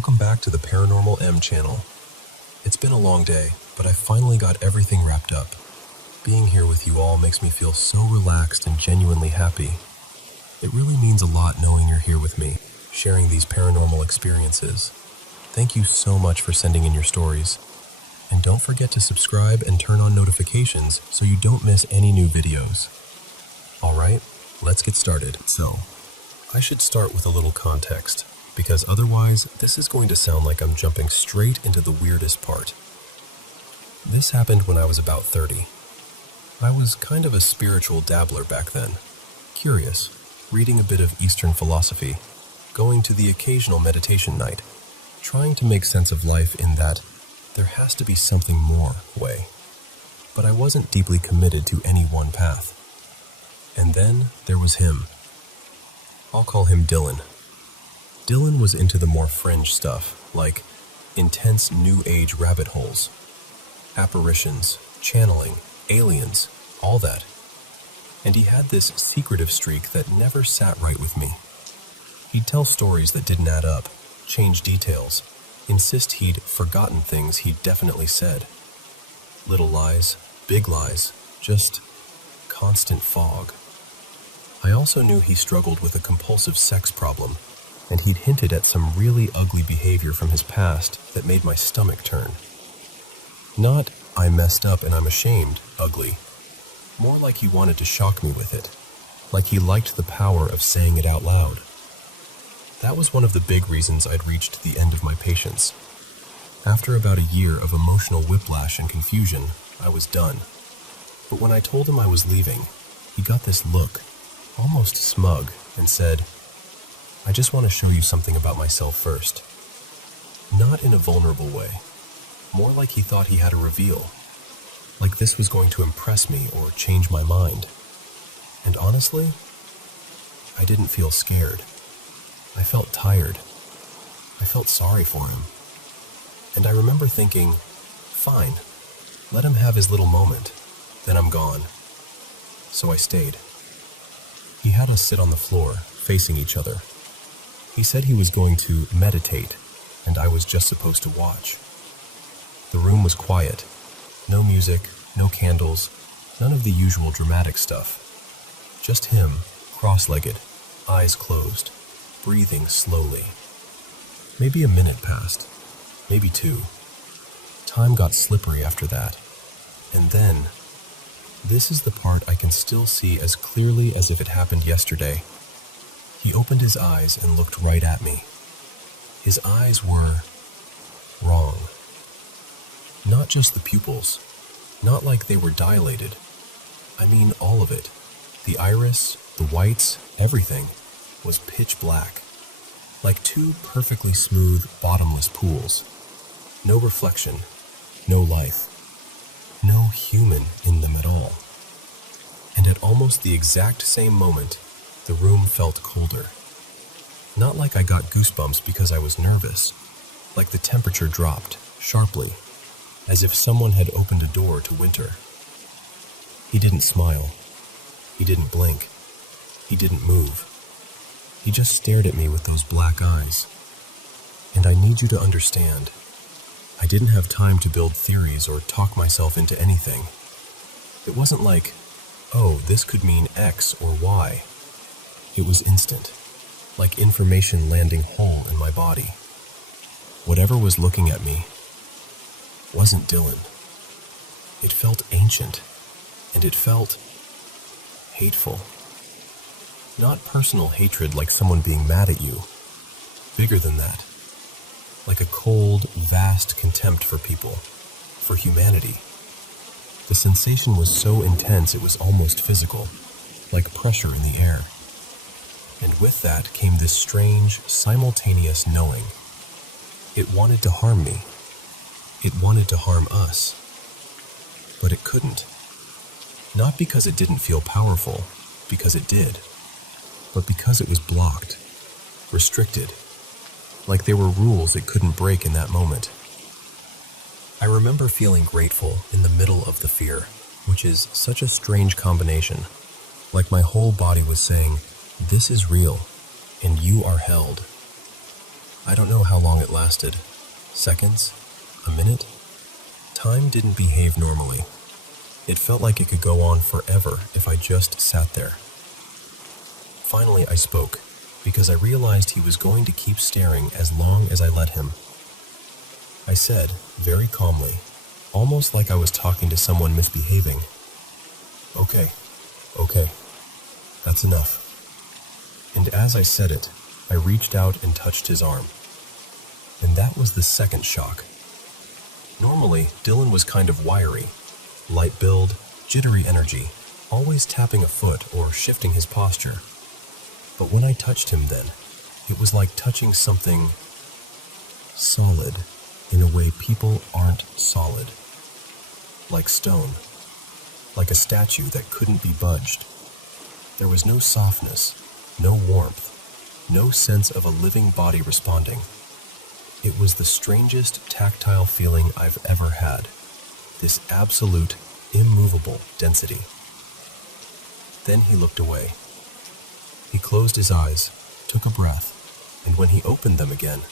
Welcome back to the Paranormal M channel. It's been a long day, but I finally got everything wrapped up. Being here with you all makes me feel so relaxed and genuinely happy. It really means a lot knowing you're here with me, sharing these paranormal experiences. Thank you so much for sending in your stories. And don't forget to subscribe and turn on notifications so you don't miss any new videos. Alright, let's get started. So, I should start with a little context, because otherwise this is going to sound like I'm jumping straight into the weirdest part. This happened when I was about 30. I was kind of a spiritual dabbler back then. Curious, reading a bit of Eastern philosophy, going to the occasional meditation night, trying to make sense of life in that there has to be something more way. But I wasn't deeply committed to any one path. And then there was him. I'll call him Dylan. Dylan was into the more fringe stuff, like intense New Age rabbit holes, apparitions, channeling, aliens, all that. And he had this secretive streak that never sat right with me. He'd tell stories that didn't add up, change details, insist he'd forgotten things he'd definitely said. Little lies, big lies, just constant fog. I also knew he struggled with a compulsive sex problem, and he'd hinted at some really ugly behavior from his past that made my stomach turn. Not, I messed up and I'm ashamed, ugly. More like he wanted to shock me with it, like he liked the power of saying it out loud. That was one of the big reasons I'd reached the end of my patience. After about a year of emotional whiplash and confusion, I was done. But when I told him I was leaving, he got this look, almost smug, and said, "I just want to show you something about myself first." Not in a vulnerable way, more like he thought he had a reveal, like this was going to impress me or change my mind. And honestly, I didn't feel scared. I felt tired. I felt sorry for him. And I remember thinking, fine, let him have his little moment, then I'm gone. So I stayed. He had us sit on the floor, facing each other. He said he was going to meditate, and I was just supposed to watch. The room was quiet. No music, no candles, none of the usual dramatic stuff. Just him, cross-legged, eyes closed, breathing slowly. Maybe a minute passed, maybe two. Time got slippery after that. And then, this is the part I can still see as clearly as if it happened yesterday. He opened his eyes and looked right at me. His eyes were wrong. Not just the pupils, not like they were dilated. I mean all of it. The iris, the whites, everything was pitch black, like two perfectly smooth, bottomless pools. No reflection, no life, no human in them at all. And at almost the exact same moment, the room felt colder. Not like I got goosebumps because I was nervous, like the temperature dropped, sharply, as if someone had opened a door to winter. He didn't smile. He didn't blink. He didn't move. He just stared at me with those black eyes. And I need you to understand, I didn't have time to build theories or talk myself into anything. It wasn't like, oh, this could mean X or Y. It was instant, like information landing whole in my body. Whatever was looking at me wasn't Dylan. It felt ancient, and it felt hateful. Not personal hatred like someone being mad at you. Bigger than that. Like a cold, vast contempt for people, for humanity. The sensation was so intense it was almost physical, like pressure in the air. And with that came this strange, simultaneous knowing. It wanted to harm me. It wanted to harm us. But it couldn't. Not because it didn't feel powerful, because it did. But because it was blocked, restricted, like there were rules it couldn't break in that moment. I remember feeling grateful in the middle of the fear, which is such a strange combination, like my whole body was saying, this is real, and you are held. I don't know how long it lasted. Seconds? A minute? Time didn't behave normally. It felt like it could go on forever if I just sat there. Finally, I spoke, because I realized he was going to keep staring as long as I let him. I said, very calmly, almost like I was talking to someone misbehaving, Okay, that's enough. And as I said it, I reached out and touched his arm. And that was the second shock. Normally, Dylan was kind of wiry, light build, jittery energy, always tapping a foot or shifting his posture. But when I touched him then, it was like touching something solid in a way people aren't solid. Like stone. Like a statue that couldn't be budged. There was no softness, no warmth, no sense of a living body responding. It was the strangest tactile feeling I've ever had. This absolute, immovable density. Then he looked away. He closed his eyes, took a breath, and when he opened them again,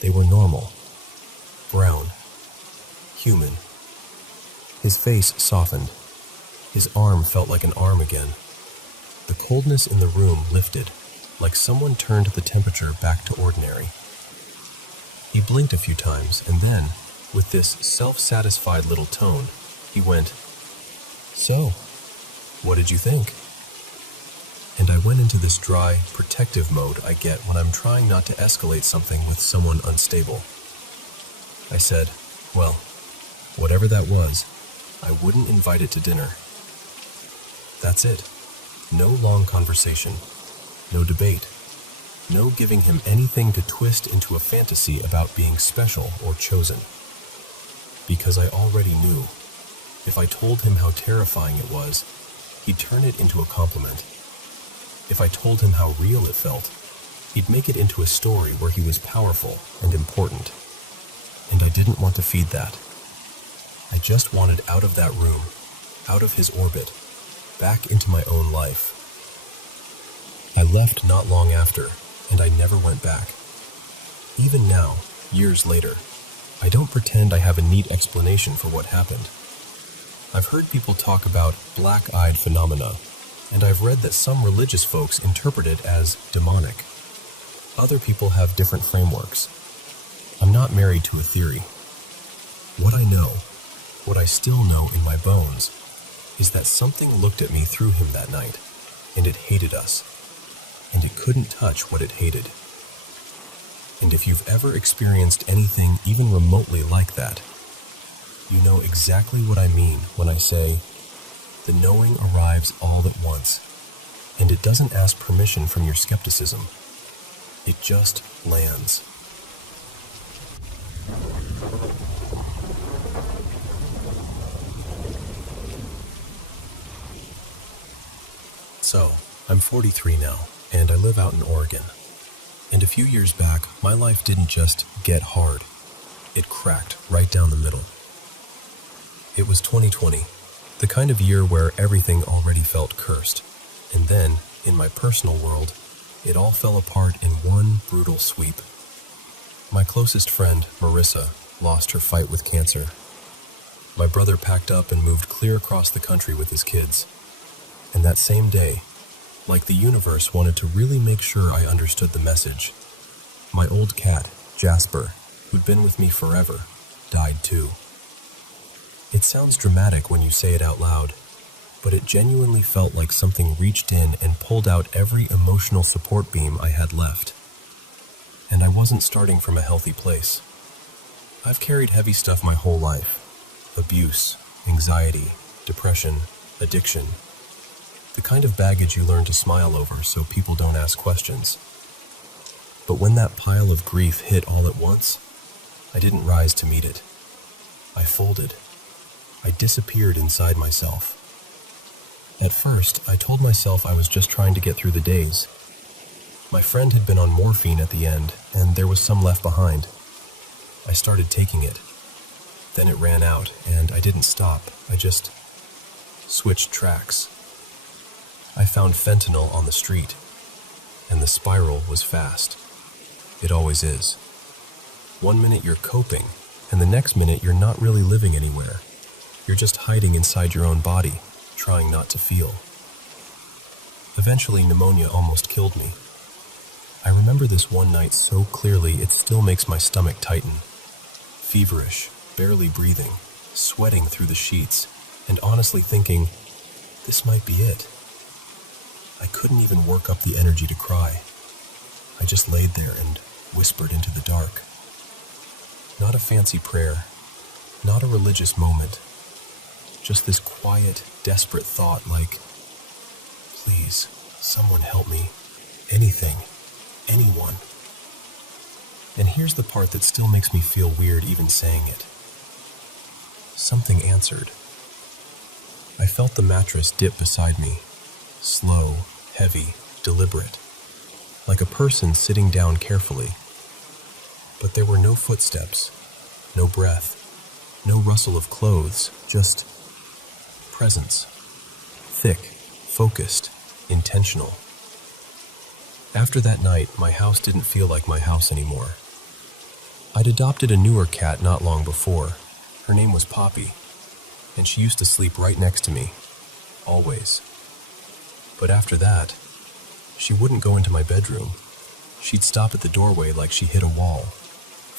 they were normal. Brown. Human. His face softened. His arm felt like an arm again. The coldness in the room lifted, like someone turned the temperature back to ordinary. He blinked a few times, and then, with this self-satisfied little tone, he went, "So, what did you think?" And I went into this dry, protective mode I get when I'm trying not to escalate something with someone unstable. I said, well, whatever that was, I wouldn't invite it to dinner. That's it. No long conversation. No debate. No giving him anything to twist into a fantasy about being special or chosen. Because I already knew. If I told him how terrifying it was, he'd turn it into a compliment. If I told him how real it felt, he'd make it into a story where he was powerful and important. And I didn't want to feed that. I just wanted out of that room, out of his orbit, back into my own life. I left not long after, and I never went back. Even now, years later, I don't pretend I have a neat explanation for what happened. I've heard people talk about black-eyed phenomena, and I've read that some religious folks interpret it as demonic. Other people have different frameworks. I'm not married to a theory. What I know, what I still know in my bones, is that something looked at me through him that night, and it hated us, and it couldn't touch what it hated. And if you've ever experienced anything even remotely like that, you know exactly what I mean when I say, the knowing arrives all at once, and it doesn't ask permission from your skepticism. It just lands. So, I'm 43 now, and I live out in Oregon. And a few years back, my life didn't just get hard. It cracked right down the middle. It was 2020, the kind of year where everything already felt cursed. And then, in my personal world, it all fell apart in one brutal sweep. My closest friend, Marissa, lost her fight with cancer. My brother packed up and moved clear across the country with his kids. And that same day, like the universe wanted to really make sure I understood the message, my old cat, Jasper, who'd been with me forever, died too. It sounds dramatic when you say it out loud, but it genuinely felt like something reached in and pulled out every emotional support beam I had left. And I wasn't starting from a healthy place. I've carried heavy stuff my whole life. Abuse, anxiety, depression, addiction. The kind of baggage you learn to smile over so people don't ask questions. But when that pile of grief hit all at once, I didn't rise to meet it. I folded. I disappeared inside myself. At first, I told myself I was just trying to get through the days. My friend had been on morphine at the end, and there was some left behind. I started taking it. Then it ran out, and I didn't stop. I just switched tracks. I found fentanyl on the street, and the spiral was fast. It always is. One minute you're coping, and the next minute you're not really living anywhere. You're just hiding inside your own body, trying not to feel. Eventually, pneumonia almost killed me. I remember this one night so clearly it still makes my stomach tighten. Feverish, barely breathing, sweating through the sheets, and honestly thinking, this might be it. I couldn't even work up the energy to cry. I just laid there and whispered into the dark. Not a fancy prayer, not a religious moment, just this quiet, desperate thought like, please, someone help me, anything, anyone. And here's the part that still makes me feel weird even saying it. Something answered. I felt the mattress dip beside me, slow, heavy, deliberate, like a person sitting down carefully. But there were no footsteps, no breath, no rustle of clothes, just presence. Thick, focused, intentional. After that night, my house didn't feel like my house anymore. I'd adopted a newer cat not long before. Her name was Poppy, and she used to sleep right next to me, always. But after that, she wouldn't go into my bedroom. She'd stop at the doorway like she hit a wall,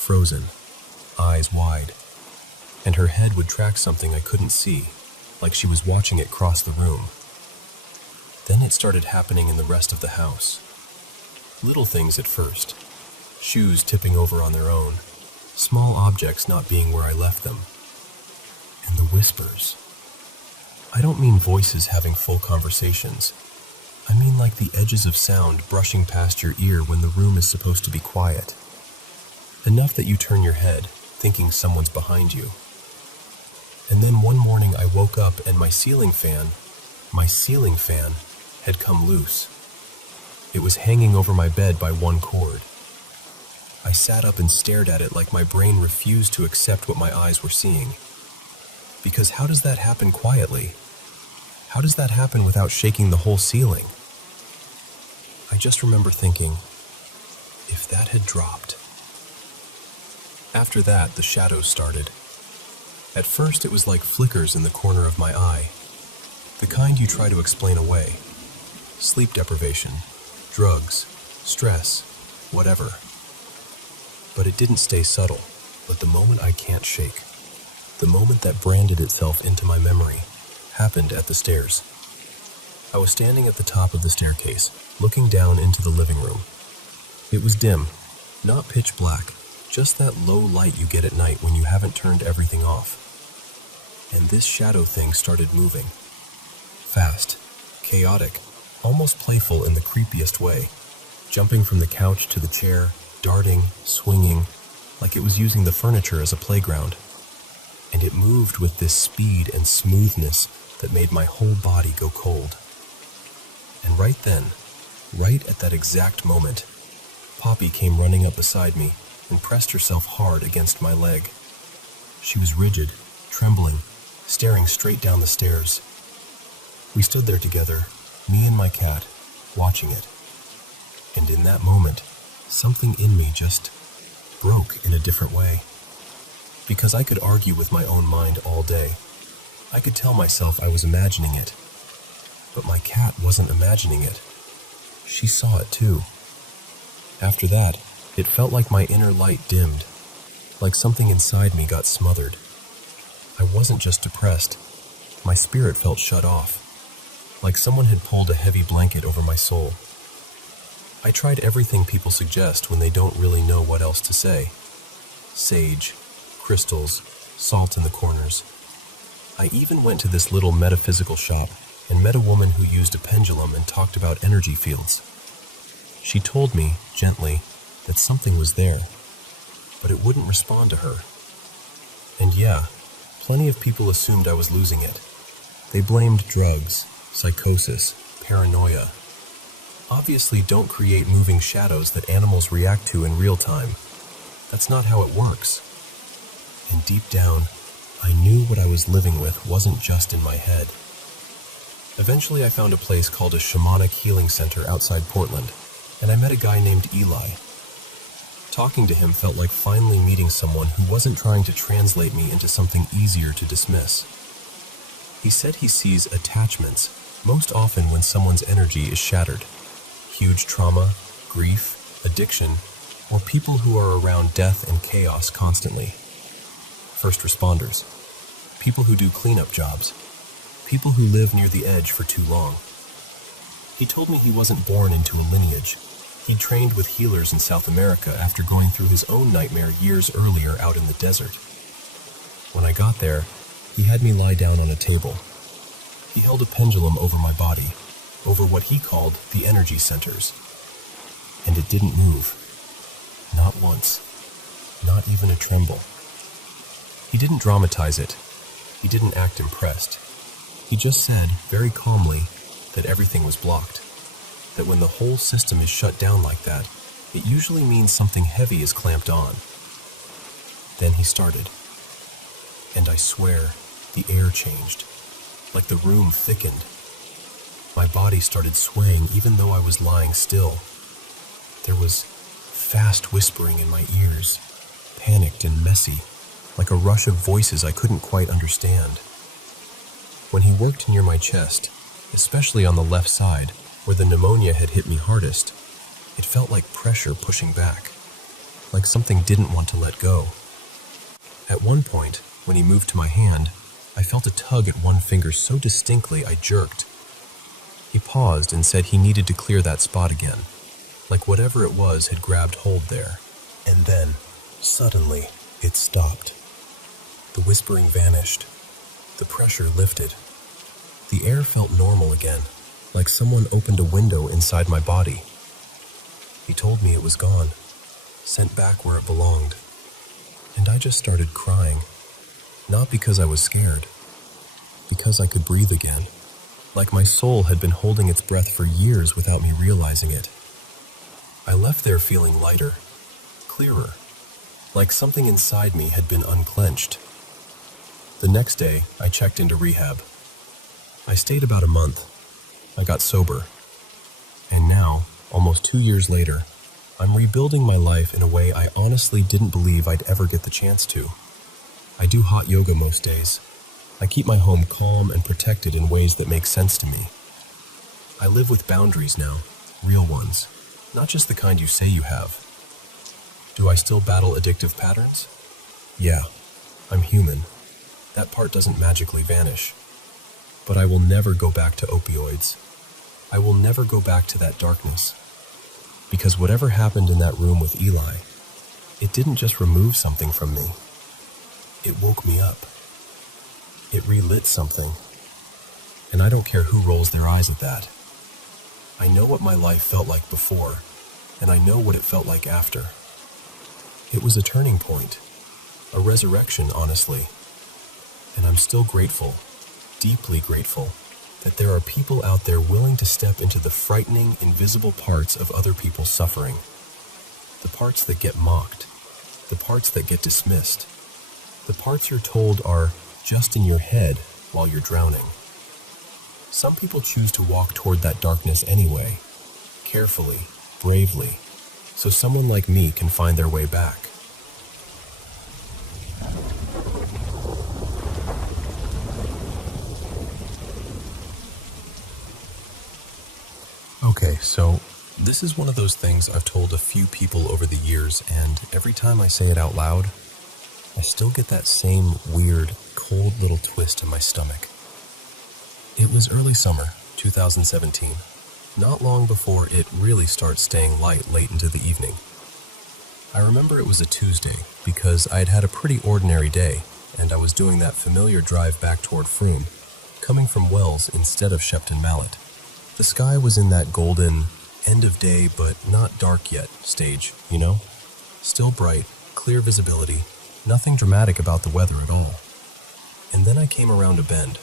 frozen, eyes wide, and her head would track something I couldn't see, like she was watching it cross the room. Then it started happening in the rest of the house. Little things at first, shoes tipping over on their own, small objects not being where I left them. And the whispers. I don't mean voices having full conversations. I mean like the edges of sound brushing past your ear when the room is supposed to be quiet. Enough that you turn your head, thinking someone's behind you. And then one morning I woke up and my ceiling fan had come loose. It was hanging over my bed by one cord. I sat up and stared at it like my brain refused to accept what my eyes were seeing. Because how does that happen quietly? How does that happen without shaking the whole ceiling? I just remember thinking, if that had dropped. After that, the shadows started. At first, it was like flickers in the corner of my eye. The kind you try to explain away. Sleep deprivation, drugs, stress, whatever. But it didn't stay subtle. But the moment I can't shake, the moment that branded itself into my memory, happened at the stairs. I was standing at the top of the staircase, looking down into the living room. It was dim, not pitch black, just that low light you get at night when you haven't turned everything off. And this shadow thing started moving. Fast, chaotic, almost playful in the creepiest way, jumping from the couch to the chair, darting, swinging, like it was using the furniture as a playground. And it moved with this speed and smoothness that made my whole body go cold. And right then, right at that exact moment, Poppy came running up beside me and pressed herself hard against my leg. She was rigid, trembling, staring straight down the stairs. We stood there together, me and my cat, watching it. And in that moment, something in me just broke in a different way. Because I could argue with my own mind all day. I could tell myself I was imagining it. But my cat wasn't imagining it. She saw it too. After that, it felt like my inner light dimmed, like something inside me got smothered. I wasn't just depressed. My spirit felt shut off, like someone had pulled a heavy blanket over my soul. I tried everything people suggest when they don't really know what else to say. Sage, crystals, salt in the corners. I even went to this little metaphysical shop and met a woman who used a pendulum and talked about energy fields. She told me, gently, that something was there, but it wouldn't respond to her. And yeah, plenty of people assumed I was losing it. They blamed drugs, psychosis, paranoia. Obviously, don't create moving shadows that animals react to in real time. That's not how it works. And deep down, I knew what I was living with wasn't just in my head. Eventually, I found a place called a shamanic healing center outside Portland, and I met a guy named Eli. Talking to him felt like finally meeting someone who wasn't trying to translate me into something easier to dismiss. He said he sees attachments most often when someone's energy is shattered. Huge trauma, grief, addiction, or people who are around death and chaos constantly. First responders, people who do cleanup jobs, people who live near the edge for too long. He told me he wasn't born into a lineage. He trained with healers in South America after going through his own nightmare years earlier out in the desert. When I got there, he had me lie down on a table. He held a pendulum over my body, over what he called the energy centers. And it didn't move. Not once. Not even a tremble. He didn't dramatize it. He didn't act impressed. He just said, very calmly, that everything was blocked. That when the whole system is shut down like that, it usually means something heavy is clamped on. Then he started. And I swear, the air changed. Like the room thickened. My body started swaying even though I was lying still. There was fast whispering in my ears, panicked and messy, like a rush of voices I couldn't quite understand. When he worked near my chest, especially on the left side, where the pneumonia had hit me hardest, it felt like pressure pushing back, like something didn't want to let go. At one point, when he moved to my hand, I felt a tug at one finger so distinctly I jerked. He paused and said he needed to clear that spot again, like whatever it was had grabbed hold there. And then, suddenly, it stopped. The whispering vanished. The pressure lifted. The air felt normal again, like someone opened a window inside my body. He told me it was gone, sent back where it belonged. And I just started crying, not because I was scared, because I could breathe again, like my soul had been holding its breath for years without me realizing it. I left there feeling lighter, clearer, like something inside me had been unclenched. The next day, I checked into rehab. I stayed about a month. I got sober. And now, almost 2 years later, I'm rebuilding my life in a way I honestly didn't believe I'd ever get the chance to. I do hot yoga most days. I keep my home calm and protected in ways that make sense to me. I live with boundaries now, real ones, not just the kind you say you have. Do I still battle addictive patterns? Yeah, I'm human. That part doesn't magically vanish. But I will never go back to opioids. I will never go back to that darkness. Because whatever happened in that room with Eli, it didn't just remove something from me. It woke me up. It relit something. And I don't care who rolls their eyes at that. I know what my life felt like before, and I know what it felt like after. It was a turning point, a resurrection, honestly. And I'm still grateful, deeply grateful, that there are people out there willing to step into the frightening, invisible parts of other people's suffering. The parts that get mocked, the parts that get dismissed, the parts you're told are just in your head while you're drowning. Some people choose to walk toward that darkness anyway, carefully, bravely, so someone like me can find their way back. Okay, so this is one of those things I've told a few people over the years, and every time I say it out loud, I still get that same weird, cold little twist in my stomach. It was early summer, 2017, not long before it really starts staying light late into the evening. I remember it was a Tuesday because I had had a pretty ordinary day, and I was doing that familiar drive back toward Froome, coming from Wells instead of Shepton Mallet. The sky was in that golden, end of day but not dark yet stage, you know? Still bright, clear visibility, nothing dramatic about the weather at all. And then I came around a bend,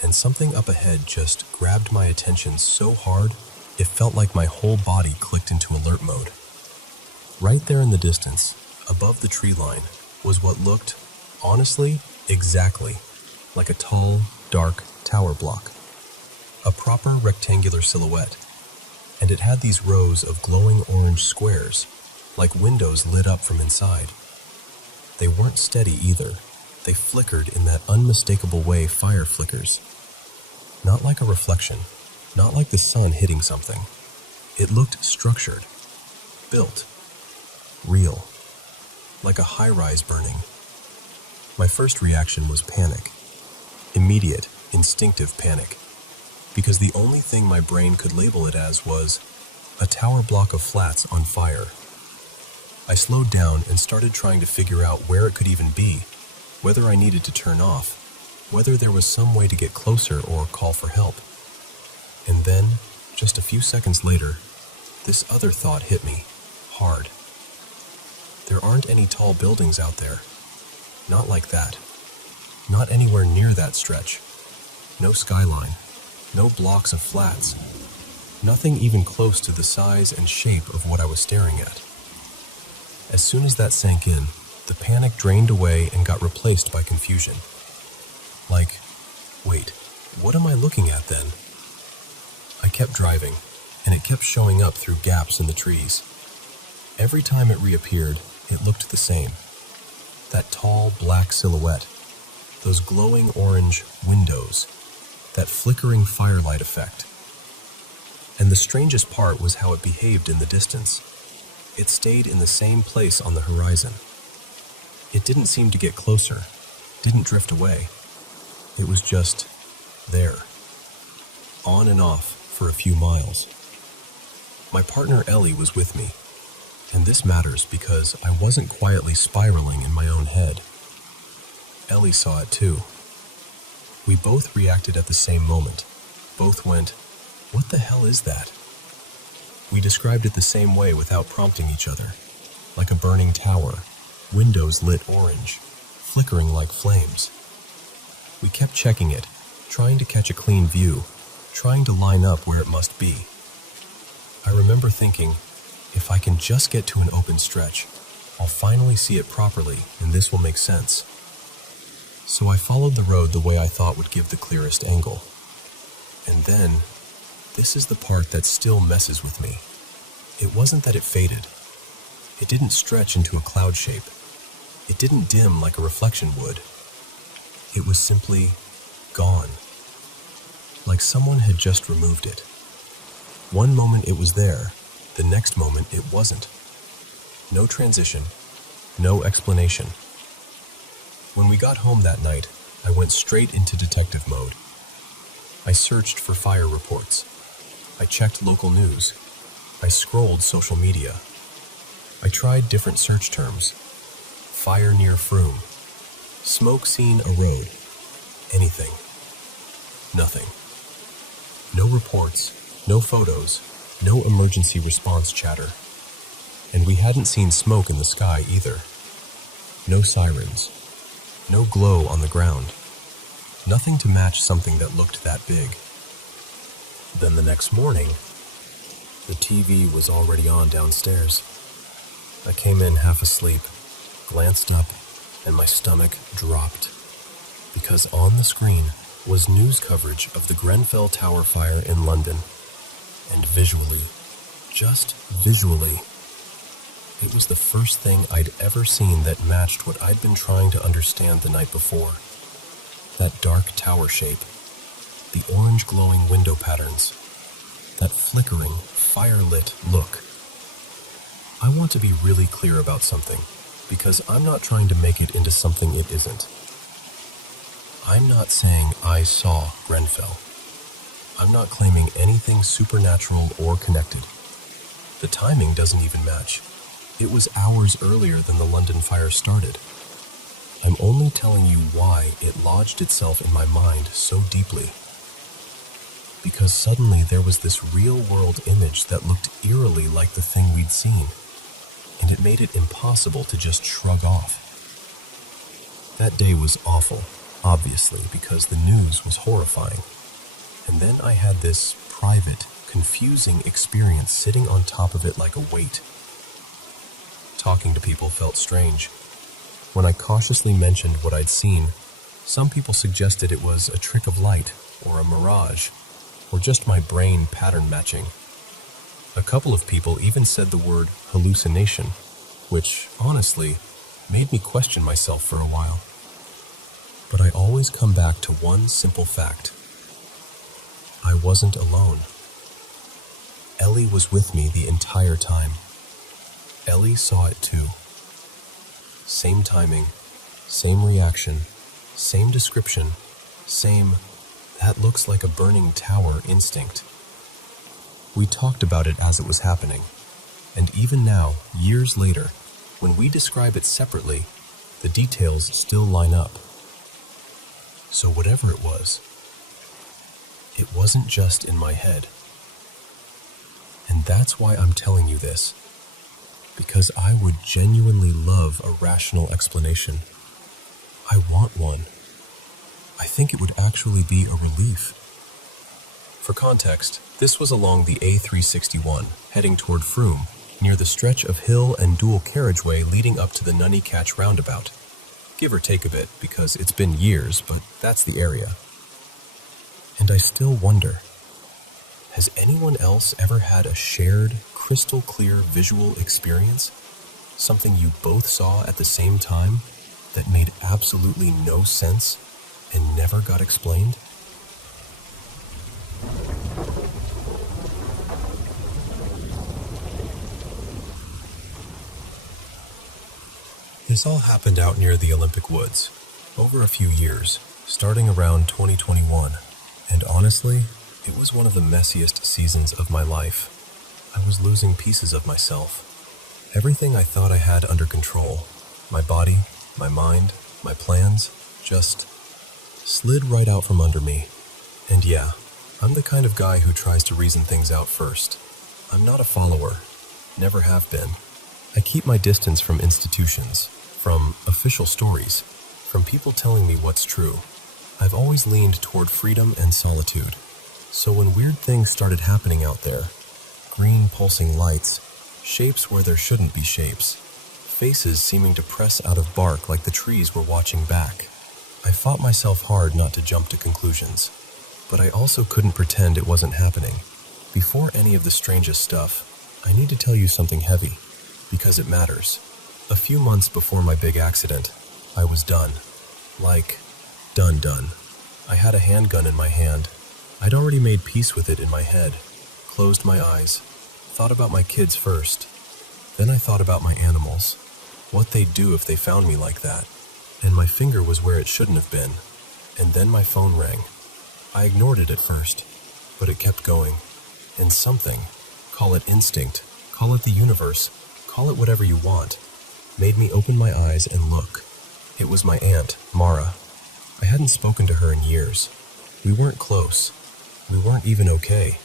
and something up ahead just grabbed my attention so hard, it felt like my whole body clicked into alert mode. Right there in the distance, above the tree line, was what looked, honestly, exactly like a tall, dark tower block. A proper rectangular silhouette, and it had these rows of glowing orange squares, like windows lit up from inside. They weren't steady either. They flickered in that unmistakable way fire flickers. Not like a reflection, not like the sun hitting something. It looked structured, built, real, like a high-rise burning. My first reaction was panic. Immediate, instinctive panic. Because the only thing my brain could label it as was a tower block of flats on fire. I slowed down and started trying to figure out where it could even be, whether I needed to turn off, whether there was some way to get closer or call for help. And then, just a few seconds later, this other thought hit me, hard. There aren't any tall buildings out there. Not like that. Not anywhere near that stretch. No skyline. No blocks of flats. Nothing even close to the size and shape of what I was staring at. As soon as that sank in, the panic drained away and got replaced by confusion. Like, wait, what am I looking at then? I kept driving, and it kept showing up through gaps in the trees. Every time it reappeared, it looked the same. That tall, black silhouette, those glowing orange windows, that flickering firelight effect. And the strangest part was how it behaved in the distance. It stayed in the same place on the horizon. It didn't seem to get closer, didn't drift away. It was just there, on and off for a few miles. My partner Ellie was with me, and this matters because I wasn't quietly spiraling in my own head. Ellie saw it too. We both reacted at the same moment. Both went, "What the hell is that?" We described it the same way without prompting each other, like a burning tower, windows lit orange, flickering like flames. We kept checking it, trying to catch a clean view, trying to line up where it must be. I remember thinking, if I can just get to an open stretch, I'll finally see it properly and this will make sense. So I followed the road the way I thought would give the clearest angle. And then, this is the part that still messes with me. It wasn't that it faded. It didn't stretch into a cloud shape. It didn't dim like a reflection would. It was simply gone. Like someone had just removed it. One moment it was there, the next moment it wasn't. No transition, no explanation. When we got home that night, I went straight into detective mode. I searched for fire reports. I checked local news. I scrolled social media. I tried different search terms. Fire near Froome. Smoke seen a road. Anything. Nothing. No reports, no photos, no emergency response chatter. And we hadn't seen smoke in the sky either. No sirens. No glow on the ground. Nothing to match something that looked that big. Then the next morning, the TV was already on downstairs. I came in half asleep, glanced up, and my stomach dropped. Because on the screen was news coverage of the Grenfell Tower fire in London. And visually, just visually, it was the first thing I'd ever seen that matched what I'd been trying to understand the night before. That dark tower shape, the orange glowing window patterns, that flickering, fire-lit look. I want to be really clear about something, because I'm not trying to make it into something it isn't. I'm not saying I saw Grenfell. I'm not claiming anything supernatural or connected. The timing doesn't even match. It was hours earlier than the London fire started. I'm only telling you why it lodged itself in my mind so deeply. Because suddenly there was this real-world image that looked eerily like the thing we'd seen, and it made it impossible to just shrug off. That day was awful, obviously, because the news was horrifying. And then I had this private, confusing experience sitting on top of it like a weight. Talking to people felt strange. When I cautiously mentioned what I'd seen, some people suggested it was a trick of light, or a mirage, or just my brain pattern matching. A couple of people even said the word hallucination, which, honestly, made me question myself for a while. But I always come back to one simple fact. I wasn't alone. Ellie was with me the entire time. Ellie saw it too. Same timing, same reaction, same description, same, that looks like a burning tower instinct. We talked about it as it was happening, and even now, years later, when we describe it separately, the details still line up. So whatever it wasn't just in my head. And that's why I'm telling you this, because I would genuinely love a rational explanation. I want one. I think it would actually be a relief. For context, this was along the A361, heading toward Frome, near the stretch of hill and dual carriageway leading up to the Nunny Catch roundabout. Give or take a bit, because it's been years, but that's the area. And I still wonder, has anyone else ever had a shared, crystal-clear visual experience? Something you both saw at the same time that made absolutely no sense and never got explained? This all happened out near the Olympic Woods, over a few years, starting around 2021, and honestly, it was one of the messiest seasons of my life. I was losing pieces of myself. Everything I thought I had under control, my body, my mind, my plans, just slid right out from under me. And yeah, I'm the kind of guy who tries to reason things out first. I'm not a follower, never have been. I keep my distance from institutions, from official stories, from people telling me what's true. I've always leaned toward freedom and solitude. So when weird things started happening out there, green pulsing lights, shapes where there shouldn't be shapes, faces seeming to press out of bark like the trees were watching back, I fought myself hard not to jump to conclusions. But I also couldn't pretend it wasn't happening. Before any of the strangest stuff, I need to tell you something heavy, because it matters. A few months before my big accident, I was done. Like, done. I had a handgun in my hand. I'd already made peace with it in my head, closed my eyes, thought about my kids first. Then I thought about my animals, what they'd do if they found me like that. And my finger was where it shouldn't have been. And then my phone rang. I ignored it at first, but it kept going. And something, call it instinct, call it the universe, call it whatever you want, made me open my eyes and look. It was my aunt, Mara. I hadn't spoken to her in years. We weren't close. We weren't even okay.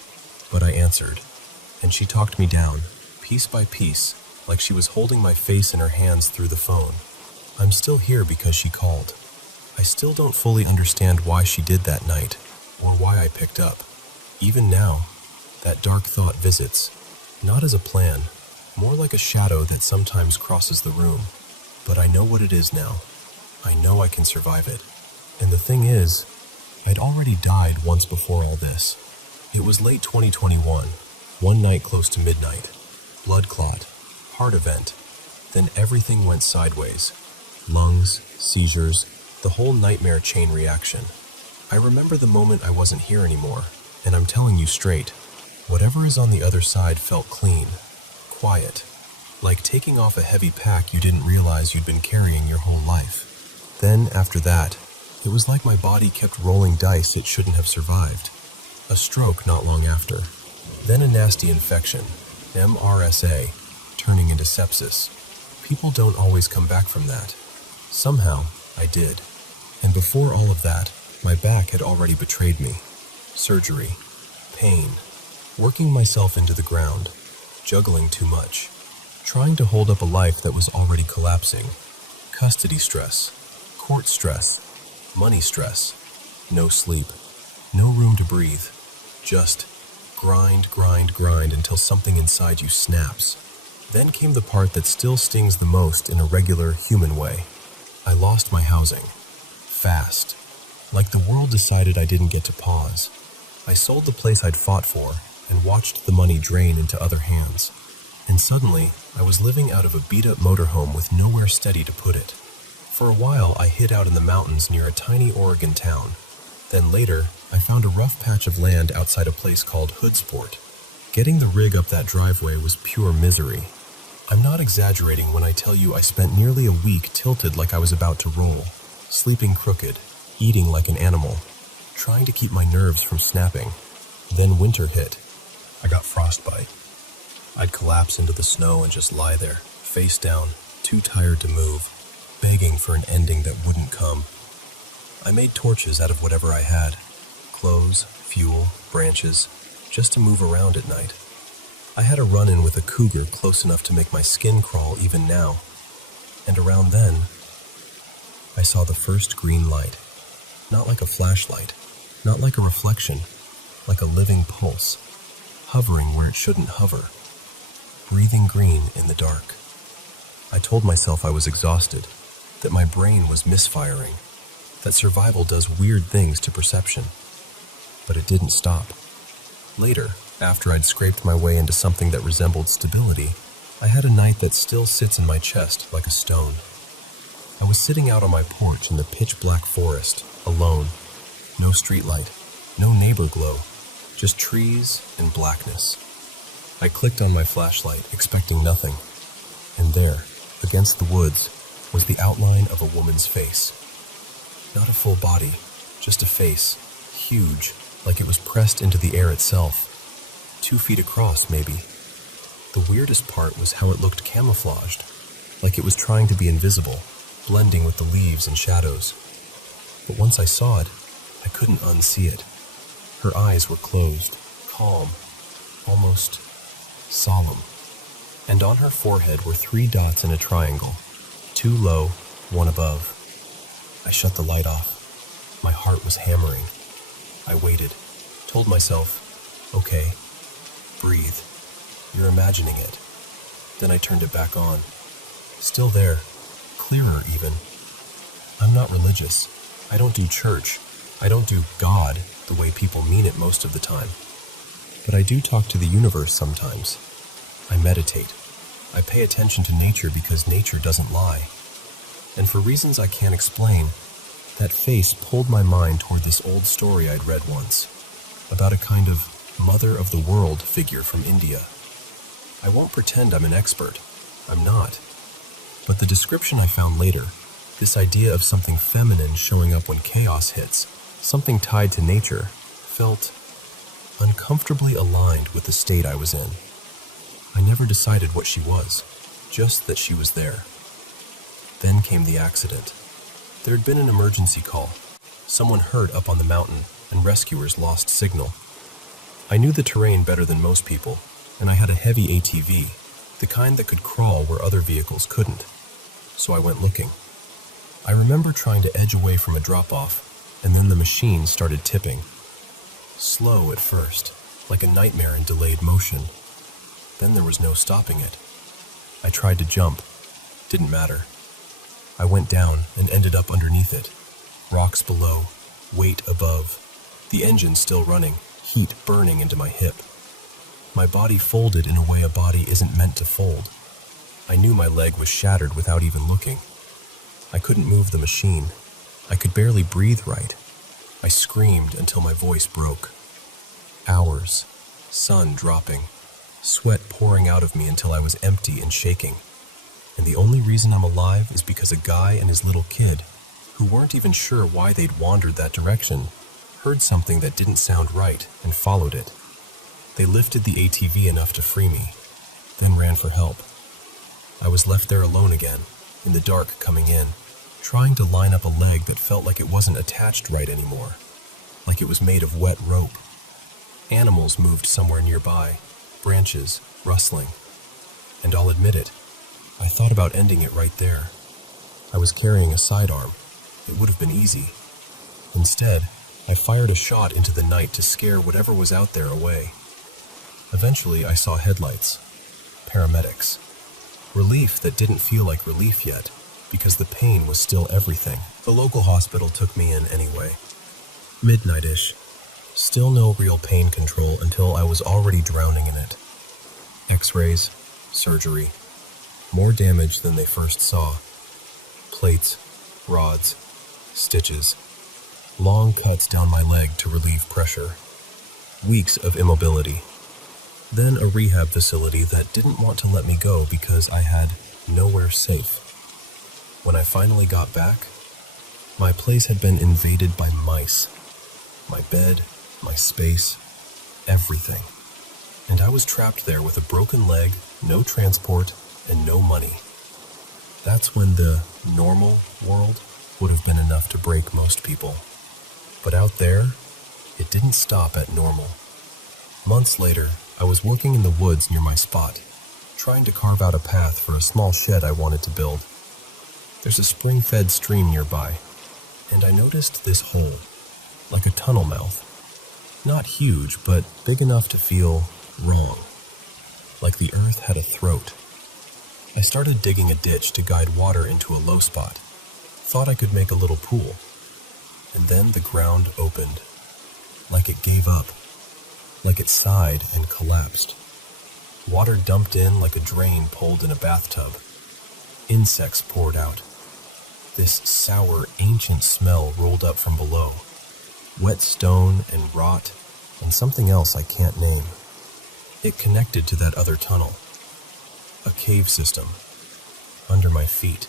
But I answered, and she talked me down, piece by piece, like she was holding my face in her hands through the phone. I'm still here because she called. I still don't fully understand why she did that night, or why I picked up. Even now, that dark thought visits, not as a plan, more like a shadow that sometimes crosses the room. But I know what it is now. I know I can survive it. And the thing is, I'd already died once before all this. It was late 2021, one night close to midnight. Blood clot, heart event. Then everything went sideways. Lungs, seizures, the whole nightmare chain reaction. I remember the moment I wasn't here anymore, and I'm telling you straight, whatever is on the other side felt clean, quiet, like taking off a heavy pack you didn't realize you'd been carrying your whole life. Then, after that, it was like my body kept rolling dice it shouldn't have survived. A stroke not long after. Then a nasty infection, MRSA, turning into sepsis. People don't always come back from that. Somehow, I did. And before all of that, my back had already betrayed me. Surgery, pain, working myself into the ground, juggling too much, trying to hold up a life that was already collapsing. Custody stress, court stress, money stress, no sleep, no room to breathe. Just grind until something inside you snaps. Then came the part that still stings the most in a regular human way. I lost my housing. Fast. Like the world decided I didn't get to pause. I sold the place I'd fought for and watched the money drain into other hands. And suddenly, I was living out of a beat-up motorhome with nowhere steady to put it. For a while, I hid out in the mountains near a tiny Oregon town. Then later, I found a rough patch of land outside a place called Hoodsport. Getting the rig up that driveway was pure misery. I'm not exaggerating when I tell you I spent nearly a week tilted like I was about to roll, sleeping crooked, eating like an animal, trying to keep my nerves from snapping. Then winter hit. I got frostbite. I'd collapse into the snow and just lie there, face down, too tired to move, begging for an ending that wouldn't come. I made torches out of whatever I had, clothes, fuel, branches, just to move around at night. I had a run-in with a cougar close enough to make my skin crawl even now, and around then, I saw the first green light. Not like a flashlight, not like a reflection, like a living pulse, hovering where it shouldn't hover, breathing green in the dark. I told myself I was exhausted, that my brain was misfiring, that survival does weird things to perception. But it didn't stop. Later, after I'd scraped my way into something that resembled stability, I had a night that still sits in my chest like a stone. I was sitting out on my porch in the pitch-black forest, alone. No streetlight, no neighbor glow, just trees and blackness. I clicked on my flashlight, expecting nothing. And there, against the woods, was the outline of a woman's face. Not a full body, just a face, huge, like it was pressed into the air itself. 2 feet across, maybe. The weirdest part was how it looked camouflaged, like it was trying to be invisible, blending with the leaves and shadows. But once I saw it, I couldn't unsee it. Her eyes were closed, calm, almost solemn. And on her forehead were 3 dots in a triangle, 2 low, 1 above. I shut the light off. My heart was hammering. I waited, told myself, okay, breathe. You're imagining it. Then I turned it back on. Still there, clearer even. I'm not religious. I don't do church. I don't do God the way people mean it most of the time. But I do talk to the universe sometimes. I meditate. I pay attention to nature because nature doesn't lie. And for reasons I can't explain, that face pulled my mind toward this old story I'd read once, about a kind of mother of the world figure from India. I won't pretend I'm an expert. I'm not. But the description I found later, this idea of something feminine showing up when chaos hits, something tied to nature, felt uncomfortably aligned with the state I was in. I never decided what she was, just that she was there. Then came the accident. There had been an emergency call. Someone hurt up on the mountain, and rescuers lost signal. I knew the terrain better than most people, and I had a heavy ATV, the kind that could crawl where other vehicles couldn't. So I went looking. I remember trying to edge away from a drop-off, and then the machine started tipping. Slow at first, like a nightmare in delayed motion. Then there was no stopping it. I tried to jump. Didn't matter. I went down and ended up underneath it. Rocks below, weight above. The engine still running, heat burning into my hip. My body folded in a way a body isn't meant to fold. I knew my leg was shattered without even looking. I couldn't move the machine. I could barely breathe right. I screamed until my voice broke. Hours, sun dropping, sweat pouring out of me until I was empty and shaking. And the only reason I'm alive is because a guy and his little kid, who weren't even sure why they'd wandered that direction, heard something that didn't sound right and followed it. They lifted the ATV enough to free me, then ran for help. I was left there alone again, in the dark coming in, trying to line up a leg that felt like it wasn't attached right anymore, like it was made of wet rope. Animals moved somewhere nearby, branches rustling. And I'll admit it, I thought about ending it right there. I was carrying a sidearm. It would have been easy. Instead, I fired a shot into the night to scare whatever was out there away. Eventually, I saw headlights. Paramedics. Relief that didn't feel like relief yet, because the pain was still everything. The local hospital took me in anyway. Midnight-ish. Still no real pain control until I was already drowning in it. X-rays, surgery, more damage than they first saw. Plates, rods, stitches, long cuts down my leg to relieve pressure, weeks of immobility. Then a rehab facility that didn't want to let me go because I had nowhere safe. When I finally got back, my place had been invaded by mice. My bed, my space, everything. And I was trapped there with a broken leg, no transport, and no money. That's when the normal world would have been enough to break most people. But out there, it didn't stop at normal. Months later, I was working in the woods near my spot, trying to carve out a path for a small shed I wanted to build. There's a spring-fed stream nearby, and I noticed this hole, like a tunnel mouth. Not huge, but big enough to feel wrong, like the earth had a throat. I started digging a ditch to guide water into a low spot. Thought I could make a little pool. And then the ground opened, like it gave up, like it sighed and collapsed. Water dumped in like a drain pulled in a bathtub. Insects poured out. This sour, ancient smell rolled up from below. Wet stone and rot and something else I can't name. It connected to that other tunnel. A cave system. Under my feet.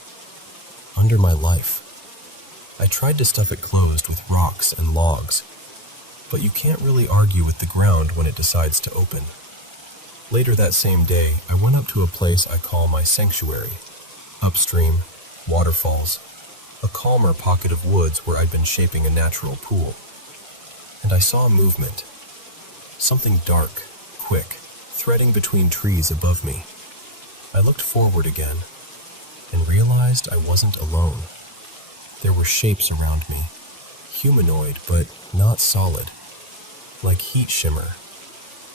Under my life. I tried to stuff it closed with rocks and logs, but you can't really argue with the ground when it decides to open. Later that same day, I went up to a place I call my sanctuary. Upstream, waterfalls, a calmer pocket of woods where I'd been shaping a natural pool. And I saw movement. Something dark, quick, threading between trees above me. I looked forward again and realized I wasn't alone. There were shapes around me, humanoid but not solid, like heat shimmer,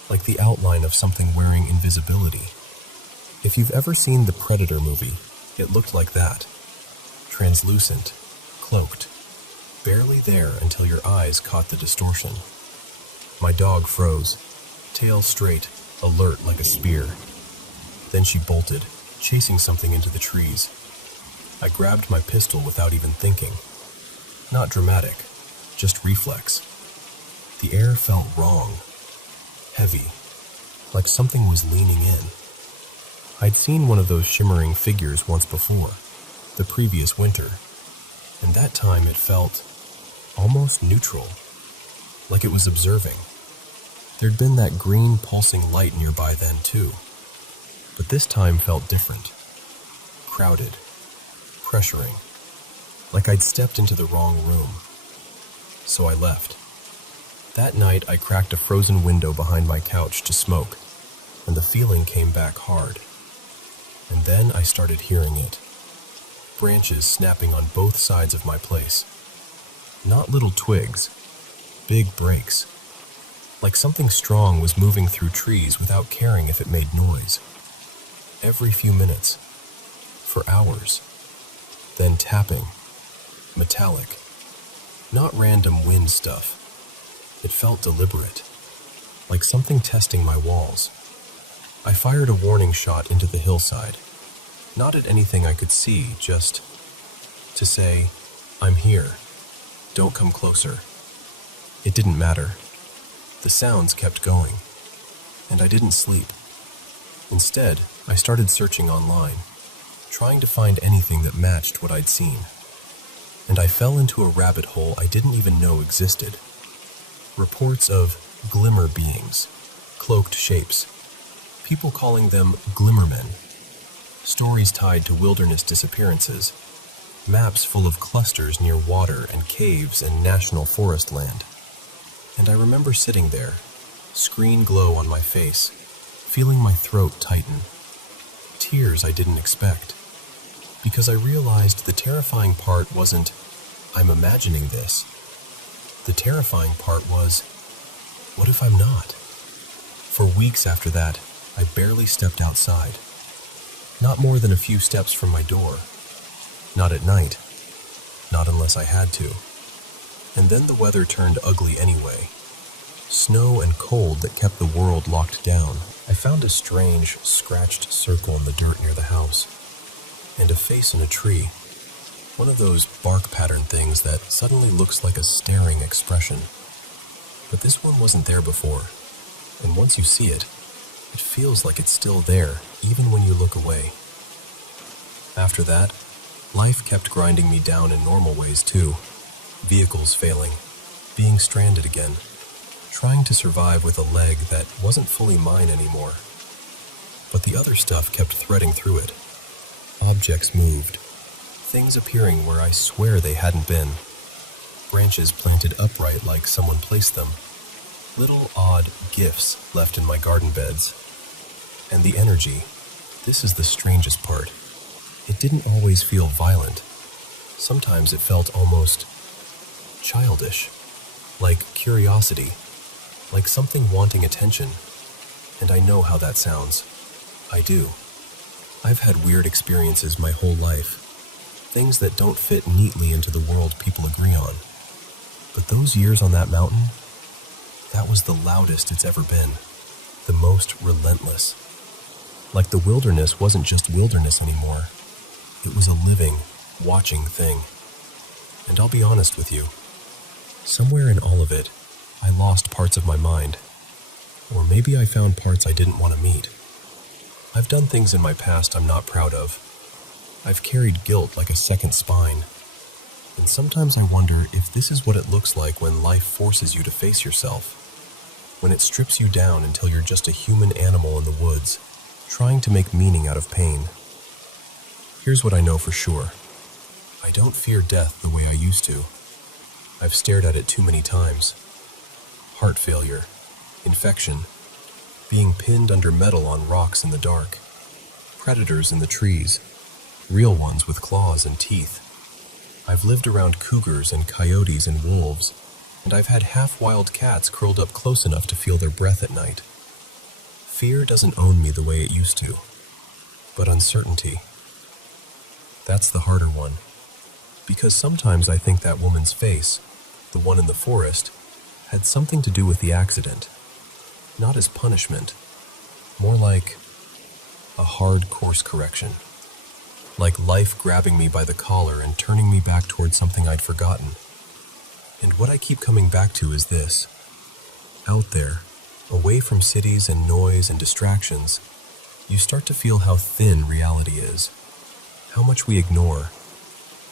like the outline of something wearing invisibility. If you've ever seen the Predator movie, it looked like that. Translucent, cloaked, barely there until your eyes caught the distortion. My dog froze, tail straight, alert like a spear. Then she bolted, chasing something into the trees. I grabbed my pistol without even thinking. Not dramatic, just reflex. The air felt wrong, heavy, like something was leaning in. I'd seen one of those shimmering figures once before, the previous winter, and that time it felt almost neutral, like it was observing. There'd been that green pulsing light nearby then too, but this time felt different, crowded, pressuring, like I'd stepped into the wrong room. So I left. That night I cracked a frozen window behind my couch to smoke, and the feeling came back hard. And then I started hearing it. Branches snapping on both sides of my place. Not little twigs, big breaks. Like something strong was moving through trees without caring if it made noise. Every few minutes. For hours. Then tapping. Metallic. Not random wind stuff. It felt deliberate. Like something testing my walls. I fired a warning shot into the hillside. Not at anything I could see, just to say, I'm here. Don't come closer. It didn't matter. The sounds kept going. And I didn't sleep. Instead, I started searching online, trying to find anything that matched what I'd seen. And I fell into a rabbit hole I didn't even know existed. Reports of glimmer beings, cloaked shapes, people calling them glimmermen, stories tied to wilderness disappearances, maps full of clusters near water and caves and national forest land. And I remember sitting there, screen glow on my face, feeling my throat tighten. Tears I didn't expect. Because I realized the terrifying part wasn't, I'm imagining this. The terrifying part was, what if I'm not? For weeks after that, I barely stepped outside. Not more than a few steps from my door. Not at night. Not unless I had to. And then the weather turned ugly anyway. Snow and cold that kept the world locked down. I found a strange, scratched circle in the dirt near the house, and a face in a tree, one of those bark pattern things that suddenly looks like a staring expression. But this one wasn't there before, and once you see it, it feels like it's still there, even when you look away. After that, life kept grinding me down in normal ways too. Vehicles failing, being stranded again, trying to survive with a leg that wasn't fully mine anymore. But the other stuff kept threading through it. Objects moved, things appearing where I swear they hadn't been, branches planted upright like someone placed them, little odd gifts left in my garden beds. And the energy, this is the strangest part. It didn't always feel violent. Sometimes it felt almost childish, like curiosity, like something wanting attention. And I know how that sounds. I do. I've had weird experiences my whole life, things that don't fit neatly into the world people agree on. But those years on that mountain, that was the loudest it's ever been, the most relentless. Like the wilderness wasn't just wilderness anymore. It was a living, watching thing. And I'll be honest with you, somewhere in all of it, I lost parts of my mind. Or maybe I found parts I didn't want to meet. I've done things in my past I'm not proud of. I've carried guilt like a second spine. And sometimes I wonder if this is what it looks like when life forces you to face yourself. When it strips you down until you're just a human animal in the woods, trying to make meaning out of pain. Here's what I know for sure. I don't fear death the way I used to. I've stared at it too many times. Heart failure, infection, being pinned under metal on rocks in the dark, predators in the trees, real ones with claws and teeth. I've lived around cougars and coyotes and wolves, and I've had half-wild cats curled up close enough to feel their breath at night. Fear doesn't own me the way it used to, but uncertainty, that's the harder one. Because sometimes I think that woman's face, the one in the forest, had something to do with the accident. Not as punishment, more like a hard course correction. Like life grabbing me by the collar and turning me back towards something I'd forgotten. And what I keep coming back to is this. Out there, away from cities and noise and distractions, you start to feel how thin reality is. How much we ignore.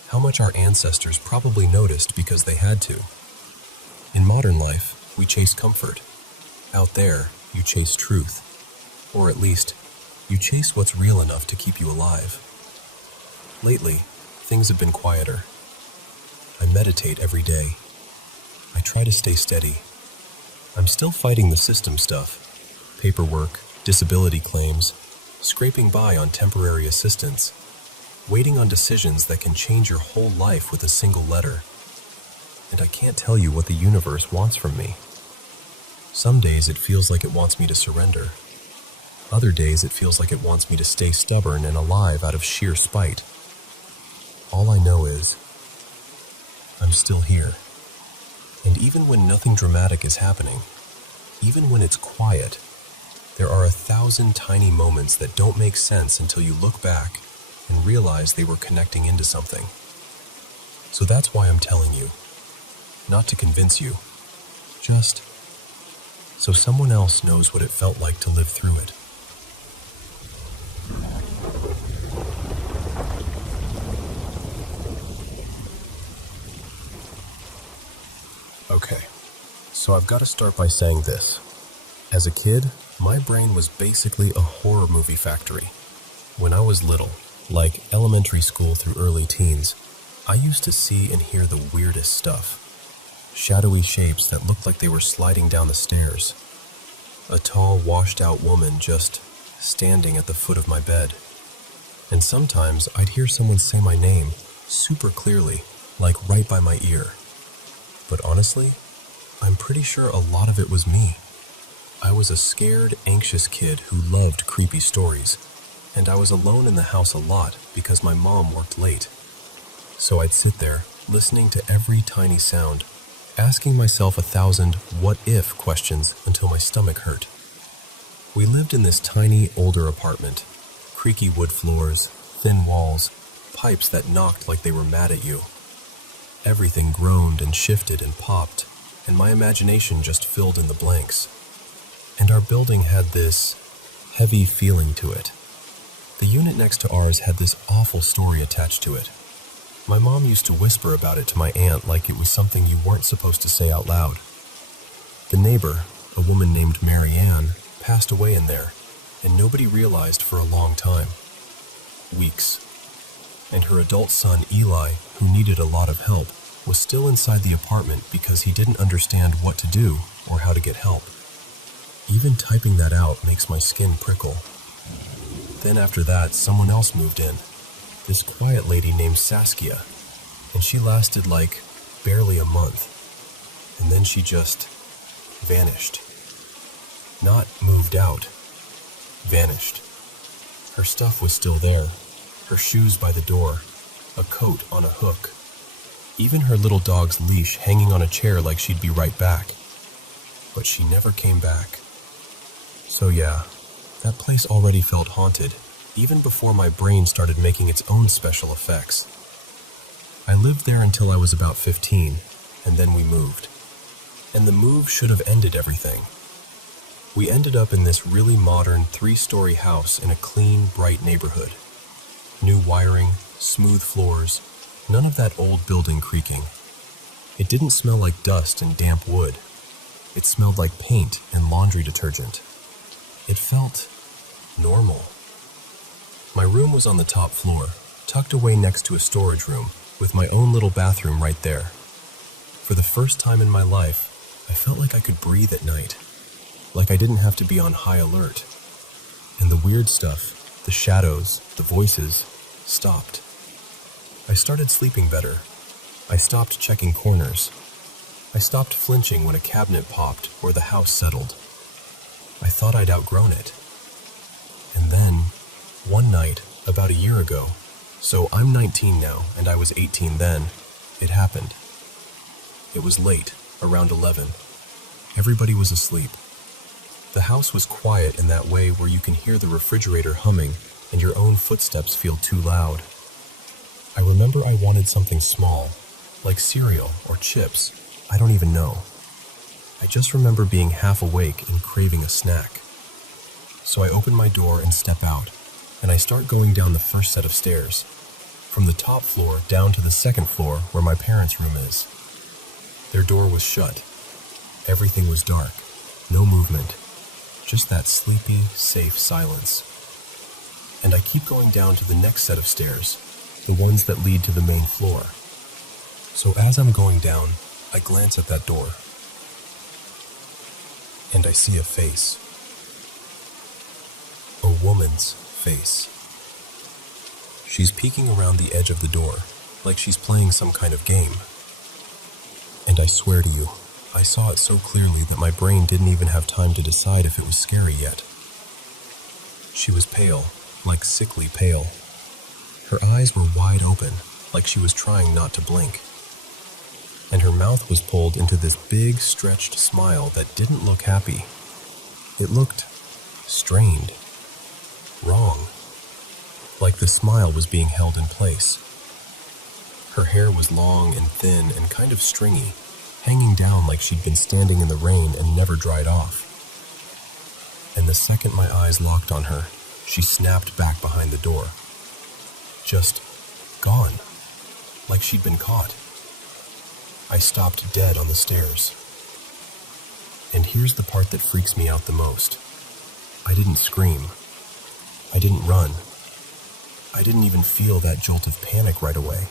How much our ancestors probably noticed because they had to. In modern life, we chase comfort. Out there, you chase truth. Or at least, you chase what's real enough to keep you alive. Lately, things have been quieter. I meditate every day. I try to stay steady. I'm still fighting the system stuff. Paperwork, disability claims, scraping by on temporary assistance, waiting on decisions that can change your whole life with a single letter. And I can't tell you what the universe wants from me. Some days it feels like it wants me to surrender. Other days it feels like it wants me to stay stubborn and alive out of sheer spite. All I know is, I'm still here. And even when nothing dramatic is happening, even when it's quiet, there are 1,000 tiny moments that don't make sense until you look back and realize they were connecting into something. So that's why I'm telling you, not to convince you, just so someone else knows what it felt like to live through it. Okay, so I've got to start by saying this. As a kid, my brain was basically a horror movie factory. When I was little, like elementary school through early teens, I used to see and hear the weirdest stuff. Shadowy shapes that looked like they were sliding down the stairs. A tall, washed-out woman just standing at the foot of my bed. And sometimes I'd hear someone say my name super clearly, like right by my ear. But honestly, I'm pretty sure a lot of it was me. I was a scared, anxious kid who loved creepy stories, and I was alone in the house a lot because my mom worked late. So I'd sit there, listening to every tiny sound, asking myself 1,000 what-if questions until my stomach hurt. We lived in this tiny, older apartment. Creaky wood floors, thin walls, pipes that knocked like they were mad at you. Everything groaned and shifted and popped, and my imagination just filled in the blanks. And our building had this heavy feeling to it. The unit next to ours had this awful story attached to it. My mom used to whisper about it to my aunt like it was something you weren't supposed to say out loud. The neighbor, a woman named Mary Ann, passed away in there, and nobody realized for a long time. Weeks. And her adult son, Eli, who needed a lot of help, was still inside the apartment because he didn't understand what to do or how to get help. Even typing that out makes my skin prickle. Then after that, someone else moved in. This quiet lady named Saskia, and she lasted like barely a month. And then she just vanished. Not moved out. Vanished. Her stuff was still there. Her shoes by the door. A coat on a hook. Even her little dog's leash hanging on a chair like she'd be right back. But she never came back. So yeah, that place already felt haunted, even before my brain started making its own special effects. I lived there until I was about 15, and then we moved. And the move should have ended everything. We ended up in this really modern 3-story house in a clean, bright neighborhood. New wiring, smooth floors, none of that old building creaking. It didn't smell like dust and damp wood. It smelled like paint and laundry detergent. It felt normal. My room was on the top floor, tucked away next to a storage room, with my own little bathroom right there. For the first time in my life, I felt like I could breathe at night, like I didn't have to be on high alert. And the weird stuff, the shadows, the voices, stopped. I started sleeping better. I stopped checking corners. I stopped flinching when a cabinet popped or the house settled. I thought I'd outgrown it. And then, one night, about a year ago, so I'm 19 now and I was 18 then, it happened. It was late, around 11. Everybody was asleep. The house was quiet in that way where you can hear the refrigerator humming and your own footsteps feel too loud. I remember I wanted something small, like cereal or chips, I don't even know. I just remember being half awake and craving a snack. So I open my door and step out, and I start going down the first set of stairs, from the top floor down to the second floor where my parents' room is. Their door was shut. Everything was dark, no movement, just that sleepy, safe silence. And I keep going down to the next set of stairs, the ones that lead to the main floor. So as I'm going down, I glance at that door, and I see a face. A woman's face. She's peeking around the edge of the door, like she's playing some kind of game. And I swear to you, I saw it so clearly that my brain didn't even have time to decide if it was scary yet. She was pale, like sickly pale. Her eyes were wide open, like she was trying not to blink. And her mouth was pulled into this big, stretched smile that didn't look happy. It looked strained, wrong, like the smile was being held in place. Her hair was long and thin and kind of stringy, hanging down like she'd been standing in the rain and never dried off. And the second my eyes locked on her, she snapped back behind the door. Just gone, like she'd been caught. I stopped dead on the stairs. And here's the part that freaks me out the most. I didn't scream. I didn't run. I didn't even feel that jolt of panic right away.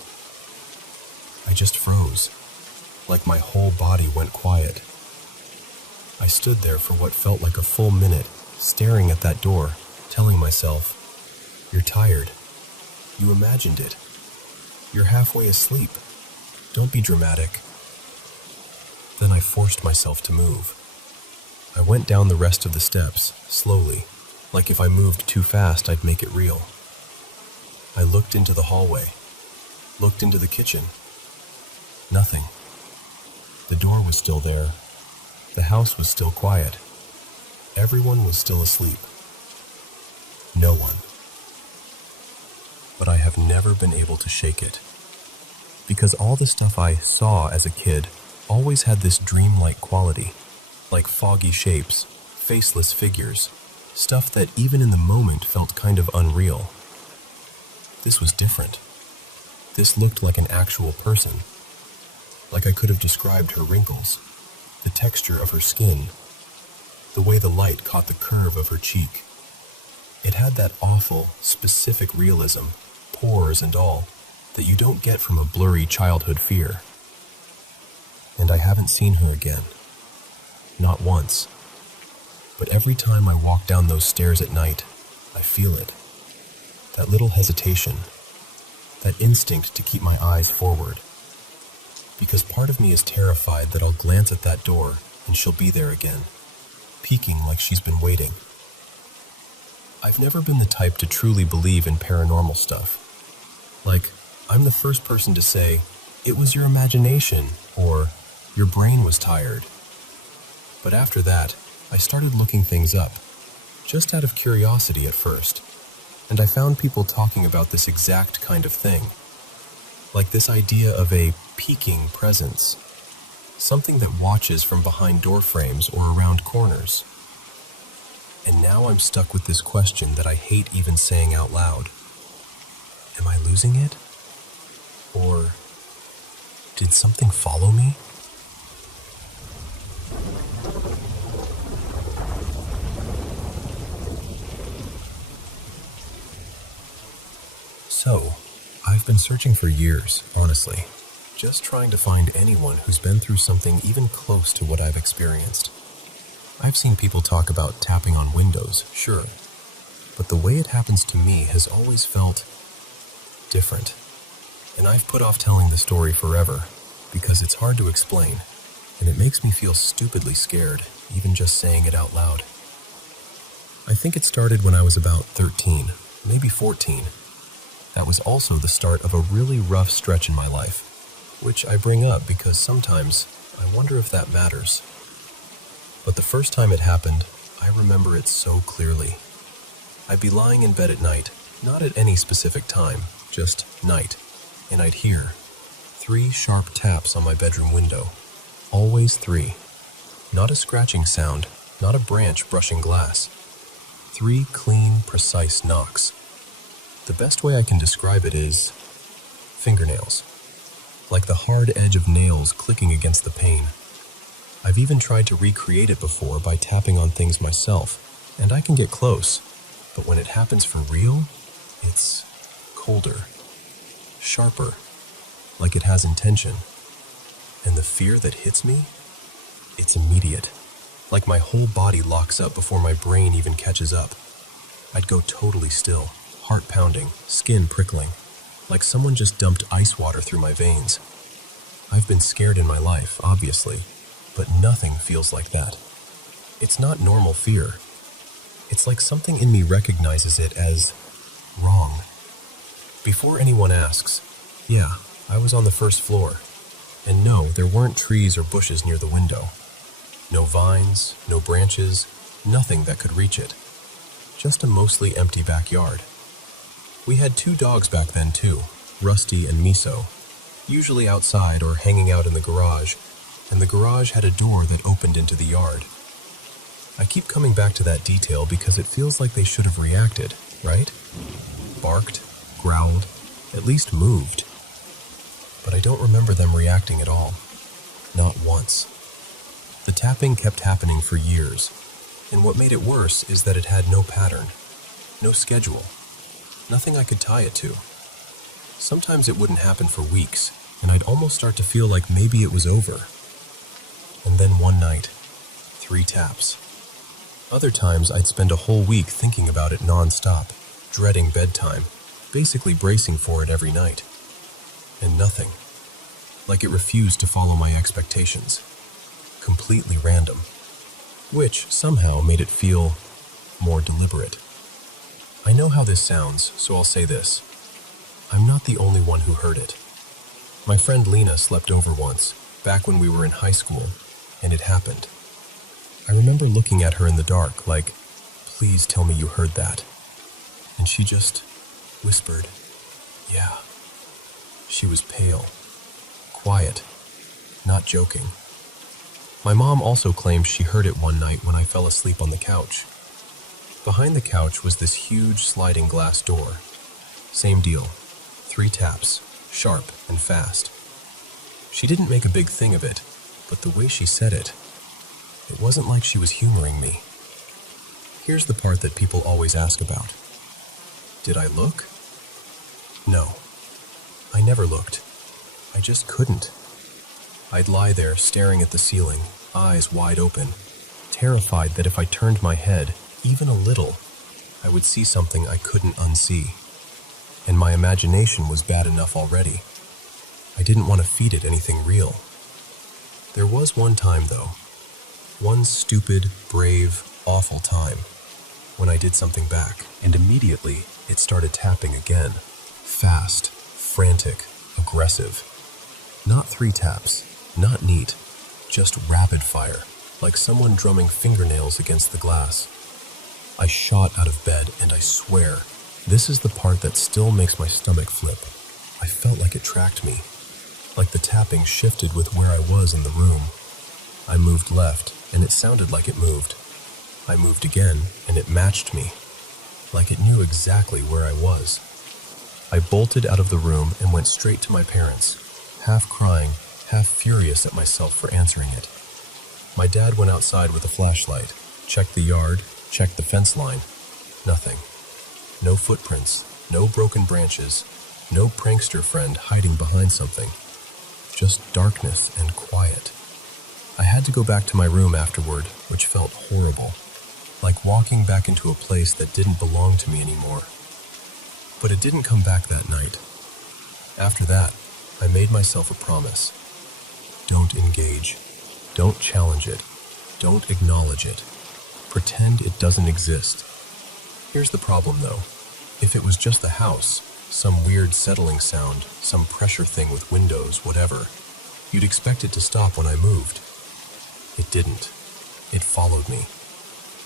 I just froze, like my whole body went quiet. I stood there for what felt like a full minute, staring at that door, telling myself, "You're tired. You imagined it. You're halfway asleep. Don't be dramatic." Then I forced myself to move. I went down the rest of the steps, slowly, like if I moved too fast I'd make it real. I looked into the hallway, looked into the kitchen. Nothing. The door was still there. The house was still quiet. Everyone was still asleep. No one. But I have never been able to shake it. Because all the stuff I saw as a kid always had this dreamlike quality, like foggy shapes, faceless figures, stuff that even in the moment felt kind of unreal. This was different. This looked like an actual person. Like I could have described her wrinkles, the texture of her skin, the way the light caught the curve of her cheek. It had that awful, specific realism, pores and all, that you don't get from a blurry childhood fear. And I haven't seen her again. Not once. But every time I walk down those stairs at night, I feel it. That little hesitation, that instinct to keep my eyes forward. Because part of me is terrified that I'll glance at that door and she'll be there again, peeking like she's been waiting. I've never been the type to truly believe in paranormal stuff. Like, I'm the first person to say, it was your imagination, or your brain was tired. But after that, I started looking things up, just out of curiosity at first, and I found people talking about this exact kind of thing. Like this idea of a peeking presence, something that watches from behind door frames or around corners. And now I'm stuck with this question that I hate even saying out loud. Am I losing it? Or did something follow me? So, I've been searching for years, honestly, just trying to find anyone who's been through something even close to what I've experienced. I've seen people talk about tapping on windows, sure, but the way it happens to me has always felt different. And I've put off telling the story forever because it's hard to explain, and it makes me feel stupidly scared, even just saying it out loud. I think it started when I was about 13, maybe 14. That was also the start of a really rough stretch in my life, which I bring up because sometimes I wonder if that matters. But the first time it happened, I remember it so clearly. I'd be lying in bed at night, not at any specific time, just night, and I'd hear 3 sharp taps on my bedroom window. Always 3. Not a scratching sound, not a branch brushing glass. 3 clean, precise knocks. The best way I can describe it is fingernails. Like the hard edge of nails clicking against the pane. I've even tried to recreate it before by tapping on things myself, and I can get close, but when it happens for real, it's colder, sharper, like it has intention. And the fear that hits me, it's immediate, like my whole body locks up before my brain even catches up. I'd go totally still, heart pounding, skin prickling, like someone just dumped ice water through my veins. I've been scared in my life, obviously, but nothing feels like that. It's not normal fear. It's like something in me recognizes it as wrong. Before anyone asks, yeah, I was on the first floor. And no, there weren't trees or bushes near the window. No vines, no branches, nothing that could reach it. Just a mostly empty backyard. We had 2 dogs back then too, Rusty and Miso, usually outside or hanging out in the garage, and the garage had a door that opened into the yard. I keep coming back to that detail because it feels like they should have reacted, right? Barked, growled, at least moved. But I don't remember them reacting at all. Not once. The tapping kept happening for years, and what made it worse is that it had no pattern, no schedule, nothing I could tie it to. Sometimes it wouldn't happen for weeks, and I'd almost start to feel like maybe it was over. And then one night, 3 taps. Other times I'd spend a whole week thinking about it non-stop, dreading bedtime, basically bracing for it every night. And nothing. Like it refused to follow my expectations. Completely random. Which somehow made it feel more deliberate. I know how this sounds, so I'll say this. I'm not the only one who heard it. My friend Lena slept over once, back when we were in high school, and it happened. I remember looking at her in the dark, like, please tell me you heard that. And she just whispered, yeah. She was pale, quiet, not joking. My mom also claimed she heard it one night when I fell asleep on the couch. Behind the couch was this huge sliding glass door. Same deal, 3 taps, sharp and fast. She didn't make a big thing of it, but the way she said it wasn't like she was humoring me. Here's the part that people always ask about. Did I look? No, I never looked. I just couldn't. I'd lie there staring at the ceiling, eyes wide open, terrified that if I turned my head even a little, I would see something I couldn't unsee. And my imagination was bad enough already. I didn't want to feed it anything real. There was one time, though, one stupid, brave, awful time, when I did something back, and immediately it started tapping again. Fast, frantic, aggressive. Not 3 taps, not neat, just rapid fire, like someone drumming fingernails against the glass. I shot out of bed, and I swear, this is the part that still makes my stomach flip. I felt like it tracked me, like the tapping shifted with where I was in the room. I moved left, and it sounded like it moved. I moved again, and it matched me, like it knew exactly where I was. I bolted out of the room and went straight to my parents, half crying, half furious at myself for answering it. My dad went outside with a flashlight, checked the yard, checked the fence line. Nothing. No footprints, no broken branches, no prankster friend hiding behind something. Just darkness and quiet. I had to go back to my room afterward, which felt horrible, like walking back into a place that didn't belong to me anymore. But it didn't come back that night. After that, I made myself a promise. Don't engage. Don't challenge it. Don't acknowledge it. Pretend it doesn't exist. Here's the problem, though. If it was just the house, some weird settling sound, some pressure thing with windows, whatever, you'd expect it to stop when I moved. It didn't. It followed me.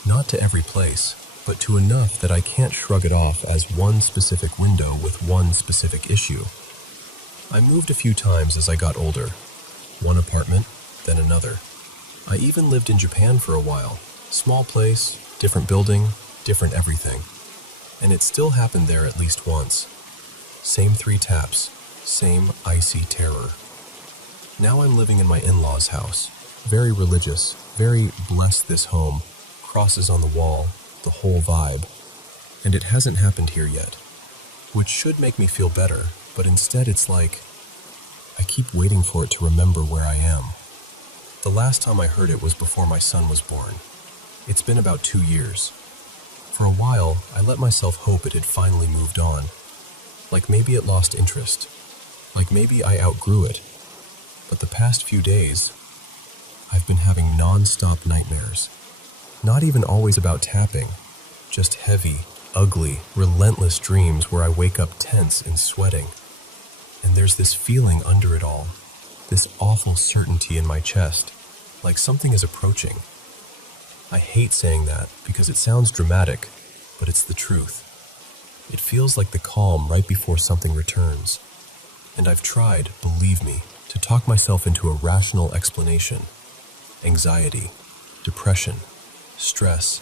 Not to every place, but to enough that I can't shrug it off as one specific window with one specific issue. I moved a few times as I got older. One apartment, then another. I even lived in Japan for a while. Small place, different building, different everything. And it still happened there at least once. Same 3 taps, same icy terror. Now I'm living in my in-laws' house. Very religious, very bless this home, crosses on the wall, the whole vibe. And it hasn't happened here yet, which should make me feel better, but instead it's like I keep waiting for it to remember where I am. The last time I heard it was before my son was born. It's been about 2 years. For a while, I let myself hope it had finally moved on. Like maybe it lost interest. Like maybe I outgrew it. But the past few days, I've been having non-stop nightmares. Not even always about tapping, just heavy, ugly, relentless dreams where I wake up tense and sweating. And there's this feeling under it all, this awful certainty in my chest, like something is approaching. I hate saying that because it sounds dramatic, but it's the truth. It feels like the calm right before something returns. And I've tried, believe me, to talk myself into a rational explanation. Anxiety, depression, stress,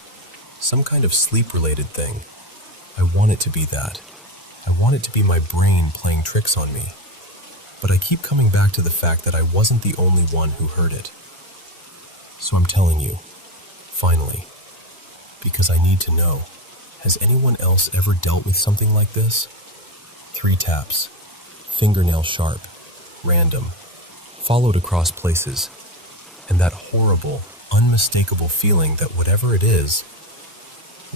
some kind of sleep-related thing. I want it to be that. I want it to be my brain playing tricks on me. But I keep coming back to the fact that I wasn't the only one who heard it. So I'm telling you, finally, because I need to know. Has anyone else ever dealt with something like this? 3 taps, fingernail sharp, random, followed across places, and that horrible, unmistakable feeling that whatever it is,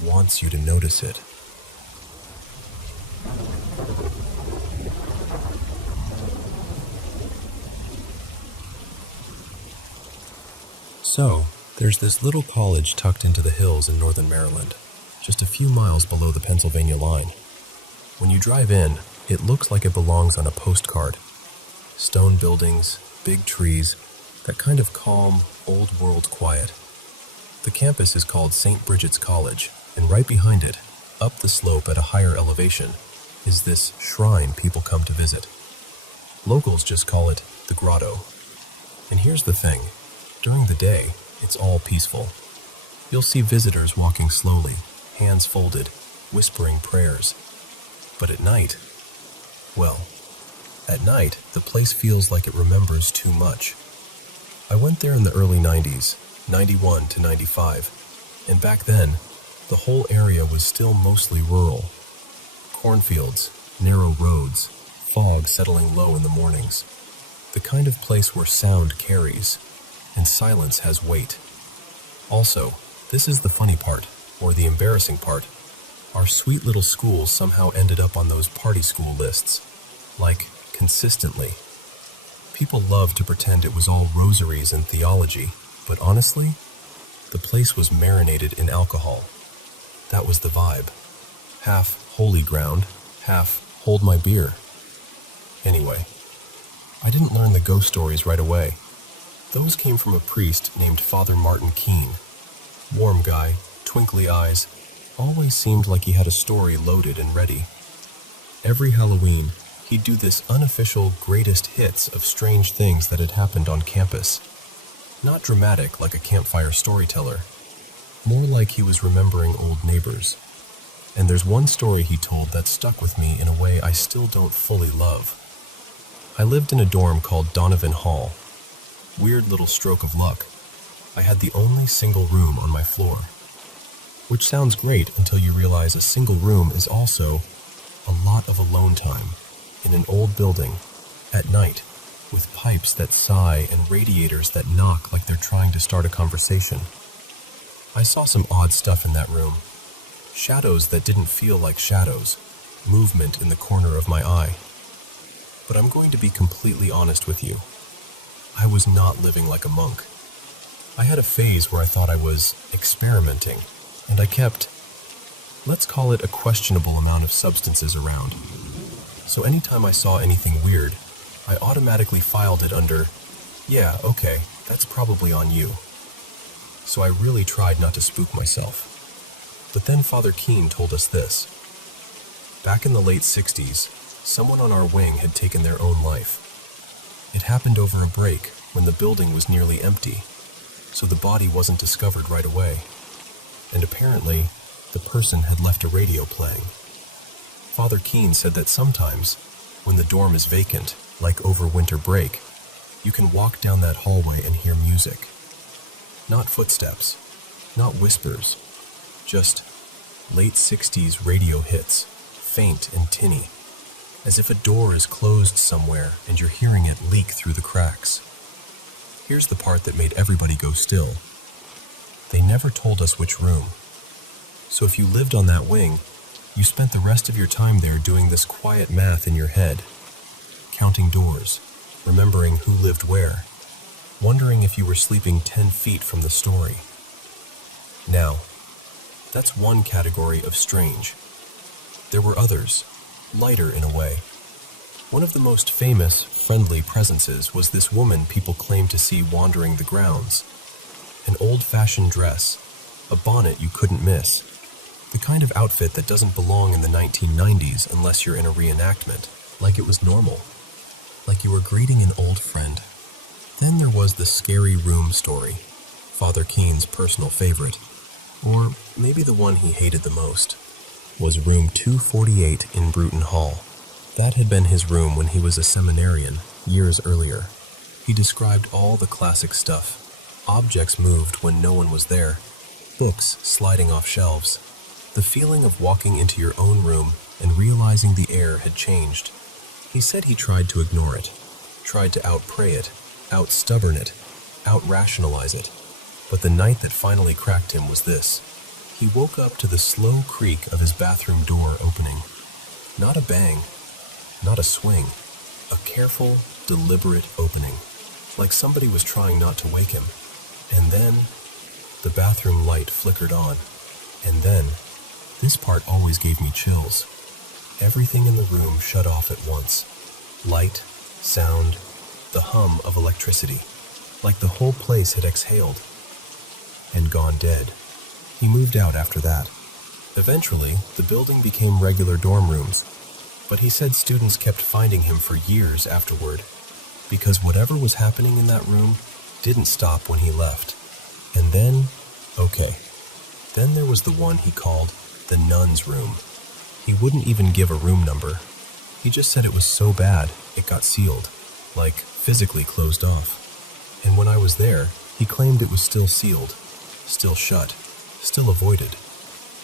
wants you to notice it. So, there's this little college tucked into the hills in northern Maryland, just a few miles below the Pennsylvania line. When you drive in, it looks like it belongs on a postcard. Stone buildings, big trees, that kind of calm, old-world quiet. The campus is called St. Bridget's College, and right behind it, up the slope at a higher elevation, is this shrine people come to visit. Locals just call it the Grotto. And here's the thing, during the day, it's all peaceful. You'll see visitors walking slowly, hands folded, whispering prayers. But at night, well, at night, the place feels like it remembers too much. I went there in the early 90s, 91 to 95, and back then, the whole area was still mostly rural. Cornfields, narrow roads, fog settling low in the mornings. The kind of place where sound carries, and silence has weight. Also, this is the funny part, or the embarrassing part. Our sweet little school somehow ended up on those party school lists. Like, consistently. People love to pretend it was all rosaries and theology, but honestly, the place was marinated in alcohol. That was the vibe. Half holy ground, half hold my beer. Anyway, I didn't learn the ghost stories right away. Those came from a priest named Father Martin Keene. Warm guy, twinkly eyes, always seemed like he had a story loaded and ready. Every Halloween, he'd do this unofficial greatest hits of strange things that had happened on campus. Not dramatic like a campfire storyteller, more like he was remembering old neighbors. And there's one story he told that stuck with me in a way I still don't fully love. I lived in a dorm called Donovan Hall. Weird little stroke of luck. I had the only single room on my floor. Which sounds great until you realize a single room is also a lot of alone time in an old building, at night, with pipes that sigh and radiators that knock like they're trying to start a conversation. I saw some odd stuff in that room. Shadows that didn't feel like shadows, movement in the corner of my eye. But I'm going to be completely honest with you. I was not living like a monk. I had a phase where I thought I was experimenting, and I kept, let's call it a questionable amount of substances around. So anytime I saw anything weird, I automatically filed it under, yeah, okay, that's probably on you. So I really tried not to spook myself. But then Father Keene told us this. Back in the late 60s, someone on our wing had taken their own life. It happened over a break when the building was nearly empty, so the body wasn't discovered right away. And apparently, the person had left a radio playing. Father Keene said that sometimes, when the dorm is vacant, like over winter break, you can walk down that hallway and hear music. Not footsteps, not whispers, just late 60s radio hits, faint and tinny, as if a door is closed somewhere and you're hearing it leak through the cracks. Here's the part that made everybody go still. They never told us which room. So if you lived on that wing, you spent the rest of your time there doing this quiet math in your head, counting doors, remembering who lived where, wondering if you were sleeping 10 feet from the story. Now, that's one category of strange. There were others, lighter in a way. One of the most famous, friendly presences was this woman people claimed to see wandering the grounds. An old-fashioned dress, a bonnet you couldn't miss. The kind of outfit that doesn't belong in the 1990s unless you're in a reenactment, like it was normal. Like you were greeting an old friend. Then there was the scary room story, Father Keene's personal favorite, or maybe the one he hated the most, was room 248 in Bruton Hall. That had been his room when he was a seminarian, years earlier. He described all the classic stuff. Objects moved when no one was there, books sliding off shelves. The feeling of walking into your own room and realizing the air had changed. He said he tried to ignore it, tried to outpray it, out-stubborn it, out-rationalize it. But the night that finally cracked him was this. He woke up to the slow creak of his bathroom door opening. Not a bang, not a swing, a careful, deliberate opening, like somebody was trying not to wake him. And then, the bathroom light flickered on. And then, this part always gave me chills. Everything in the room shut off at once. Light, sound, the hum of electricity, like the whole place had exhaled. and gone dead. He moved out after that. Eventually, the building became regular dorm rooms, but he said students kept finding him for years afterward, because whatever was happening in that room didn't stop when he left. And then, then there was the one he called the nun's room. He wouldn't even give a room number. He just said it was so bad, it got sealed, like physically closed off. And when I was there, he claimed it was still sealed, still shut, still avoided.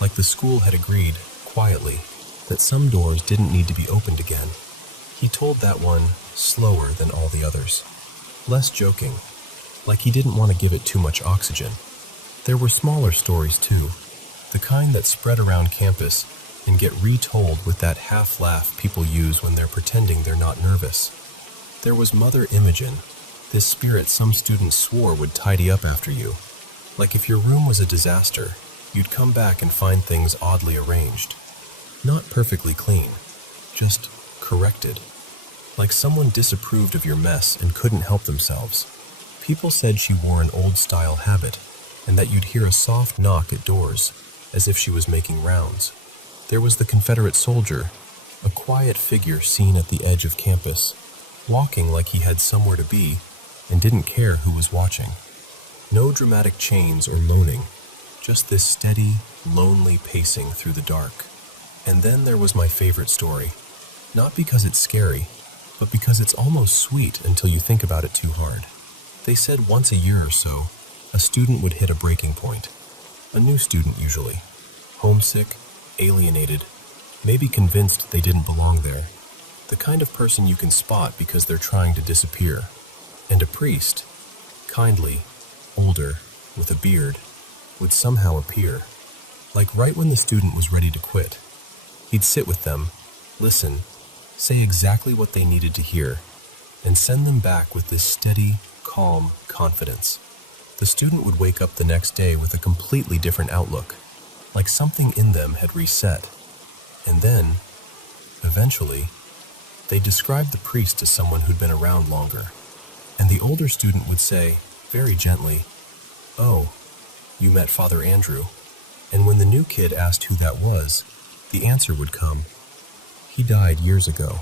Like the school had agreed, quietly, that some doors didn't need to be opened again. He told that one slower than all the others. Less joking, like he didn't want to give it too much oxygen. There were smaller stories too, the kind that spread around campus and get retold with that half-laugh people use when they're pretending they're not nervous. There was Mother Imogen, this spirit some students swore would tidy up after you. Like if your room was a disaster, you'd come back and find things oddly arranged. Not perfectly clean, just corrected. Like someone disapproved of your mess and couldn't help themselves. People said she wore an old-style habit, and that you'd hear a soft knock at doors, as if she was making rounds. There was the Confederate soldier, a quiet figure seen at the edge of campus, walking like he had somewhere to be and didn't care who was watching. No dramatic chains or moaning, just this steady, lonely pacing through the dark. And then there was my favorite story, not because it's scary, but because it's almost sweet until you think about it too hard. They said once a year or so, a student would hit a breaking point. A new student usually. Homesick, alienated, maybe convinced they didn't belong there. The kind of person you can spot because they're trying to disappear. And a priest, kindly, older, with a beard, would somehow appear. Like right when the student was ready to quit. He'd sit with them, listen, say exactly what they needed to hear, and send them back with this steady, calm confidence. The student would wake up the next day with a completely different outlook, like something in them had reset. And then, eventually, they described the priest to someone who'd been around longer, and the older student would say, very gently, "Oh, you met Father Andrew." And when the new kid asked who that was, the answer would come, "He died years ago."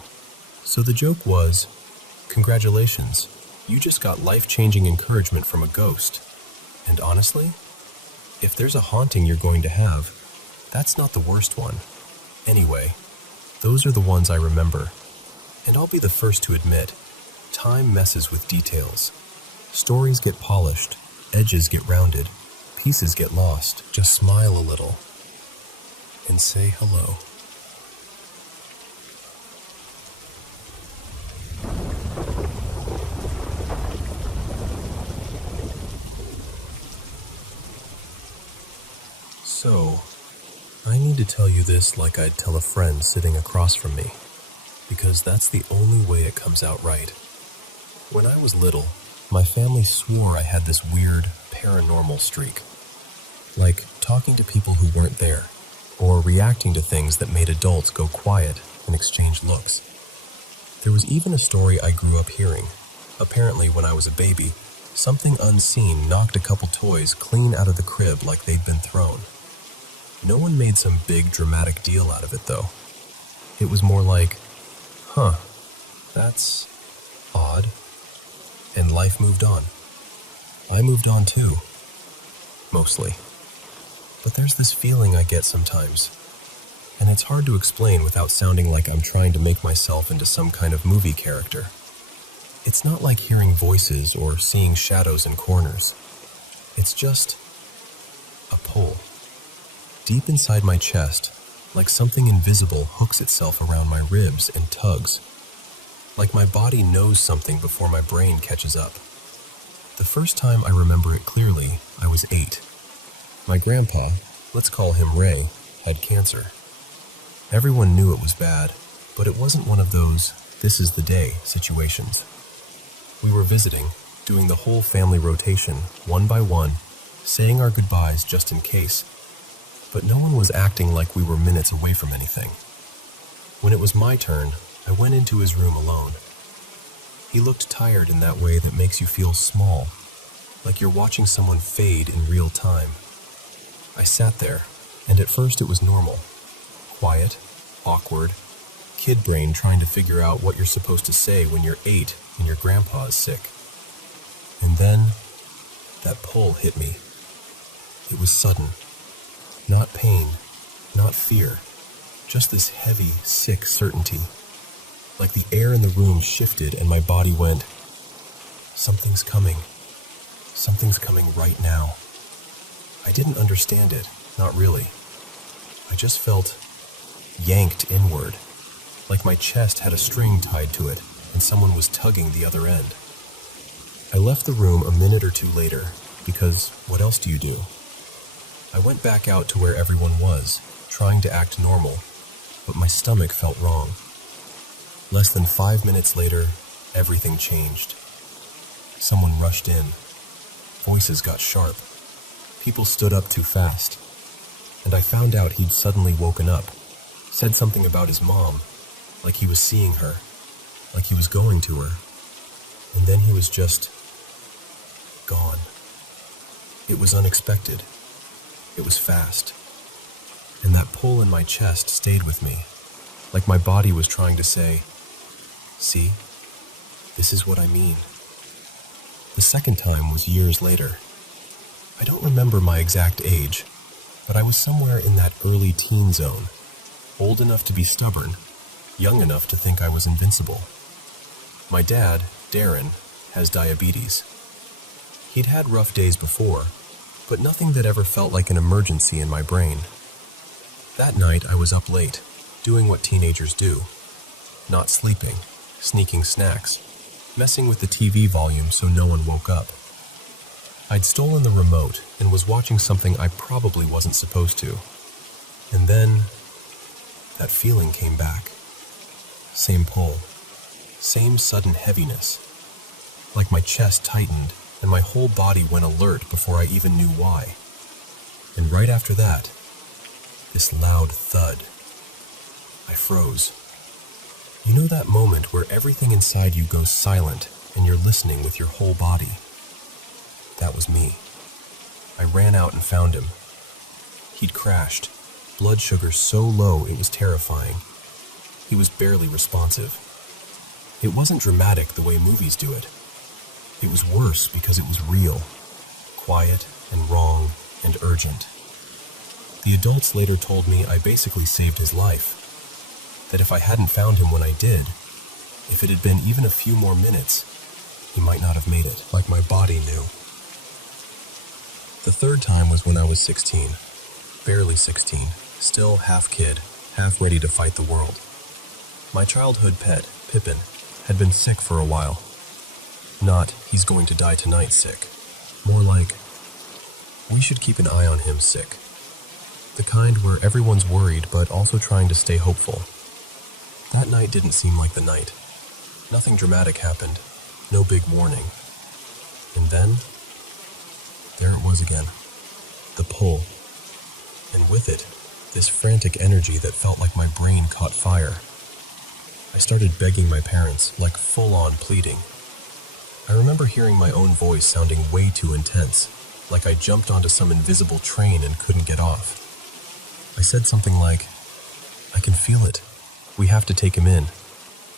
So the joke was, "Congratulations, you just got life-changing encouragement from a ghost." And honestly, if there's a haunting you're going to have, that's not the worst one. Anyway, those are the ones I remember. And I'll be the first to admit, time messes with details. Stories get polished, edges get rounded, pieces get lost. Just smile a little and say hello. So, I need to tell you this like I'd tell a friend sitting across from me, because that's the only way it comes out right. When I was little, my family swore I had this weird, paranormal streak. Like talking to people who weren't there, or reacting to things that made adults go quiet and exchange looks. There was even a story I grew up hearing. Apparently, when I was a baby, something unseen knocked a couple toys clean out of the crib like they'd been thrown. No one made some big dramatic deal out of it, though. It was more like, that's odd. And life moved on. I moved on too. Mostly. But there's this feeling I get sometimes, and it's hard to explain without sounding like I'm trying to make myself into some kind of movie character. It's not like hearing voices or seeing shadows in corners. It's just a pull. Deep inside my chest, like something invisible hooks itself around my ribs and tugs. Like my body knows something before my brain catches up. The first time I remember it clearly, I was 8. My grandpa, let's call him Ray, had cancer. Everyone knew it was bad, but it wasn't one of those, this is the day situations. We were visiting, doing the whole family rotation, one by one, saying our goodbyes just in case. But no one was acting like we were minutes away from anything. When it was my turn, I went into his room alone. He looked tired in that way that makes you feel small, like you're watching someone fade in real time. I sat there, and at first it was normal. Quiet, awkward, kid brain trying to figure out what you're supposed to say when you're 8 and your grandpa is sick. And then, that pull hit me. It was sudden. Not pain, not fear, just this heavy, sick certainty. Like the air in the room shifted and my body went, something's coming. Something's coming right now. I didn't understand it, not really. I just felt yanked inward, like my chest had a string tied to it and someone was tugging the other end. I left the room a minute or two later, because what else do you do? I went back out to where everyone was, trying to act normal, but my stomach felt wrong. Less than 5 minutes later, everything changed. Someone rushed in. Voices got sharp. People stood up too fast. And I found out he'd suddenly woken up, said something about his mom, like he was seeing her, like he was going to her. And then he was just gone. It was unexpected. It was fast. And that pull in my chest stayed with me, like my body was trying to say, see, this is what I mean. The second time was years later. I don't remember my exact age, but I was somewhere in that early teen zone, old enough to be stubborn, young enough to think I was invincible. My dad, Darren, has diabetes. He'd had rough days before, but nothing that ever felt like an emergency in my brain. That night I was up late, doing what teenagers do. Not sleeping, sneaking snacks, messing with the TV volume so no one woke up. I'd stolen the remote and was watching something I probably wasn't supposed to. And then, that feeling came back. Same pull, same sudden heaviness. Like my chest tightened and my whole body went alert before I even knew why. And right after that, this loud thud. I froze. You know that moment where everything inside you goes silent and you're listening with your whole body? That was me. I ran out and found him. He'd crashed, blood sugar so low it was terrifying. He was barely responsive. It wasn't dramatic the way movies do it. It was worse because it was real, quiet and wrong and urgent. The adults later told me I basically saved his life. That if I hadn't found him when I did, if it had been even a few more minutes, he might not have made it, like my body knew. The third time was when I was 16, barely 16, still half kid, half ready to fight the world. My childhood pet, Pippin, had been sick for a while. Not, he's going to die tonight sick. More like, we should keep an eye on him sick. The kind where everyone's worried but also trying to stay hopeful. That night didn't seem like the night. Nothing dramatic happened, no big warning. And then, there it was again. The pull. And with it, this frantic energy that felt like my brain caught fire. I started begging my parents, like full-on pleading. I remember hearing my own voice sounding way too intense, like I jumped onto some invisible train and couldn't get off. I said something like, I can feel it. We have to take him in.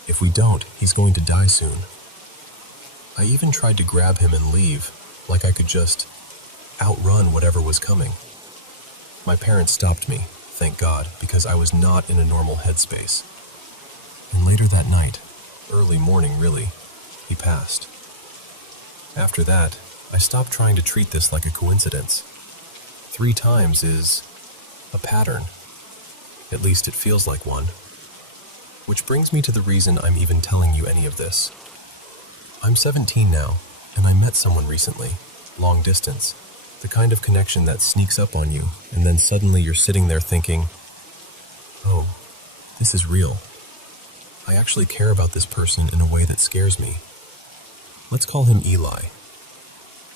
If we don't, he's going to die soon. I even tried to grab him and leave, like I could just outrun whatever was coming. My parents stopped me, thank God, because I was not in a normal headspace. And later that night, early morning really, he passed. After that, I stopped trying to treat this like a coincidence. 3 times is a pattern. At least it feels like one. Which brings me to the reason I'm even telling you any of this. I'm 17 now, and I met someone recently, long distance, the kind of connection that sneaks up on you, and then suddenly you're sitting there thinking, oh, this is real. I actually care about this person in a way that scares me. Let's call him Eli.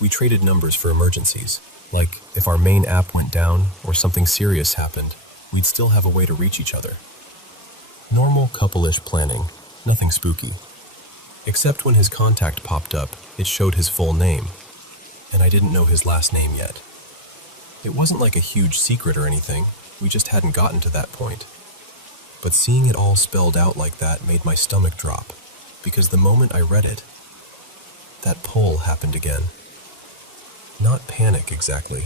We traded numbers for emergencies, like if our main app went down or something serious happened, we'd still have a way to reach each other. Normal couple-ish planning, nothing spooky. Except when his contact popped up, it showed his full name. and I didn't know his last name yet. It wasn't like a huge secret or anything, we just hadn't gotten to that point. But seeing it all spelled out like that made my stomach drop, because the moment I read it, that pull happened again. Not panic exactly,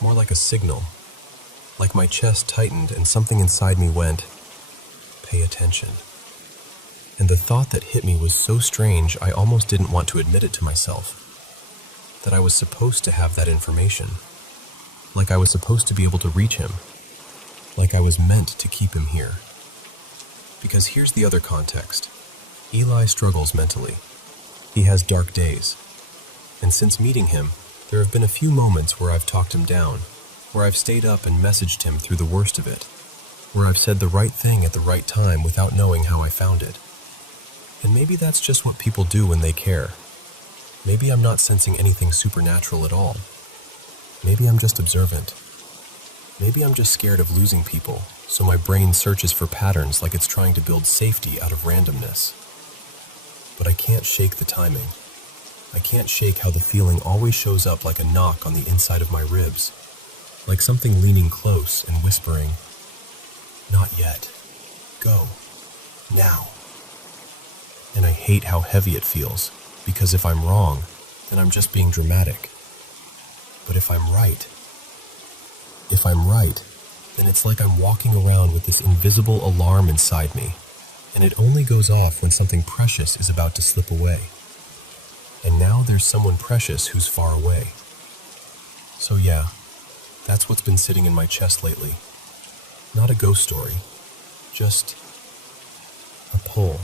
more like a signal. Like my chest tightened and something inside me went, "Pay attention." And the thought that hit me was so strange I almost didn't want to admit it to myself. That I was supposed to have that information. Like I was supposed to be able to reach him. Like I was meant to keep him here. Because here's the other context. Eli struggles mentally. He has dark days. And since meeting him, there have been a few moments where I've talked him down, where I've stayed up and messaged him through the worst of it, where I've said the right thing at the right time without knowing how I found it. And maybe that's just what people do when they care. Maybe I'm not sensing anything supernatural at all. Maybe I'm just observant. Maybe I'm just scared of losing people, so my brain searches for patterns like it's trying to build safety out of randomness. But I can't shake the timing. I can't shake how the feeling always shows up like a knock on the inside of my ribs, like something leaning close and whispering, "Not yet. Go. Now." And I hate how heavy it feels, because if I'm wrong, then I'm just being dramatic. But if I'm right, then it's like I'm walking around with this invisible alarm inside me, and it only goes off when something precious is about to slip away. And now there's someone precious who's far away. So yeah, that's what's been sitting in my chest lately. Not a ghost story, just a pull.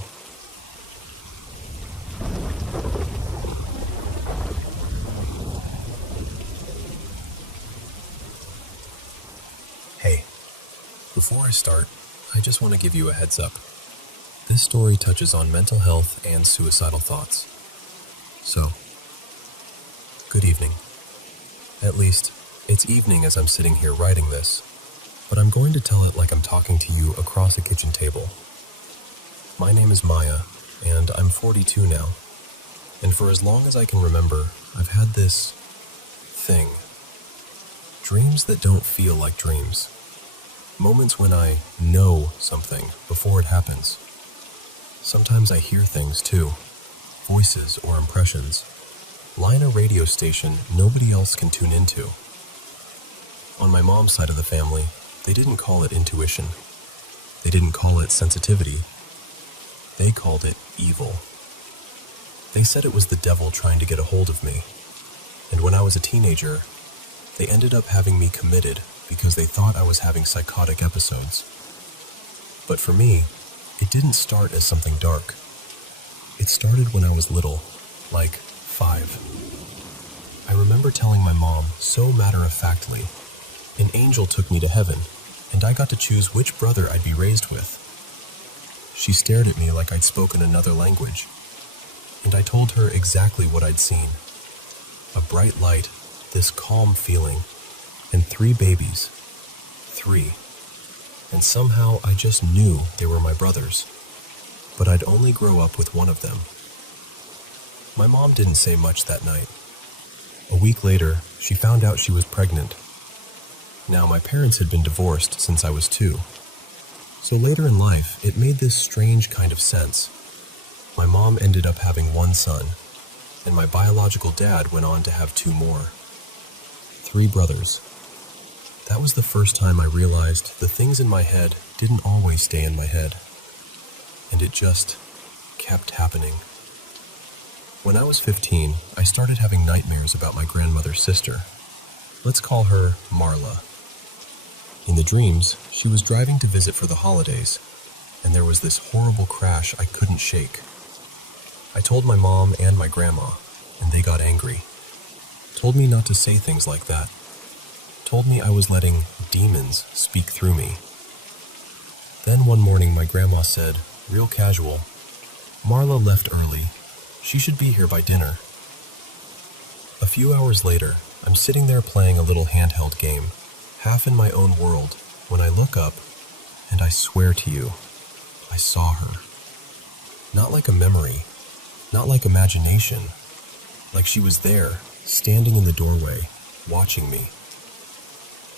Hey, before I start, I just want to give you a heads up. This story touches on mental health and suicidal thoughts. So, good evening. At least, it's evening as I'm sitting here writing this, but I'm going to tell it like I'm talking to you across a kitchen table. My name is Maya, and I'm 42 now. And for as long as I can remember, I've had this thing. Dreams that don't feel like dreams. Moments when I know something before it happens. Sometimes I hear things too. Voices or impressions. Line a radio station nobody else can tune into. On my mom's side of the family, they didn't call it intuition. They didn't call it sensitivity. They called it evil. They said it was the devil trying to get a hold of me. And when I was a teenager, they ended up having me committed because they thought I was having psychotic episodes. But for me, it didn't start as something dark. It started when I was little, like 5. I remember telling my mom so matter-of-factly, an angel took me to heaven, and I got to choose which brother I'd be raised with. She stared at me like I'd spoken another language, and I told her exactly what I'd seen. A bright light, this calm feeling, and 3 babies. 3. And somehow I just knew they were my brothers. But I'd only grow up with one of them. My mom didn't say much that night. A week later, she found out she was pregnant. Now, my parents had been divorced since I was 2. So later in life, it made this strange kind of sense. My mom ended up having 1 son, and my biological dad went on to have 2 more. 3 brothers. That was the first time I realized the things in my head didn't always stay in my head. And it just kept happening. When I was 15, I started having nightmares about my grandmother's sister. Let's call her Marla. In the dreams, she was driving to visit for the holidays, and there was this horrible crash I couldn't shake. I told my mom and my grandma, and they got angry. Told me not to say things like that. Told me I was letting demons speak through me. Then one morning my grandma said, real casual, "Marla left early. She should be here by dinner." A few hours later, I'm sitting there playing a little handheld game, half in my own world, when I look up, and I swear to you, I saw her. Not like a memory, not like imagination, like she was there, standing in the doorway, watching me.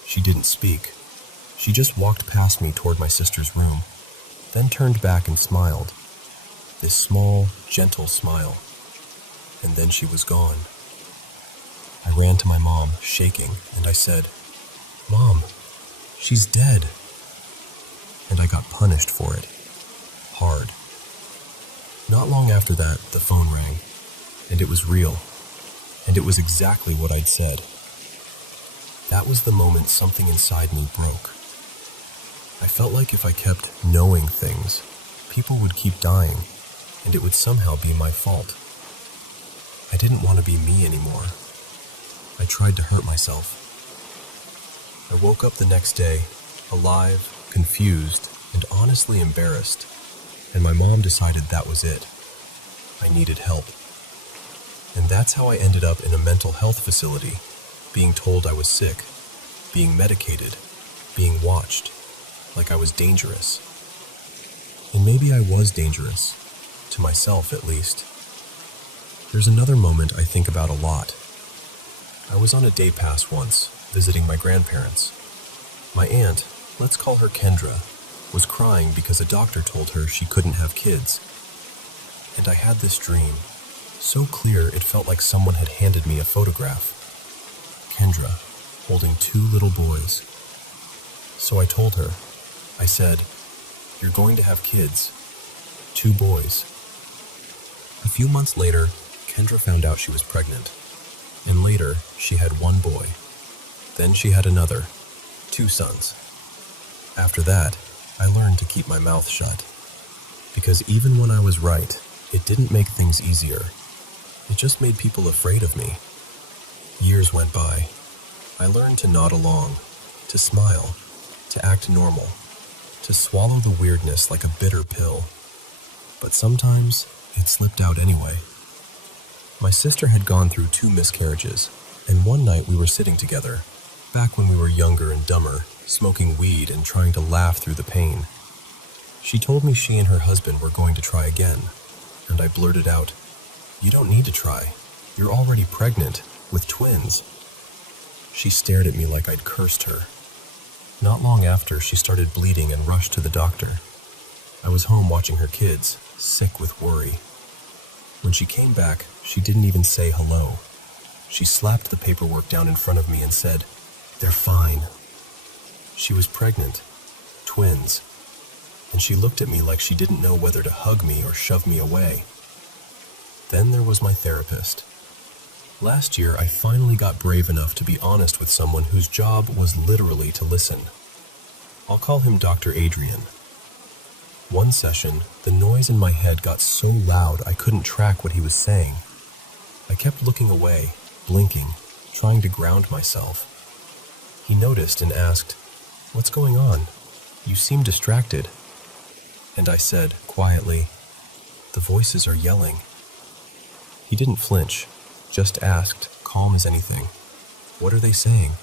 She didn't speak. She just walked past me toward my sister's room, then turned back and smiled. This small, gentle smile. And then she was gone. I ran to my mom, shaking, and I said, "Mom, she's dead." And I got punished for it. Hard. Not long after that, the phone rang, and it was real, and it was exactly what I'd said. That was the moment something inside me broke. I felt like if I kept knowing things, people would keep dying, and it would somehow be my fault. I didn't want to be me anymore. I tried to hurt myself. I woke up the next day, alive, confused, and honestly embarrassed, and my mom decided that was it. I needed help. And that's how I ended up in a mental health facility, being told I was sick, being medicated, being watched, like I was dangerous. And maybe I was dangerous, to myself at least. There's another moment I think about a lot. I was on a day pass once, visiting my grandparents. My aunt, let's call her Kendra, was crying because a doctor told her she couldn't have kids. And I had this dream, so clear it felt like someone had handed me a photograph. Kendra, holding 2 little boys. So I told her, I said, "You're going to have kids. 2 boys." A few months later, Kendra found out she was pregnant. And later, she had 1 boy. Then she had another, 2 sons. After that, I learned to keep my mouth shut. Because even when I was right, it didn't make things easier. It just made people afraid of me. Years went by. I learned to nod along, to smile, to act normal, to swallow the weirdness like a bitter pill. But sometimes, it slipped out anyway. My sister had gone through 2 miscarriages, and one night we were sitting together, back when we were younger and dumber, smoking weed and trying to laugh through the pain. She told me she and her husband were going to try again, and I blurted out, "You don't need to try. You're already pregnant, with twins." She stared at me like I'd cursed her. Not long after, she started bleeding and rushed to the doctor. I was home watching her kids, sick with worry. When she came back, she didn't even say hello. She slapped the paperwork down in front of me and said, "They're fine." She was pregnant, twins, and she looked at me like she didn't know whether to hug me or shove me away. Then there was my therapist. Last year, I finally got brave enough to be honest with someone whose job was literally to listen. I'll call him Dr. Adrian. One session, the noise in my head got so loud I couldn't track what he was saying. I kept looking away, blinking, trying to ground myself. He noticed and asked, "What's going on? You seem distracted." And I said, quietly, "The voices are yelling." He didn't flinch, just asked, calm as anything, "What are they saying?"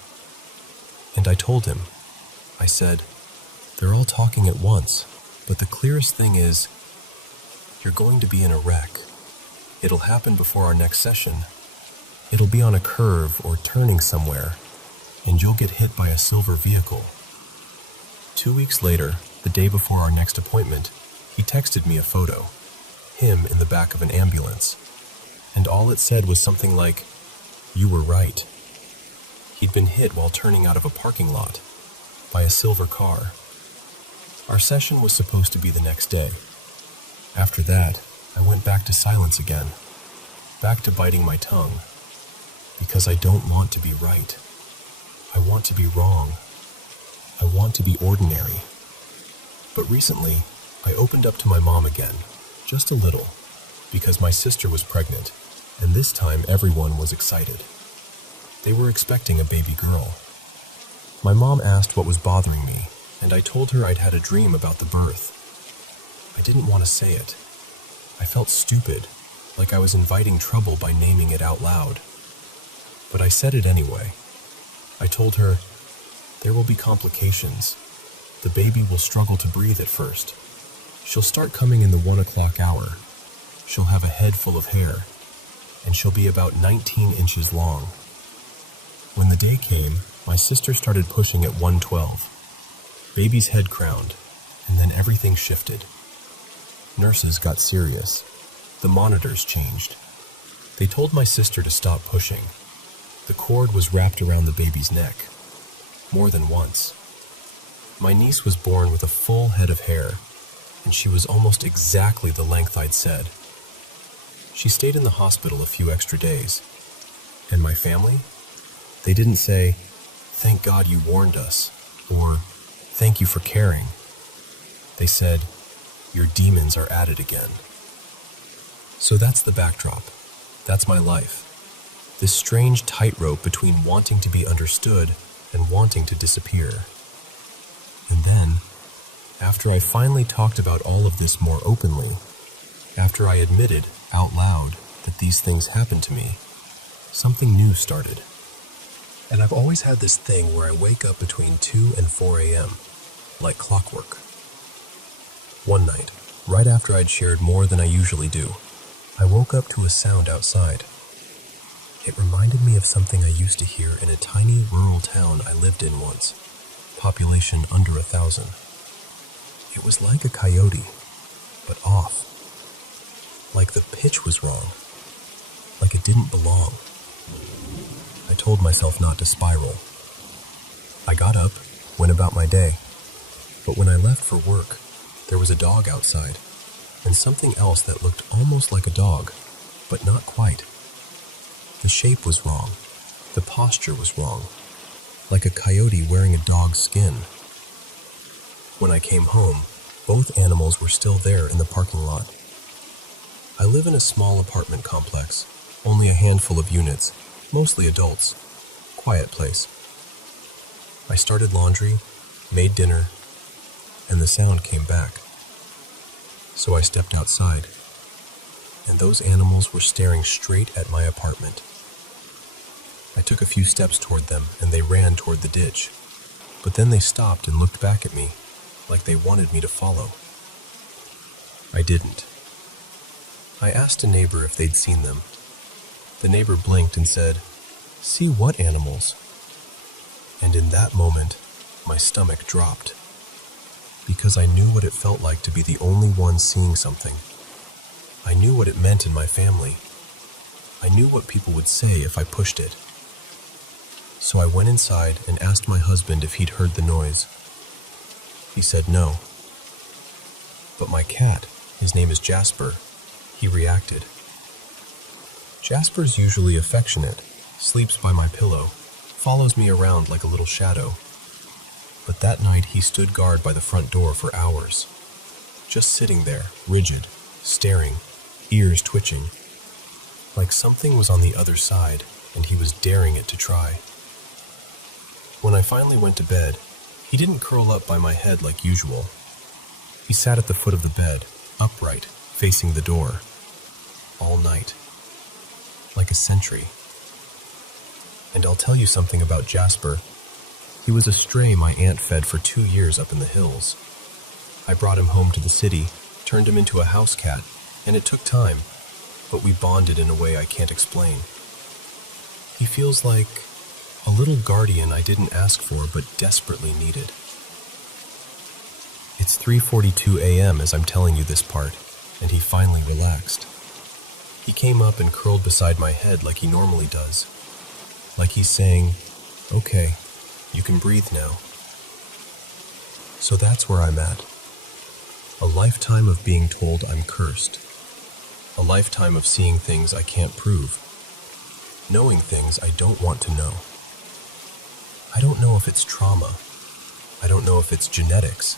And I told him. I said, "They're all talking at once, but the clearest thing is, you're going to be in a wreck. It'll happen before our next session. It'll be on a curve or turning somewhere, and you'll get hit by a silver vehicle." 2 weeks later, the day before our next appointment, he texted me a photo, him in the back of an ambulance, and all it said was something like, "You were right." He'd been hit while turning out of a parking lot by a silver car. Our session was supposed to be the next day. After that, I went back to silence again, back to biting my tongue, because I don't want to be right. I want to be wrong. I want to be ordinary. But recently, I opened up to my mom again, just a little, because my sister was pregnant, and this time everyone was excited. They were expecting a baby girl. My mom asked what was bothering me, and I told her I'd had a dream about the birth. I didn't want to say it. I felt stupid, like I was inviting trouble by naming it out loud. But I said it anyway. I told her, "There will be complications. The baby will struggle to breathe at first. She'll start coming in the 1 o'clock hour. She'll have a head full of hair. and she'll be about 19 inches long. When the day came, my sister started pushing at 112. Baby's head crowned, and then everything shifted. Nurses got serious. The monitors changed. They told my sister to stop pushing. The cord was wrapped around the baby's neck, more than once. My niece was born with a full head of hair, and she was almost exactly the length I'd said. She stayed in the hospital a few extra days. And my family? They didn't say, "Thank God you warned us," or "Thank you for caring." They said, "Your demons are at it again." So that's the backdrop. That's my life. This strange tightrope between wanting to be understood and wanting to disappear. And then, after I finally talked about all of this more openly, after I admitted out loud that these things happened to me, something new started. And I've always had this thing where I wake up between 2 and 4 a.m., like clockwork. One night, right after I'd shared more than I usually do, I woke up to a sound outside. It reminded me of something I used to hear in a tiny rural town I lived in once, population under 1,000. It was like a coyote, but off. Like the pitch was wrong. Like it didn't belong. I told myself not to spiral. I got up, went about my day. But when I left for work, there was a dog outside, and something else that looked almost like a dog, but not quite. The shape was wrong. The posture was wrong. Like a coyote wearing a dog's skin. When I came home, both animals were still there in the parking lot. I live in a small apartment complex, only a handful of units, mostly adults. Quiet place. I started laundry, made dinner, and the sound came back. So I stepped outside, and those animals were staring straight at my apartment. I took a few steps toward them, and they ran toward the ditch. But then they stopped and looked back at me, like they wanted me to follow. I didn't. I asked a neighbor if they'd seen them. The neighbor blinked and said, "See what animals?" And in that moment, my stomach dropped. Because I knew what it felt like to be the only one seeing something. I knew what it meant in my family. I knew what people would say if I pushed it. So I went inside and asked my husband if he'd heard the noise. He said no. But my cat, his name is Jasper, he reacted. Jasper's usually affectionate, sleeps by my pillow, follows me around like a little shadow. But that night he stood guard by the front door for hours. Just sitting there, rigid, staring, ears twitching. Like something was on the other side and he was daring it to try. When I finally went to bed, he didn't curl up by my head like usual. He sat at the foot of the bed, upright, facing the door. All night. Like a sentry. And I'll tell you something about Jasper. He was a stray my aunt fed for 2 years up in the hills. I brought him home to the city, turned him into a house cat, and it took time, but we bonded in a way I can't explain. He feels like a little guardian I didn't ask for but desperately needed. It's 3:42 a.m. as I'm telling you this part, and he finally relaxed. He came up and curled beside my head like he normally does. Like he's saying, "Okay, you can breathe now." So that's where I'm at. A lifetime of being told I'm cursed. A lifetime of seeing things I can't prove. Knowing things I don't want to know. I don't know if it's trauma. I don't know if it's genetics.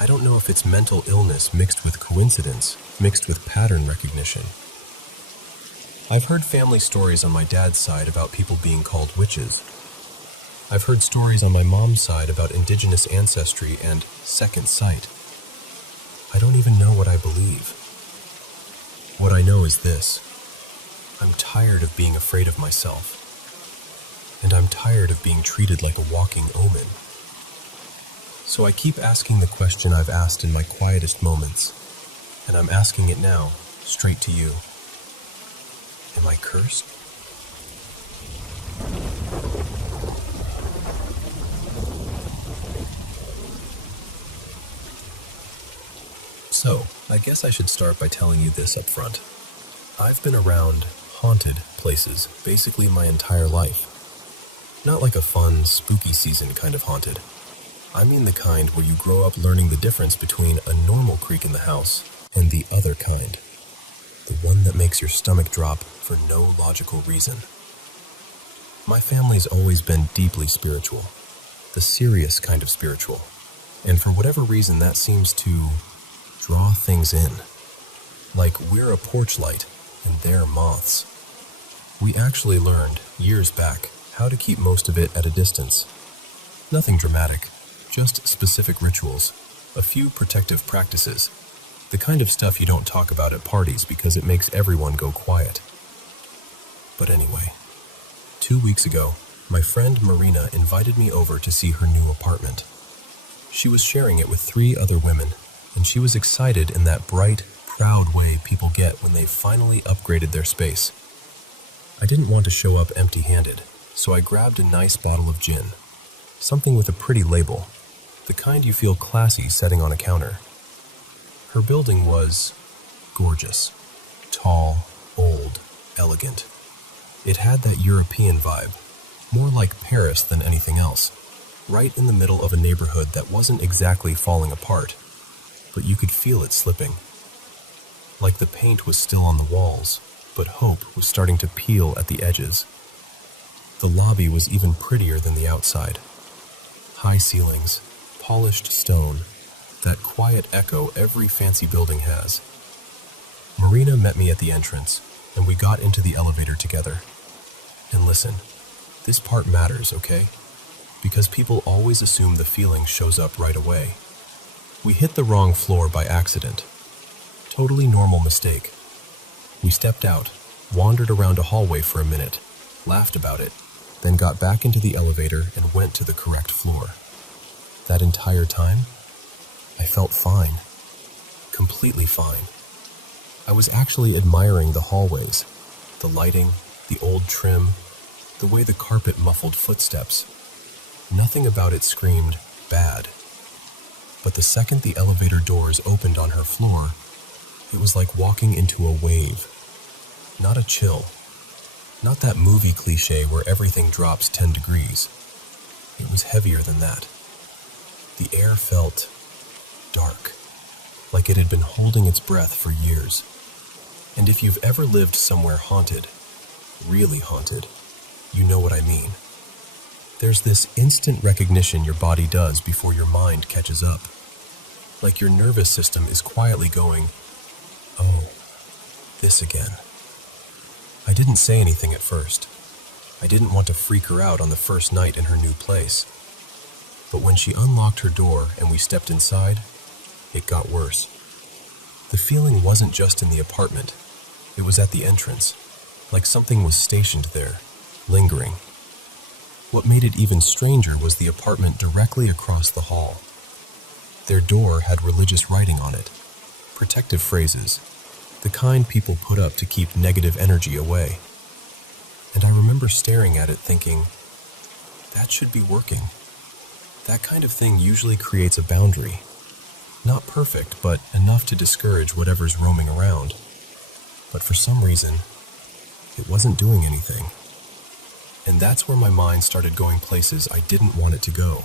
I don't know if it's mental illness mixed with coincidence, mixed with pattern recognition. I've heard family stories on my dad's side about people being called witches. I've heard stories on my mom's side about indigenous ancestry and second sight. I don't even know what I believe. What I know is this. I'm tired of being afraid of myself. And I'm tired of being treated like a walking omen. So I keep asking the question I've asked in my quietest moments, and I'm asking it now, straight to you. Am I cursed? So, I guess I should start by telling you this up front. I've been around haunted places basically my entire life. Not like a fun, spooky season kind of haunted. I mean the kind where you grow up learning the difference between a normal creak in the house and the other kind. The one that makes your stomach drop for no logical reason. My family's always been deeply spiritual. The serious kind of spiritual. And for whatever reason that seems to draw things in. Like we're a porch light and they're moths. We actually learned, years back, how to keep most of it at a distance. Nothing dramatic, just specific rituals, a few protective practices, the kind of stuff you don't talk about at parties because it makes everyone go quiet. But anyway, 2 weeks ago, my friend Marina invited me over to see her new apartment. She was sharing it with 3 other women, and she was excited in that bright, proud way people get when they've finally upgraded their space. I didn't want to show up empty-handed, so I grabbed a nice bottle of gin, something with a pretty label, the kind you feel classy setting on a counter. Her building was gorgeous, tall, old, elegant. It had that European vibe, more like Paris than anything else, right in the middle of a neighborhood that wasn't exactly falling apart, but you could feel it slipping. Like the paint was still on the walls, but hope was starting to peel at the edges. The lobby was even prettier than the outside. High ceilings, polished stone, that quiet echo every fancy building has. Marina met me at the entrance, and we got into the elevator together. And listen, this part matters, okay? Because people always assume the feeling shows up right away. We hit the wrong floor by accident. Totally normal mistake. We stepped out, wandered around a hallway for a minute, laughed about it, then got back into the elevator and went to the correct floor. That entire time, I felt fine. Completely fine. I was actually admiring the hallways, the lighting, the old trim, the way the carpet muffled footsteps. Nothing about it screamed bad. But the second the elevator doors opened on her floor, it was like walking into a wave. Not a chill. Not that movie cliche where everything drops 10 degrees. It was heavier than that. The air felt dark, like it had been holding its breath for years. And if you've ever lived somewhere haunted, really haunted, you know what I mean. There's this instant recognition your body does before your mind catches up. Like your nervous system is quietly going, "Oh, this again." I didn't say anything at first. I didn't want to freak her out on the first night in her new place. But when she unlocked her door and we stepped inside, it got worse. The feeling wasn't just in the apartment. It was at the entrance, like something was stationed there, lingering. What made it even stranger was the apartment directly across the hall. Their door had religious writing on it, protective phrases, the kind people put up to keep negative energy away. And I remember staring at it thinking, that should be working. That kind of thing usually creates a boundary. Not perfect, but enough to discourage whatever's roaming around. But for some reason, it wasn't doing anything. And that's where my mind started going places I didn't want it to go.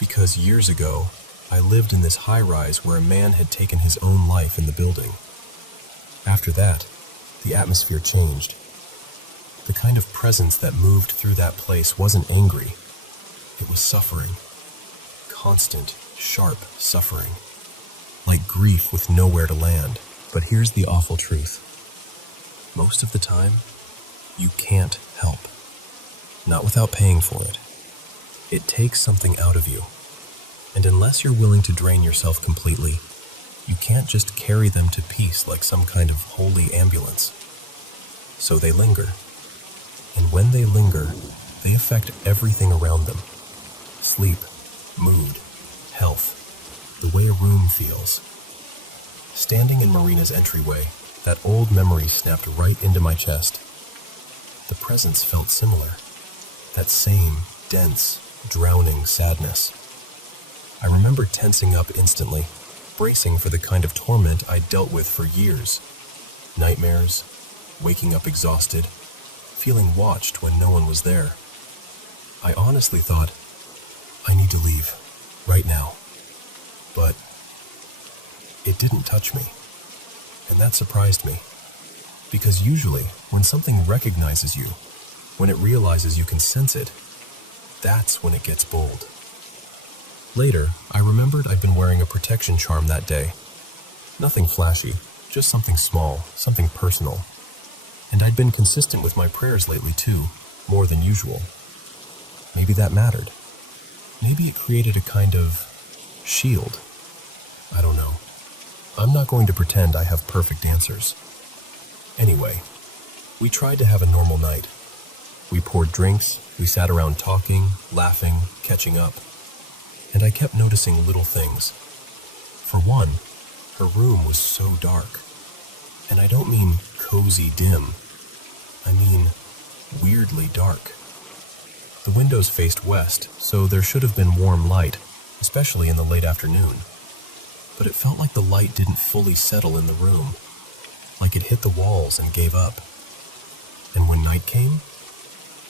Because years ago, I lived in this high-rise where a man had taken his own life in the building. After that, the atmosphere changed. The kind of presence that moved through that place wasn't angry. It was suffering. Constant, sharp suffering. Like grief with nowhere to land. But here's the awful truth. Most of the time, you can't help. Not without paying for it. It takes something out of you. And unless you're willing to drain yourself completely, you can't just carry them to peace like some kind of holy ambulance. So they linger. And when they linger, they affect everything around them. Sleep, mood, health, the way a room feels. Standing in Marina's entryway, that old memory snapped right into my chest. The presence felt similar. That same, dense, drowning sadness. I remember tensing up instantly, bracing for the kind of torment I'd dealt with for years. Nightmares, waking up exhausted, feeling watched when no one was there. I honestly thought, I need to leave, right now. But it didn't touch me, and that surprised me. Because usually, when something recognizes you, when it realizes you can sense it, that's when it gets bold. Later, I remembered I'd been wearing a protection charm that day. Nothing flashy, just something small, something personal. And I'd been consistent with my prayers lately too, more than usual. Maybe that mattered. Maybe it created a kind of shield. I don't know. I'm not going to pretend I have perfect answers. Anyway, we tried to have a normal night. We poured drinks, we sat around talking, laughing, catching up. And I kept noticing little things. For one, her room was so dark. And I don't mean cozy dim. I mean weirdly dark. The windows faced west, so there should have been warm light, especially in the late afternoon. But it felt like the light didn't fully settle in the room, like it hit the walls and gave up. And when night came,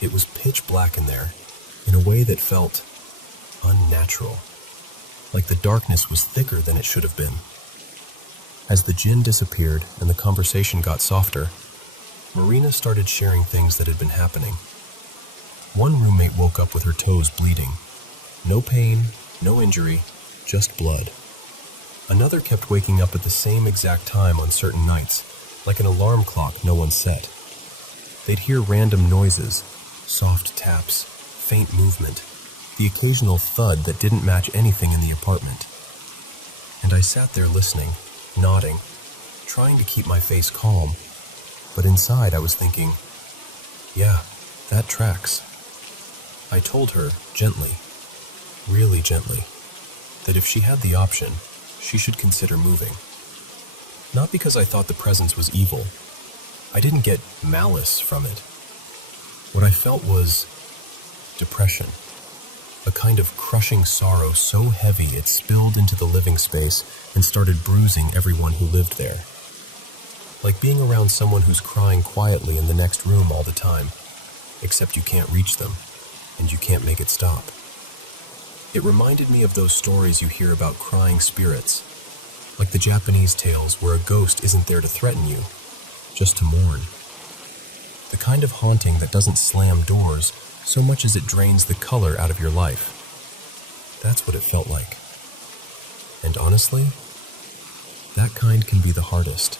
it was pitch black in there, in a way that felt unnatural, like the darkness was thicker than it should have been. As the djinn disappeared and the conversation got softer, Marina started sharing things that had been happening. One roommate woke up with her toes bleeding. No pain, no injury, just blood. Another kept waking up at the same exact time on certain nights, like an alarm clock no one set. They'd hear random noises, soft taps, faint movement, the occasional thud that didn't match anything in the apartment. And I sat there listening, nodding, trying to keep my face calm, but inside I was thinking, yeah, that tracks. I told her, gently, really gently, that if she had the option, she should consider moving. Not because I thought the presence was evil. I didn't get malice from it. What I felt was depression, a kind of crushing sorrow so heavy it spilled into the living space and started bruising everyone who lived there. Like being around someone who's crying quietly in the next room all the time, except you can't reach them, and you can't make it stop. It reminded me of those stories you hear about crying spirits, like the Japanese tales where a ghost isn't there to threaten you, just to mourn. The kind of haunting that doesn't slam doors so much as it drains the color out of your life. That's what it felt like. And honestly, that kind can be the hardest.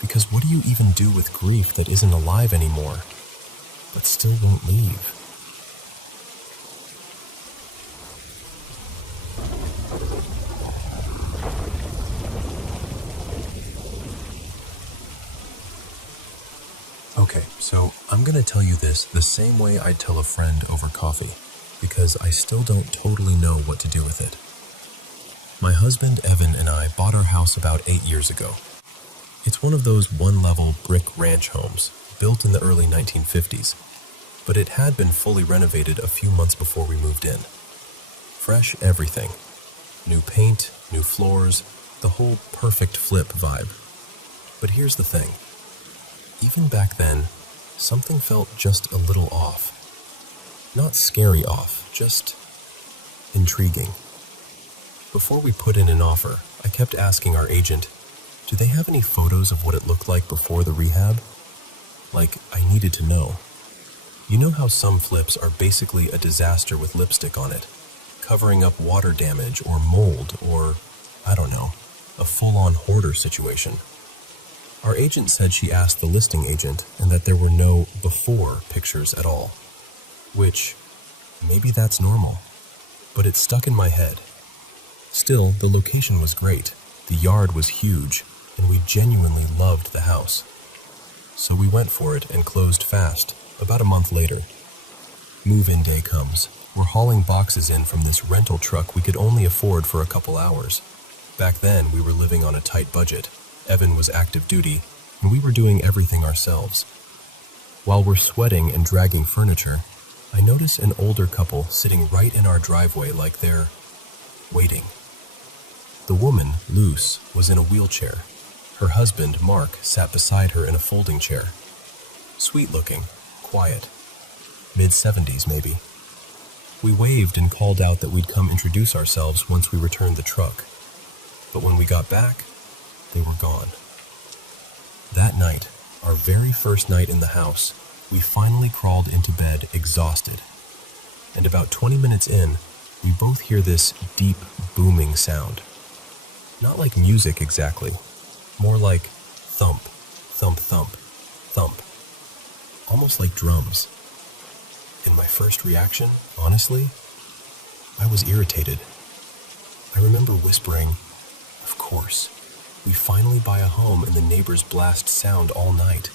Because what do you even do with grief that isn't alive anymore, but still won't leave? Okay, so I'm gonna tell you this the same way I'd tell a friend over coffee, because I still don't totally know what to do with it. My husband Evan and I bought our house about 8 years ago. It's one of those one-level brick ranch homes, built in the early 1950s, but it had been fully renovated a few months before we moved in. Fresh everything. New paint, new floors, the whole perfect flip vibe. But here's the thing. Even back then, something felt just a little off. Not scary off, just intriguing. Before we put in an offer, I kept asking our agent, do they have any photos of what it looked like before the rehab? Like, I needed to know. You know how some flips are basically a disaster with lipstick on it, covering up water damage or mold or, I don't know, a full-on hoarder situation. Our agent said she asked the listing agent and that there were no before pictures at all. Which, maybe that's normal, but it stuck in my head. Still, the location was great, the yard was huge, and we genuinely loved the house. So we went for it and closed fast, about a month later. Move-in day comes. We're hauling boxes in from this rental truck we could only afford for a couple hours. Back then, we were living on a tight budget, Evan was active duty, and we were doing everything ourselves. While we're sweating and dragging furniture, I notice an older couple sitting right in our driveway like they're waiting. The woman, Luce, was in a wheelchair. Her husband, Mark, sat beside her in a folding chair. Sweet-looking, quiet, mid-70s maybe. We waved and called out that we'd come introduce ourselves once we returned the truck. But when we got back, they were gone. That night, our very first night in the house, we finally crawled into bed exhausted. And about 20 minutes in, we both hear this deep, booming sound. Not like music exactly, more like thump, thump, thump, thump. Almost like drums. And my first reaction, honestly, I was irritated. I remember whispering, "Of course, we finally buy a home and the neighbors blast sound all night."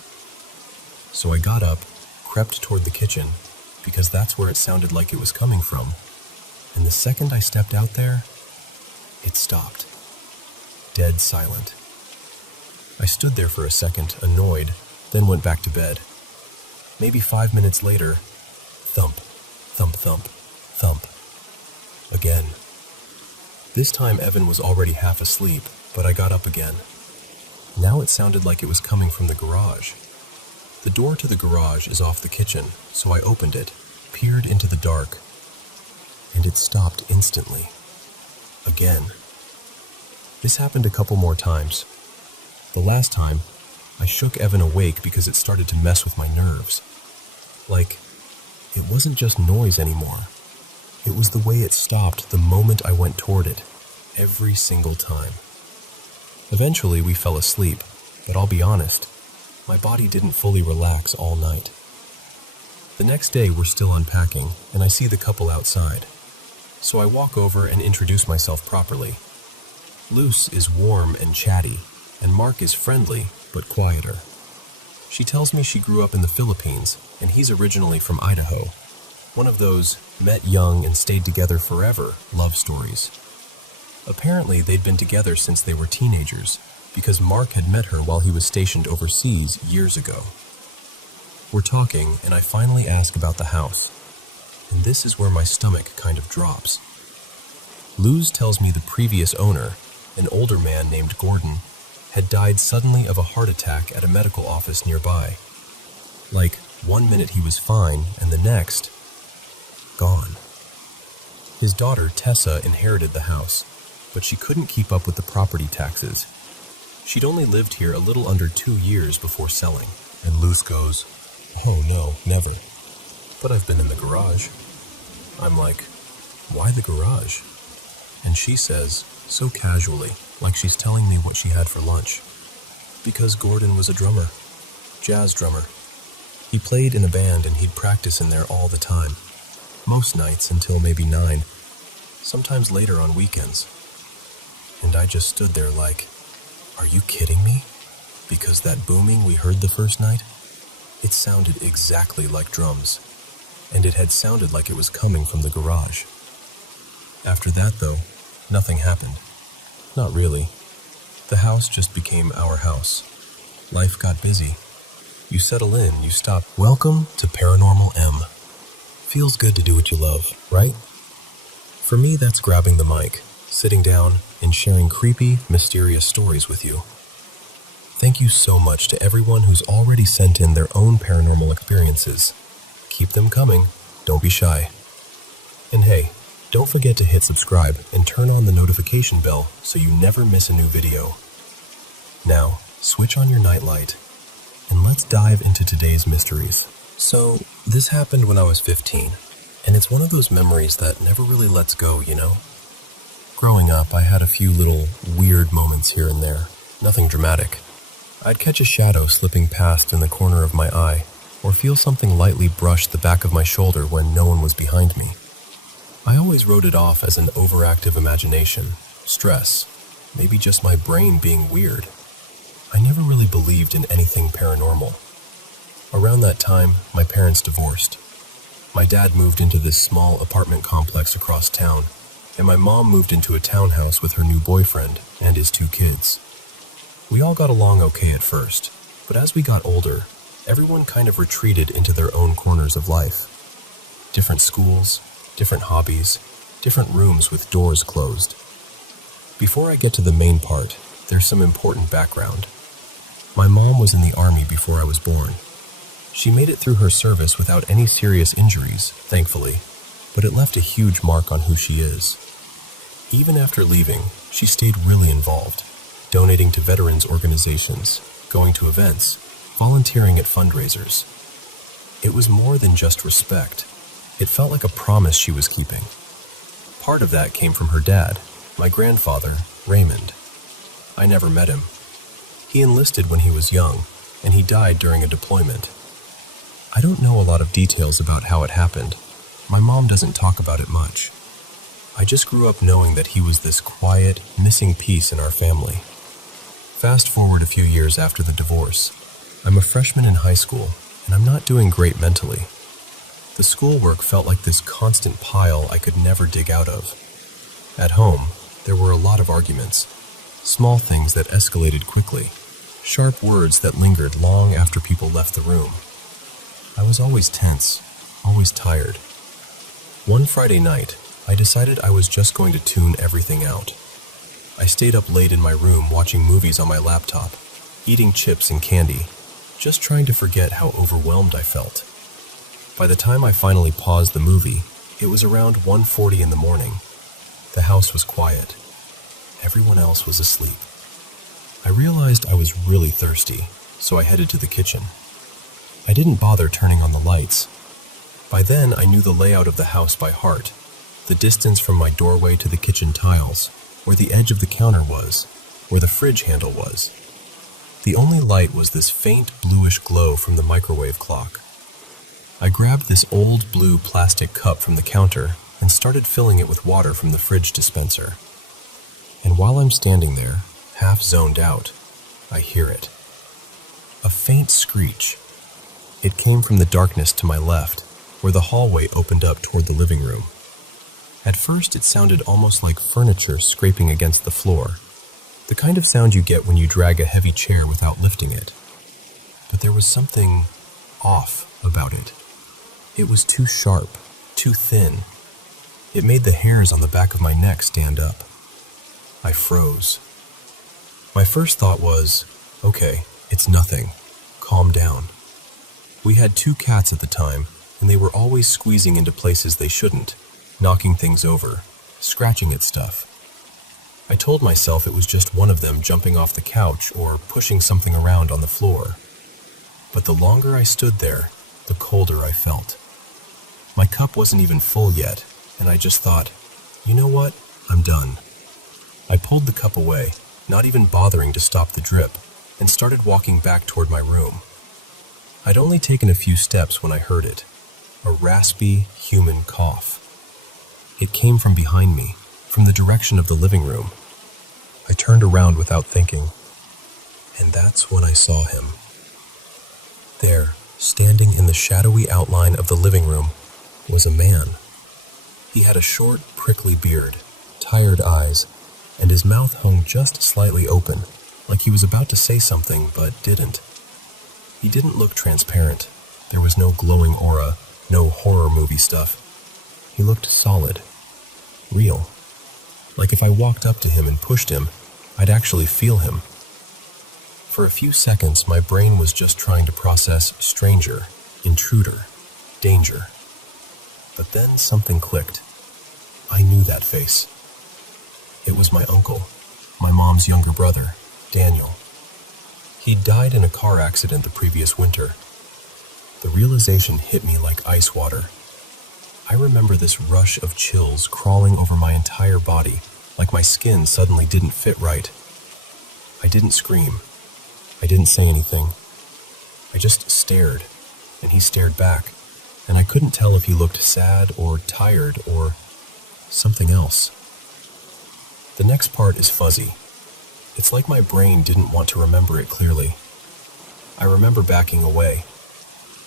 So I got up, crept toward the kitchen, because that's where it sounded like it was coming from. And the second I stepped out there, it stopped. Dead silent. I stood there for a second, annoyed, then went back to bed. Maybe 5 minutes later, thump, thump, thump, thump. Again. This time Evan was already half asleep, but I got up again. Now it sounded like it was coming from the garage. The door to the garage is off the kitchen, so I opened it, peered into the dark, and it stopped instantly. Again. This happened a couple more times. The last time, I shook Evan awake because it started to mess with my nerves. Like, it wasn't just noise anymore. It was the way it stopped the moment I went toward it, every single time. Eventually, we fell asleep, but I'll be honest, my body didn't fully relax all night. The next day, we're still unpacking, and I see the couple outside. So I walk over and introduce myself properly. Luce is warm and chatty, and Mark is friendly, but quieter. She tells me she grew up in the Philippines, and he's originally from Idaho. One of those met young and stayed together forever love stories. Apparently, they'd been together since they were teenagers, because Mark had met her while he was stationed overseas years ago. We're talking, and I finally ask about the house, and this is where my stomach kind of drops. Luz tells me the previous owner, an older man named Gordon, had died suddenly of a heart attack at a medical office nearby. Like, 1 minute he was fine, and the next, gone. His daughter, Tessa, inherited the house, but she couldn't keep up with the property taxes. She'd only lived here a little under 2 years before selling. And Luz goes, "Oh no, never. But I've been in the garage." I'm like, "Why the garage?" And she says, so casually, like she's telling me what she had for lunch. Because Gordon was a drummer. Jazz drummer. He played in a band and he'd practice in there all the time. Most nights until maybe 9. Sometimes later on weekends. And I just stood there like, are you kidding me? Because that booming we heard the first night, it sounded exactly like drums. And it had sounded like it was coming from the garage. After that, though, nothing happened. Not really. The house just became our house. Life got busy. You settle in, you stop. Welcome to Paranormal M. Feels good to do what you love, right? For me, that's grabbing the mic, sitting down, and sharing creepy, mysterious stories with you. Thank you so much to everyone who's already sent in their own paranormal experiences. Keep them coming. Don't be shy. And hey, don't forget to hit subscribe and turn on the notification bell so you never miss a new video. Now, switch on your nightlight, and let's dive into today's mysteries. So, this happened when I was 15, and it's one of those memories that never really lets go, you know? Growing up, I had a few little weird moments here and there, nothing dramatic. I'd catch a shadow slipping past in the corner of my eye, or feel something lightly brush the back of my shoulder when no one was behind me. I always wrote it off as an overactive imagination, stress, maybe just my brain being weird. I never really believed in anything paranormal. Around that time, my parents divorced. My dad moved into this small apartment complex across town, and my mom moved into a townhouse with her new boyfriend and his 2 kids. We all got along okay at first, but as we got older, everyone kind of retreated into their own corners of life. Different schools, different hobbies, different rooms with doors closed. Before I get to the main part, there's some important background. My mom was in the army before I was born. She made it through her service without any serious injuries, thankfully, but it left a huge mark on who she is. Even after leaving, she stayed really involved, donating to veterans organizations, going to events, volunteering at fundraisers. It was more than just respect. It felt like a promise she was keeping. Part of that came from her dad, my grandfather, Raymond. I never met him. He enlisted when he was young, and he died during a deployment. I don't know a lot of details about how it happened. My mom doesn't talk about it much. I just grew up knowing that he was this quiet, missing piece in our family. Fast forward a few years after the divorce. I'm a freshman in high school, and I'm not doing great mentally. The schoolwork felt like this constant pile I could never dig out of. At home, there were a lot of arguments, small things that escalated quickly, sharp words that lingered long after people left the room. I was always tense, always tired. One Friday night, I decided I was just going to tune everything out. I stayed up late in my room watching movies on my laptop, eating chips and candy, just trying to forget how overwhelmed I felt. By the time I finally paused the movie, it was around 1:40 in the morning. The house was quiet. Everyone else was asleep. I realized I was really thirsty, so I headed to the kitchen. I didn't bother turning on the lights. By then, I knew the layout of the house by heart, the distance from my doorway to the kitchen tiles, where the edge of the counter was, where the fridge handle was. The only light was this faint bluish glow from the microwave clock. I grabbed this old blue plastic cup from the counter and started filling it with water from the fridge dispenser. And while I'm standing there, half zoned out, I hear it. A faint screech. It came from the darkness to my left, where the hallway opened up toward the living room. At first, it sounded almost like furniture scraping against the floor, the kind of sound you get when you drag a heavy chair without lifting it. But there was something off about it. It was too sharp, too thin. It made the hairs on the back of my neck stand up. I froze. My first thought was, okay, it's nothing. Calm down. We had 2 cats at the time, and they were always squeezing into places they shouldn't, knocking things over, scratching at stuff. I told myself it was just one of them jumping off the couch or pushing something around on the floor. But the longer I stood there, the colder I felt. My cup wasn't even full yet, and I just thought, you know what? I'm done. I pulled the cup away, not even bothering to stop the drip, and started walking back toward my room. I'd only taken a few steps when I heard it, a raspy, human cough. It came from behind me, from the direction of the living room. I turned around without thinking, and that's when I saw him. There, standing in the shadowy outline of the living room, was a man. He had a short, prickly beard, tired eyes, and his mouth hung just slightly open, like he was about to say something but didn't. He didn't look transparent. There was no glowing aura, no horror movie stuff. He looked solid, real. Like if I walked up to him and pushed him, I'd actually feel him. For a few seconds, my brain was just trying to process stranger, intruder, danger. But then something clicked. I knew that face. It was my uncle, my mom's younger brother, Daniel. He'd died in a car accident the previous winter. The realization hit me like ice water. I remember this rush of chills crawling over my entire body, like my skin suddenly didn't fit right. I didn't scream. I didn't say anything. I just stared, and he stared back, and I couldn't tell if he looked sad or tired or something else. The next part is fuzzy. It's like my brain didn't want to remember it clearly. I remember backing away.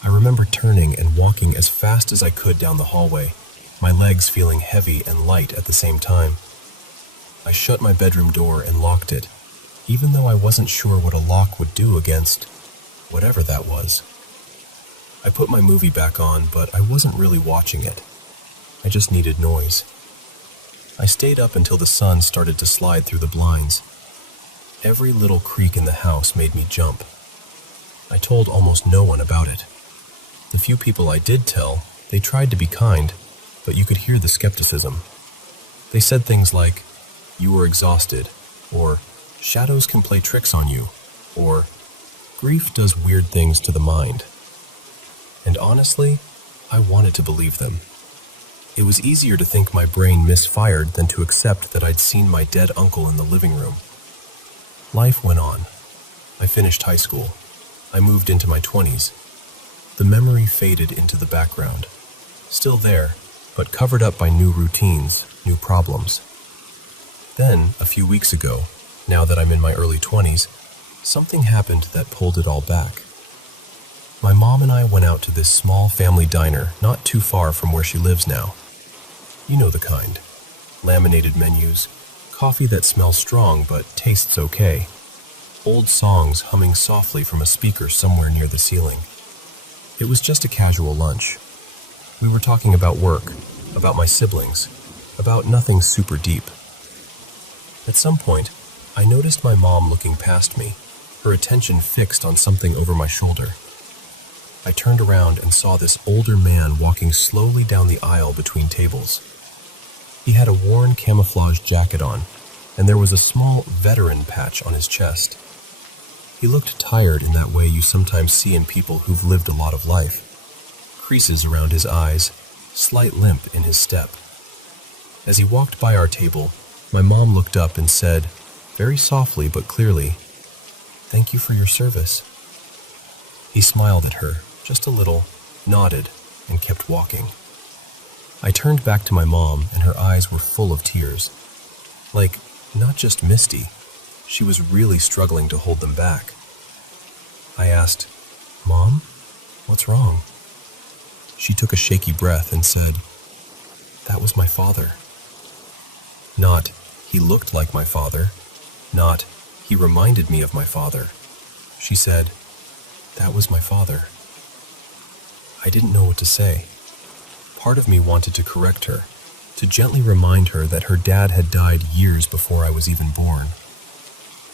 I remember turning and walking as fast as I could down the hallway, my legs feeling heavy and light at the same time. I shut my bedroom door and locked it, even though I wasn't sure what a lock would do against whatever that was. I put my movie back on, but I wasn't really watching it. I just needed noise. I stayed up until the sun started to slide through the blinds. Every little creak in the house made me jump. I told almost no one about it. The few people I did tell, they tried to be kind, but you could hear the skepticism. They said things like, "You were exhausted," or "Shadows can play tricks on you," or "Grief does weird things to the mind." And honestly, I wanted to believe them. It was easier to think my brain misfired than to accept that I'd seen my dead uncle in the living room. Life went on. I finished high school. I moved into my 20s. The memory faded into the background. Still there, but covered up by new routines, new problems. Then, a few weeks ago, now that I'm in my early 20s, something happened that pulled it all back. My mom and I went out to this small family diner not too far from where she lives now. You know the kind. Laminated menus, coffee that smells strong but tastes okay, old songs humming softly from a speaker somewhere near the ceiling. It was just a casual lunch. We were talking about work, about my siblings, about nothing super deep. At some point, I noticed my mom looking past me, her attention fixed on something over my shoulder. I turned around and saw this older man walking slowly down the aisle between tables. He had a worn camouflage jacket on, and there was a small veteran patch on his chest. He looked tired in that way you sometimes see in people who've lived a lot of life. Creases around his eyes, slight limp in his step. As he walked by our table, my mom looked up and said, very softly but clearly, "Thank you for your service." He smiled at her, just a little, nodded, and kept walking. I turned back to my mom, and her eyes were full of tears. Like, not just misty, she was really struggling to hold them back. I asked, "Mom, what's wrong?" She took a shaky breath and said, "That was my father." Not, "He looked like my father." Not, "He reminded me of my father." She said, "That was my father." I didn't know what to say. Part of me wanted to correct her, to gently remind her that her dad had died years before I was even born.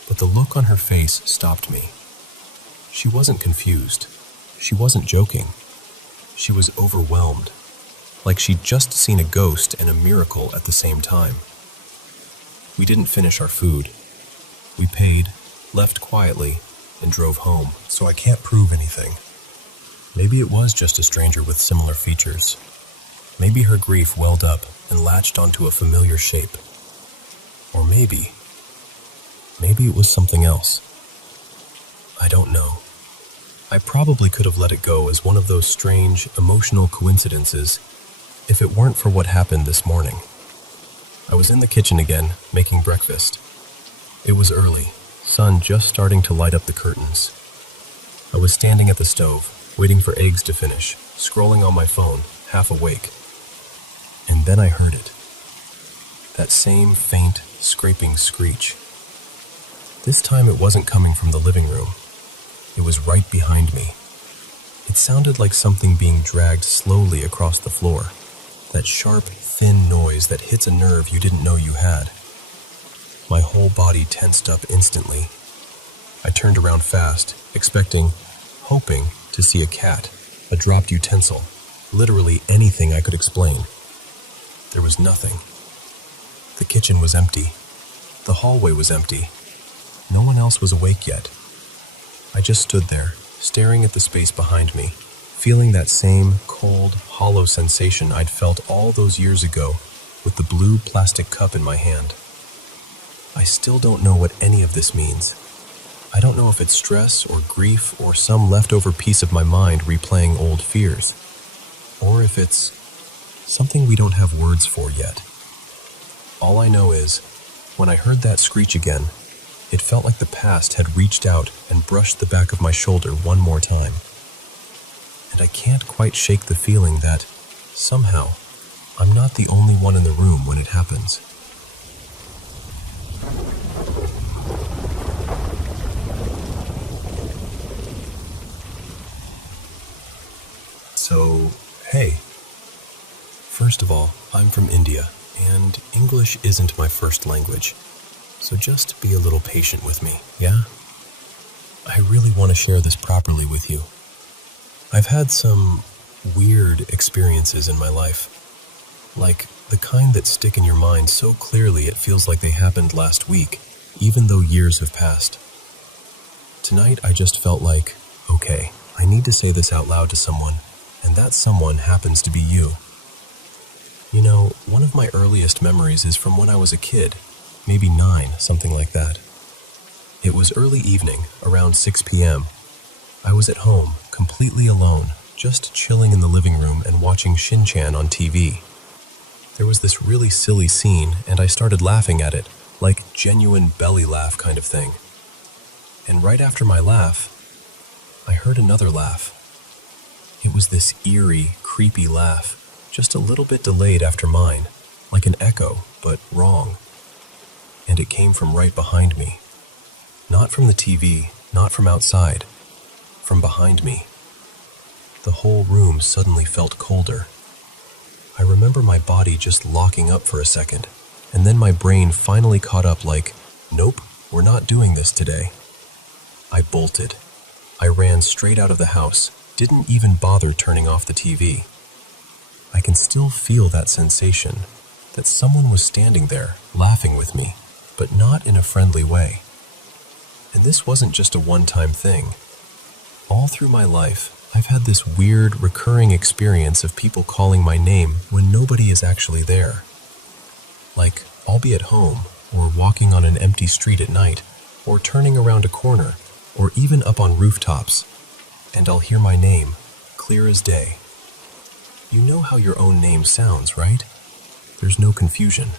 But the look on her face stopped me. She wasn't confused. She wasn't joking. She was overwhelmed, like she'd just seen a ghost and a miracle at the same time. We didn't finish our food. We paid, left quietly, and drove home, so I can't prove anything. Maybe it was just a stranger with similar features. Maybe her grief welled up and latched onto a familiar shape. Or maybe it was something else. I don't know. I probably could have let it go as one of those strange, emotional coincidences if it weren't for what happened this morning. I was in the kitchen again, making breakfast. It was early, sun just starting to light up the curtains. I was standing at the stove, waiting for eggs to finish, scrolling on my phone, half awake. And then I heard it. That same faint, scraping screech. This time it wasn't coming from the living room. It was right behind me. It sounded like something being dragged slowly across the floor. That sharp, thin noise that hits a nerve you didn't know you had. My whole body tensed up instantly. I turned around fast, hoping to see a cat, a dropped utensil, literally anything I could explain. There was nothing. The kitchen was empty. The hallway was empty. No one else was awake yet. I just stood there, staring at the space behind me, feeling that same cold, hollow sensation I'd felt all those years ago with the blue plastic cup in my hand. I still don't know what any of this means. I don't know if it's stress or grief or some leftover piece of my mind replaying old fears, or if it's something we don't have words for yet. All I know is, when I heard that screech again, it felt like the past had reached out and brushed the back of my shoulder one more time. And I can't quite shake the feeling that, somehow, I'm not the only one in the room when it happens. First of all, I'm from India, and English isn't my first language, so just be a little patient with me, yeah? I really want to share this properly with you. I've had some weird experiences in my life, like the kind that stick in your mind so clearly it feels like they happened last week, even though years have passed. Tonight I just felt like, okay, I need to say this out loud to someone, and that someone happens to be you. You know, one of my earliest memories is from when I was a kid, maybe 9, something like that. It was early evening, around 6 p.m. I was at home, completely alone, just chilling in the living room and watching Shin-chan on TV. There was this really silly scene, and I started laughing at it, like genuine belly laugh kind of thing. And right after my laugh, I heard another laugh. It was this eerie, creepy laugh, just a little bit delayed after mine, like an echo, but wrong. And it came from right behind me. Not from the TV, not from outside, from behind me. The whole room suddenly felt colder. I remember my body just locking up for a second, and then my brain finally caught up like, nope, we're not doing this today. I bolted. I ran straight out of the house, didn't even bother turning off the TV. I can still feel that sensation, that someone was standing there, laughing with me, but not in a friendly way. And this wasn't just a one-time thing. All through my life, I've had this weird, recurring experience of people calling my name when nobody is actually there. Like, I'll be at home, or walking on an empty street at night, or turning around a corner, or even up on rooftops, and I'll hear my name, clear as day. You know how your own name sounds, right? There's no confusion.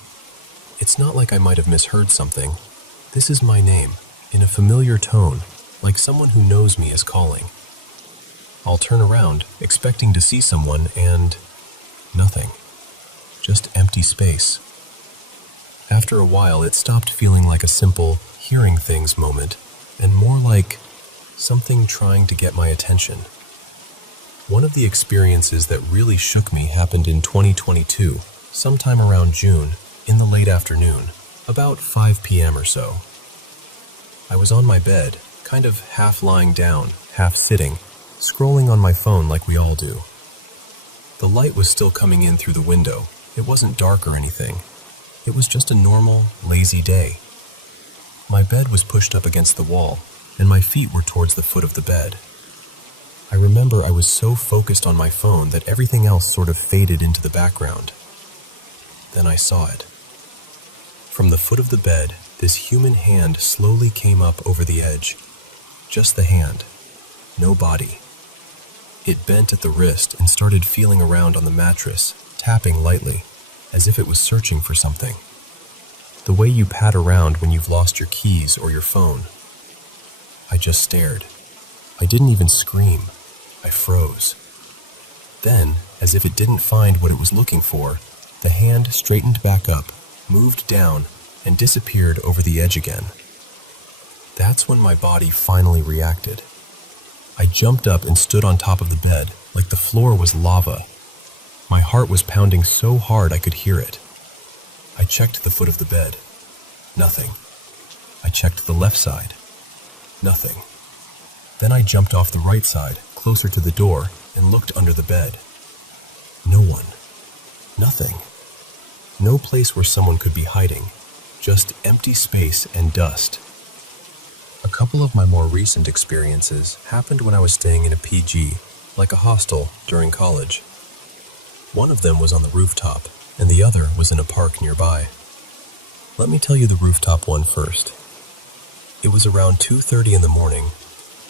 It's not like I might have misheard something. This is my name, in a familiar tone, like someone who knows me is calling. I'll turn around, expecting to see someone, and nothing. Just empty space. After a while, it stopped feeling like a simple hearing things moment, and more like something trying to get my attention. One of the experiences that really shook me happened in 2022, sometime around June, in the late afternoon, about 5 p.m. or so. I was on my bed, kind of half lying down, half sitting, scrolling on my phone like we all do. The light was still coming in through the window. It wasn't dark or anything. It was just a normal, lazy day. My bed was pushed up against the wall, and my feet were towards the foot of the bed. I remember I was so focused on my phone that everything else sort of faded into the background. Then I saw it. From the foot of the bed, this human hand slowly came up over the edge. Just the hand. No body. It bent at the wrist and started feeling around on the mattress, tapping lightly, as if it was searching for something. The way you pat around when you've lost your keys or your phone. I just stared. I didn't even scream. I froze. Then, as if it didn't find what it was looking for, the hand straightened back up, moved down, and disappeared over the edge again. That's when my body finally reacted. I jumped up and stood on top of the bed, like the floor was lava. My heart was pounding so hard I could hear it. I checked the foot of the bed. Nothing. I checked the left side. Nothing. Then I jumped off the right side, closer to the door, and looked under the bed. No one. Nothing. No place where someone could be hiding. Just empty space and dust. A couple of my more recent experiences happened when I was staying in a PG, like a hostel, during college. One of them was on the rooftop, and the other was in a park nearby. Let me tell you the rooftop one first. It was around 2:30 in the morning.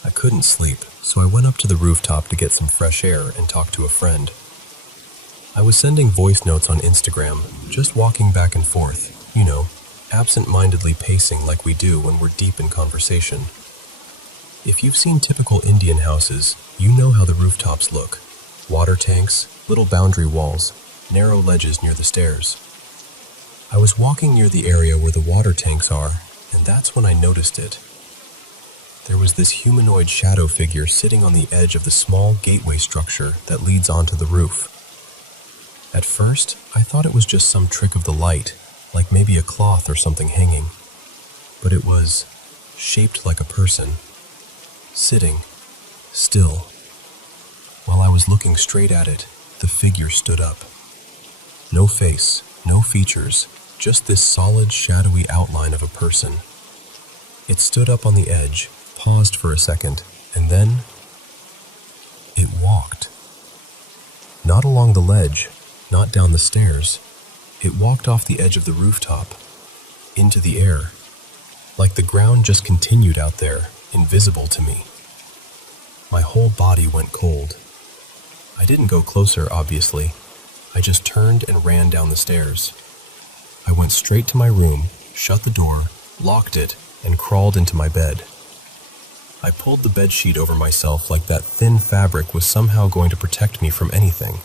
I couldn't sleep, so I went up to the rooftop to get some fresh air and talk to a friend. I was sending voice notes on Instagram, just walking back and forth, you know, absent-mindedly pacing like we do when we're deep in conversation. If you've seen typical Indian houses, you know how the rooftops look. Water tanks, little boundary walls, narrow ledges near the stairs. I was walking near the area where the water tanks are, and that's when I noticed it. There was this humanoid shadow figure sitting on the edge of the small gateway structure that leads onto the roof. At first, I thought it was just some trick of the light, like maybe a cloth or something hanging. But it was shaped like a person, sitting, still. While I was looking straight at it, the figure stood up. No face, no features, just this solid, shadowy outline of a person. It stood up on the edge, paused for a second, and then it walked. Not along the ledge, not down the stairs. It walked off the edge of the rooftop, into the air, like the ground just continued out there, invisible to me. My whole body went cold. I didn't go closer, obviously. I just turned and ran down the stairs. I went straight to my room, shut the door, locked it, and crawled into my bed. I pulled the bedsheet over myself like that thin fabric was somehow going to protect me from anything.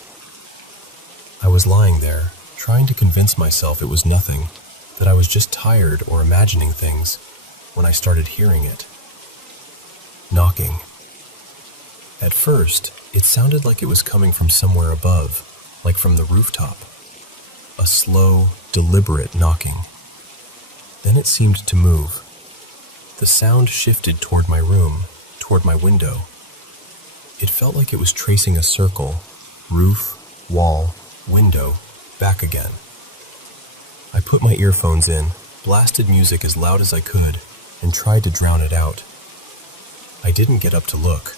I was lying there, trying to convince myself it was nothing, that I was just tired or imagining things, when I started hearing it. Knocking. At first, it sounded like it was coming from somewhere above, like from the rooftop. A slow, deliberate knocking. Then it seemed to move. The sound shifted toward my room, toward my window. It felt like it was tracing a circle, roof, wall, window, back again. I put my earphones in, blasted music as loud as I could, and tried to drown it out. I didn't get up to look.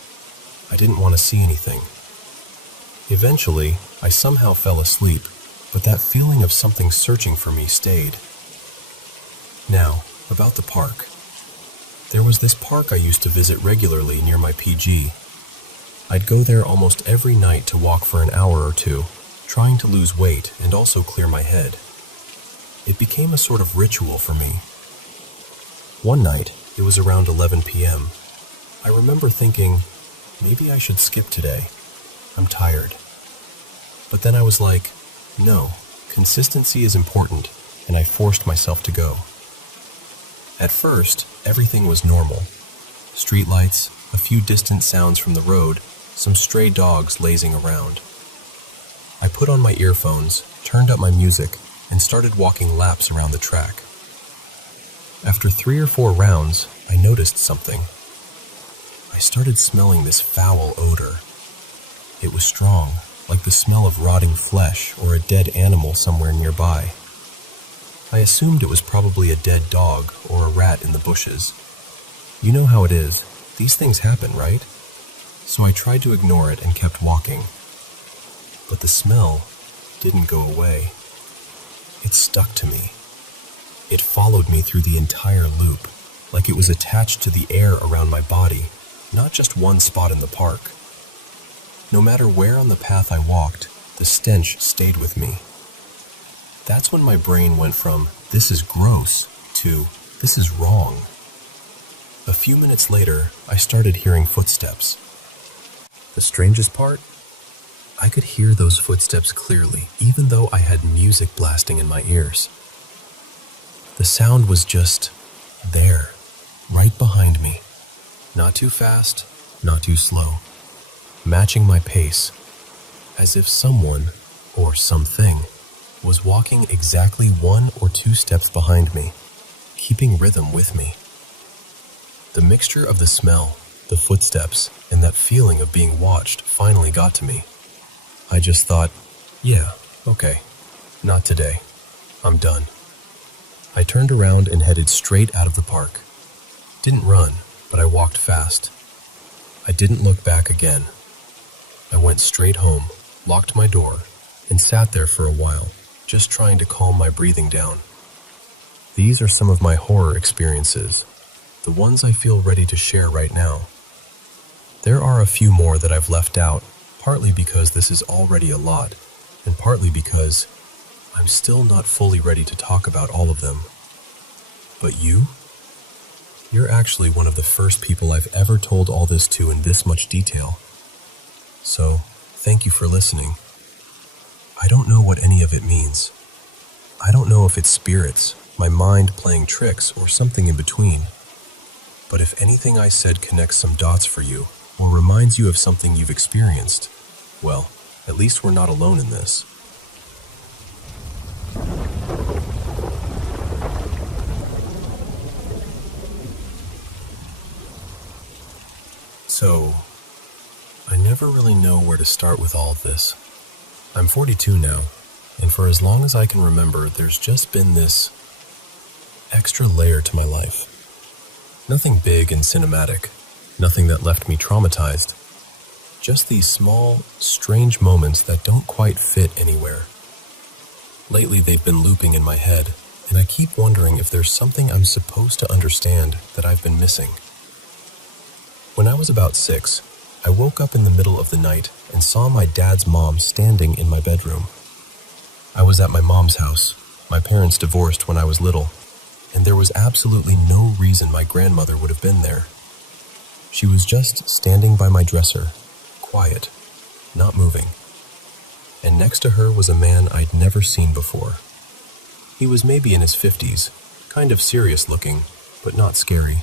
I didn't want to see anything. Eventually, I somehow fell asleep, but that feeling of something searching for me stayed. Now, about the park. There was this park I used to visit regularly near my PG. I'd go there almost every night to walk for an hour or two, trying to lose weight and also clear my head. It became a sort of ritual for me. One night, it was around 11 p.m. I remember thinking, maybe I should skip today. I'm tired. But then I was like, no, consistency is important, and I forced myself to go. At first, everything was normal. Streetlights, a few distant sounds from the road, some stray dogs lazing around. I put on my earphones, turned up my music, and started walking laps around the track. After 3 or 4 rounds, I noticed something. I started smelling this foul odor. It was strong, like the smell of rotting flesh or a dead animal somewhere nearby. I assumed it was probably a dead dog or a rat in the bushes. You know how it is. These things happen, right? So I tried to ignore it and kept walking. But the smell didn't go away. It stuck to me. It followed me through the entire loop, like it was attached to the air around my body, not just one spot in the park. No matter where on the path I walked, the stench stayed with me. That's when my brain went from, this is gross, to, this is wrong. A few minutes later, I started hearing footsteps. The strangest part? I could hear those footsteps clearly, even though I had music blasting in my ears. The sound was just there, right behind me. Not too fast, not too slow. Matching my pace, as if someone, or something, was walking exactly 1 or 2 steps behind me, keeping rhythm with me. The mixture of the smell, the footsteps, and that feeling of being watched finally got to me. I just thought, yeah, okay, not today. I'm done. I turned around and headed straight out of the park. Didn't run, but I walked fast. I didn't look back again. I went straight home, locked my door, and sat there for a while, just trying to calm my breathing down. These are some of my horror experiences, the ones I feel ready to share right now. There are a few more that I've left out, partly because this is already a lot, and partly because I'm still not fully ready to talk about all of them. But you? You're actually one of the first people I've ever told all this to in this much detail. So, thank you for listening. I don't know what any of it means. I don't know if it's spirits, my mind playing tricks, or something in between. But if anything I said connects some dots for you, or reminds you of something you've experienced, well, at least we're not alone in this. So, I never really know where to start with all of this. I'm 42 now, and for as long as I can remember, there's just been this extra layer to my life. Nothing big and cinematic, nothing that left me traumatized. Just these small, strange moments that don't quite fit anywhere. Lately, they've been looping in my head, and I keep wondering if there's something I'm supposed to understand that I've been missing. When I was about 6, I woke up in the middle of the night and saw my dad's mom standing in my bedroom. I was at my mom's house. My parents divorced when I was little, and there was absolutely no reason my grandmother would have been there. She was just standing by my dresser, quiet, not moving. And next to her was a man I'd never seen before. He was maybe in his 50s, kind of serious looking, but not scary.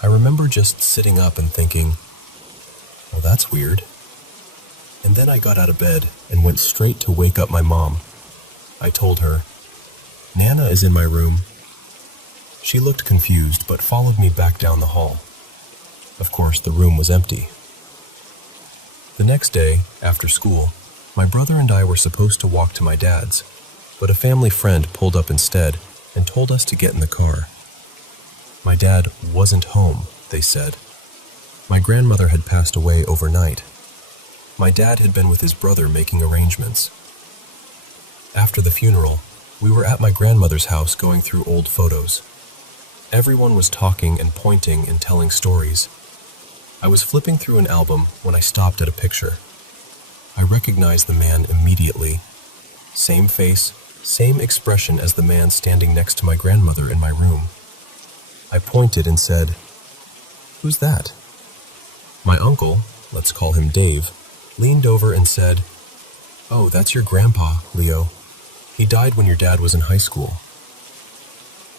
I remember just sitting up and thinking, well, that's weird. And then I got out of bed and went straight to wake up my mom. I told her, "Nana is in my room." She looked confused, but followed me back down the hall. Of course, the room was empty. The next day, after school, my brother and I were supposed to walk to my dad's, but a family friend pulled up instead and told us to get in the car. My dad wasn't home, they said. My grandmother had passed away overnight. My dad had been with his brother making arrangements. After the funeral, we were at my grandmother's house going through old photos. Everyone was talking and pointing and telling stories. I was flipping through an album when I stopped at a picture. I recognized the man immediately. Same face, same expression as the man standing next to my grandmother in my room. I pointed and said, "Who's that?" My uncle, let's call him Dave, leaned over and said, "Oh, that's your grandpa, Leo. He died when your dad was in high school."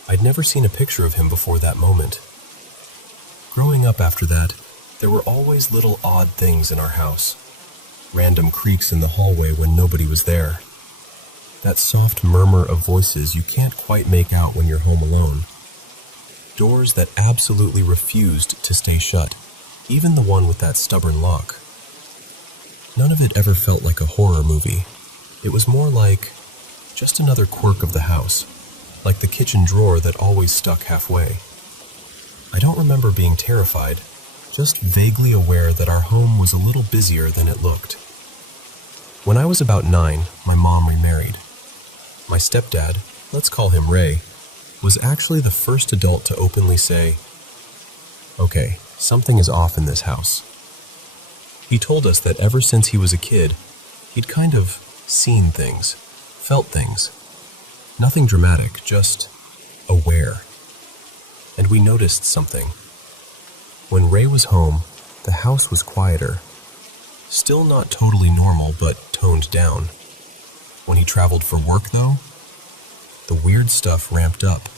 I'd never seen a picture of him before that moment. Growing up after that, there were always little odd things in our house. Random creaks in the hallway when nobody was there. That soft murmur of voices you can't quite make out when you're home alone. Doors that absolutely refused to stay shut, even the one with that stubborn lock. None of it ever felt like a horror movie. It was more like just another quirk of the house, like the kitchen drawer that always stuck halfway. I don't remember being terrified, just vaguely aware that our home was a little busier than it looked. When I was about 9, my mom remarried. My stepdad, let's call him Ray, was actually the first adult to openly say, "Okay, something is off in this house." He told us that ever since he was a kid, he'd kind of seen things, felt things. Nothing dramatic, just aware. And we noticed something. When Ray was home, the house was quieter. Still not totally normal, but toned down. When he traveled for work, though, the weird stuff ramped up.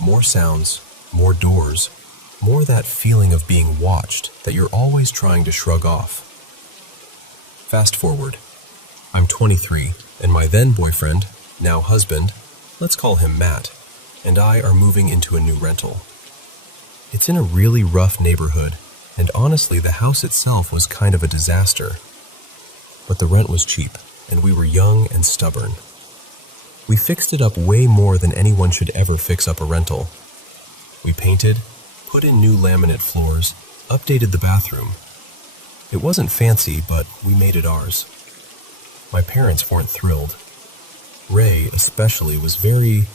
More sounds, more doors, more that feeling of being watched that you're always trying to shrug off. Fast forward. I'm 23, and my then boyfriend, now husband, let's call him Matt, and I are moving into a new rental. It's in a really rough neighborhood, and honestly, the house itself was kind of a disaster. But the rent was cheap, and we were young and stubborn. We fixed it up way more than anyone should ever fix up a rental. We painted, put in new laminate floors, updated the bathroom. It wasn't fancy, but we made it ours. My parents weren't thrilled. Ray, especially, was very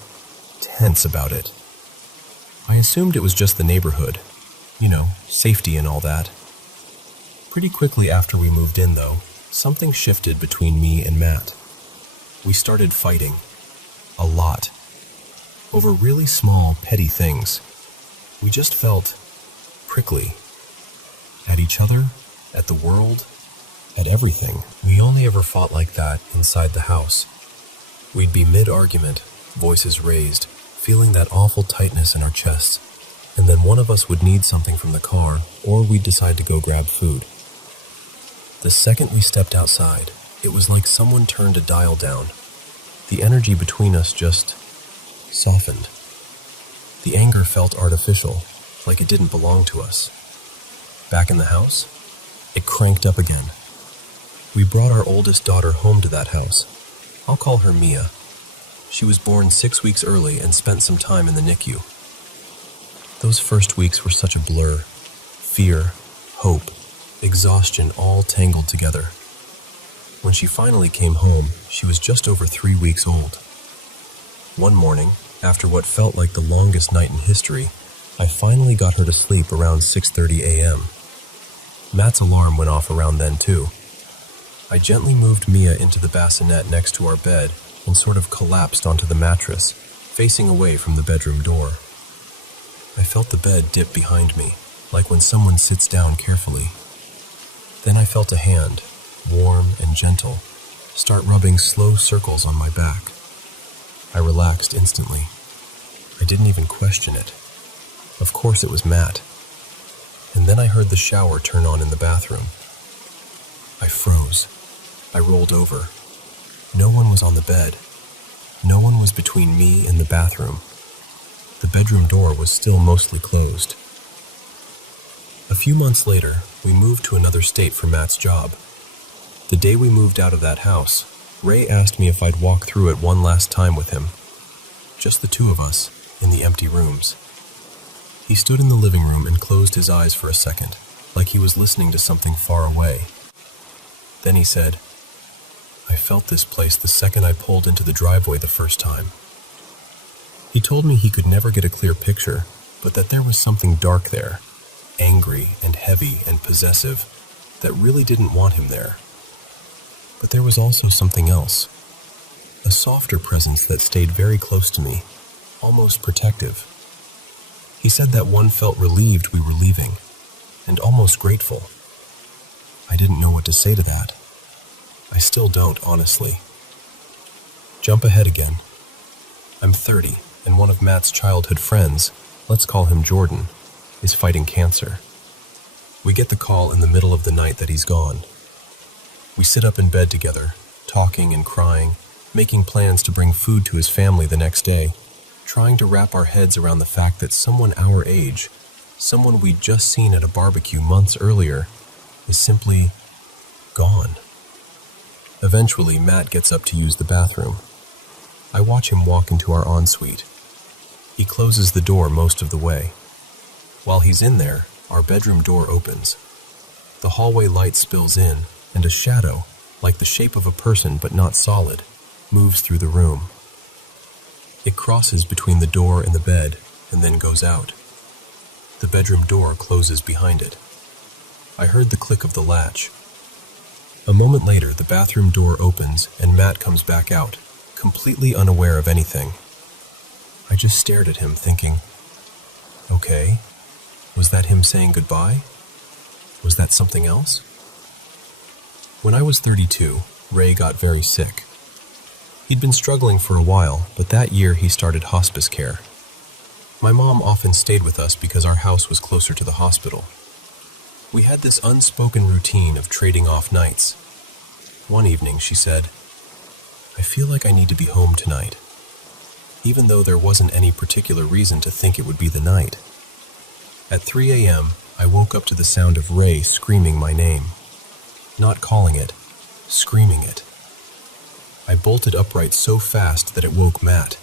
tense about it. I assumed it was just the neighborhood. You know, safety and all that. Pretty quickly after we moved in, though, something shifted between me and Matt. We started fighting. A lot. Over really small, petty things. We just felt prickly. At each other, at the world, at everything. We only ever fought like that inside the house. We'd be mid-argument, voices raised, feeling that awful tightness in our chests, and then one of us would need something from the car, or we'd decide to go grab food. The second we stepped outside, it was like someone turned a dial down. The energy between us just softened. The anger felt artificial, like it didn't belong to us. back in the house, it cranked up again. We brought our oldest daughter home to that house. I'll call her Mia. She was born 6 weeks early and spent some time in the NICU. Those first weeks were such a blur. Fear, hope, exhaustion all tangled together. When she finally came home, she was just over 3 weeks old. One morning, after what felt like the longest night in history, I finally got her to sleep around 6:30 a.m. Matt's alarm went off around then too. I gently moved Mia into the bassinet next to our bed and sort of collapsed onto the mattress, facing away from the bedroom door. I felt the bed dip behind me, like when someone sits down carefully. Then I felt a hand, warm and gentle, start rubbing slow circles on my back. I relaxed instantly. I didn't even question it. Of course it was Matt. And then I heard the shower turn on in the bathroom. I froze. I rolled over. No one was on the bed. No one was between me and the bathroom. The bedroom door was still mostly closed. A few months later, we moved to another state for Matt's job. The day we moved out of that house, Ray asked me if I'd walk through it one last time with him. Just the two of us, in the empty rooms. He stood in the living room and closed his eyes for a second, like he was listening to something far away. Then he said, "I felt this place the second I pulled into the driveway the first time." He told me he could never get a clear picture, but that there was something dark there, angry and heavy and possessive, that really didn't want him there. But there was also something else, a softer presence that stayed very close to me, almost protective. He said that one felt relieved we were leaving, and almost grateful. I didn't know what to say to that. I still don't, honestly. Jump ahead again. I'm 30, and one of Matt's childhood friends, let's call him Jordan, is fighting cancer. We get the call in the middle of the night that he's gone. We sit up in bed together, talking and crying, making plans to bring food to his family the next day, trying to wrap our heads around the fact that someone our age, someone we'd just seen at a barbecue months earlier, is simply gone. Eventually, Matt gets up to use the bathroom. I watch him walk into our ensuite. He closes the door most of the way. While he's in there, our bedroom door opens. The hallway light spills in, and a shadow, like the shape of a person but not solid, moves through the room. It crosses between the door and the bed, and then goes out. The bedroom door closes behind it. I heard the click of the latch. A moment later, the bathroom door opens, and Matt comes back out, completely unaware of anything. I just stared at him, thinking, okay, was that him saying goodbye? Was that something else? When I was 32, Ray got very sick. He'd been struggling for a while, but that year he started hospice care. My mom often stayed with us because our house was closer to the hospital. We had this unspoken routine of trading off nights. One evening she said, "I feel like I need to be home tonight," even though there wasn't any particular reason to think it would be the night. At 3 a.m., I woke up to the sound of Ray screaming my name. Not calling it, screaming it. I bolted upright so fast that it woke Matt.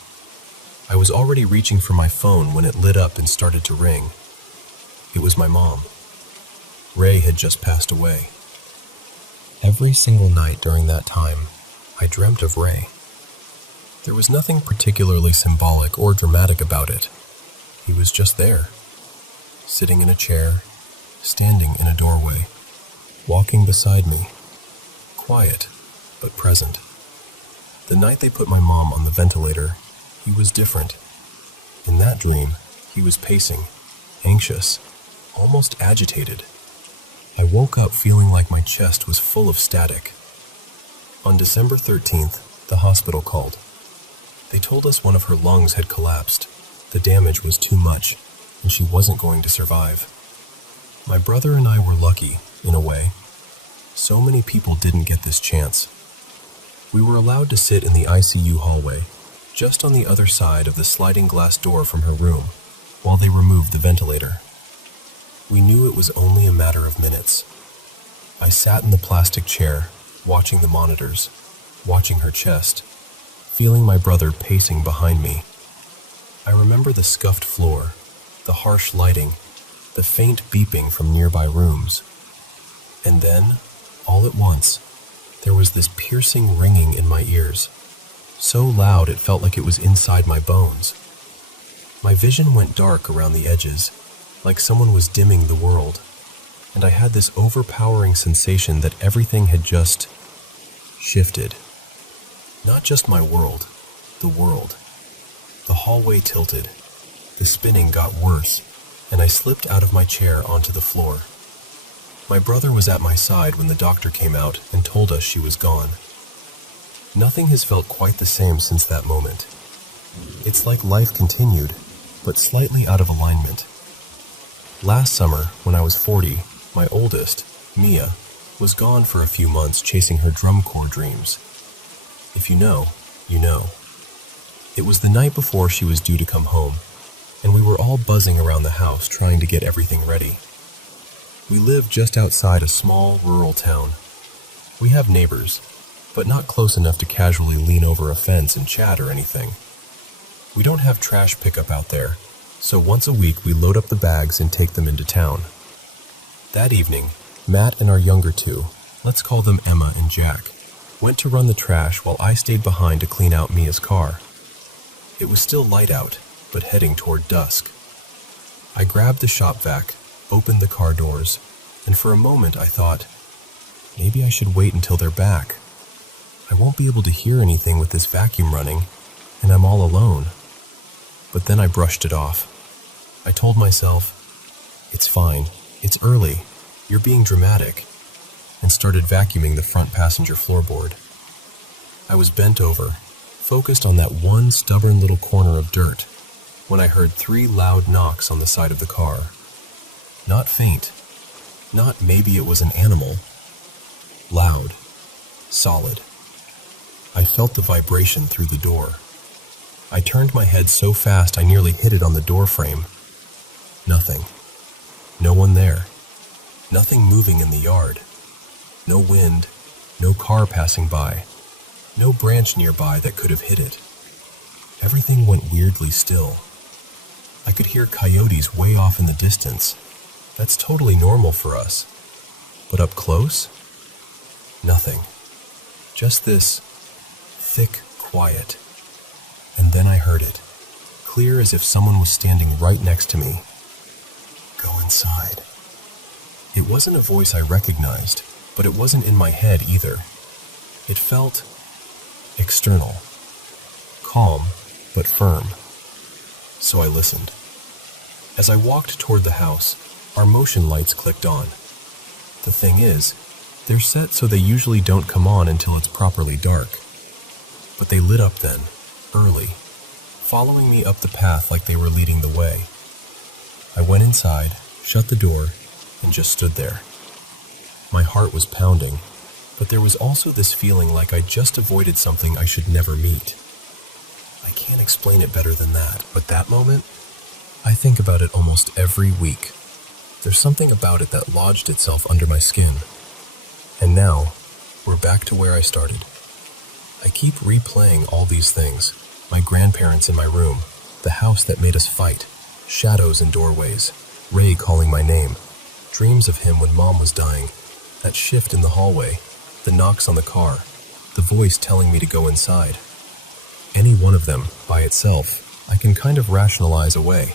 I was already reaching for my phone when it lit up and started to ring. It was my mom. Ray had just passed away. Every single night during that time, I dreamt of Ray. There was nothing particularly symbolic or dramatic about it. He was just there, sitting in a chair, standing in a doorway, walking beside me, quiet but present. The night they put my mom on the ventilator, he was different. In that dream, he was pacing, anxious, almost agitated. I woke up feeling like my chest was full of static. On December 13th, the hospital called. They told us one of her lungs had collapsed. The damage was too much, and she wasn't going to survive. My brother and I were lucky, in a way. So many people didn't get this chance. We were allowed to sit in the ICU hallway, just on the other side of the sliding glass door from her room, while they removed the ventilator. We knew it it was only a matter of minutes. I sat in the plastic chair, watching the monitors, watching her chest, feeling my brother pacing behind me. I remember the scuffed floor, the harsh lighting, the faint beeping from nearby rooms. And then, all at once, there was this piercing ringing in my ears, so loud it felt like it was inside my bones. My vision went dark around the edges, like someone was dimming the world, and I had this overpowering sensation that everything had just shifted. Not just my world, the world. The hallway tilted, the spinning got worse, and I slipped out of my chair onto the floor. My brother was at my side when the doctor came out and told us she was gone. Nothing has felt quite the same since that moment. It's like life continued, but slightly out of alignment. Last summer, when I was 40, my oldest, Mia, was gone for a few months chasing her drum corps dreams. If you know, you know. It was the night before she was due to come home, and we were all buzzing around the house trying to get everything ready. We live just outside a small, rural town. We have neighbors, but not close enough to casually lean over a fence and chat or anything. We don't have trash pickup out there, so once a week we load up the bags and take them into town. That evening, Matt and our younger two, let's call them Emma and Jack, went to run the trash while I stayed behind to clean out Mia's car. It was still light out, but heading toward dusk. I grabbed the shop vac, opened the car doors, and for a moment I thought, maybe I should wait until they're back. I won't be able to hear anything with this vacuum running, and I'm all alone. But then I brushed it off. I told myself, it's fine, it's early, you're being dramatic, and started vacuuming the front passenger floorboard. I was bent over, focused on that one stubborn little corner of dirt, when I heard 3 loud knocks on the side of the car. Not faint, not maybe it was an animal. Loud, solid. I felt the vibration through the door. I turned my head so fast I nearly hit it on the door frame. Nothing. No one there. Nothing moving in the yard. No wind, no car passing by, no branch nearby that could have hit it. Everything went weirdly still. I could hear coyotes way off in the distance. That's totally normal for us. But up close? Nothing. Just this thick quiet. And then I heard it, clear as if someone was standing right next to me. Go inside. It wasn't a voice I recognized, but it wasn't in my head either. It felt external, calm but firm. So I listened. As I walked toward the house, our motion lights clicked on. The thing is, they're set so they usually don't come on until it's properly dark. But they lit up then, early, following me up the path like they were leading the way. I went inside, shut the door, and just stood there. My heart was pounding, but there was also this feeling like I just avoided something I should never meet. I can't explain it better than that, but that moment, I think about it almost every week. There's something about it that lodged itself under my skin. And now, we're back to where I started. I keep replaying all these things. My grandparents in my room, the house that made us fight, shadows in doorways, Ray calling my name, dreams of him when Mom was dying, that shift in the hallway, the knocks on the car, the voice telling me to go inside. Any one of them, by itself, I can kind of rationalize away.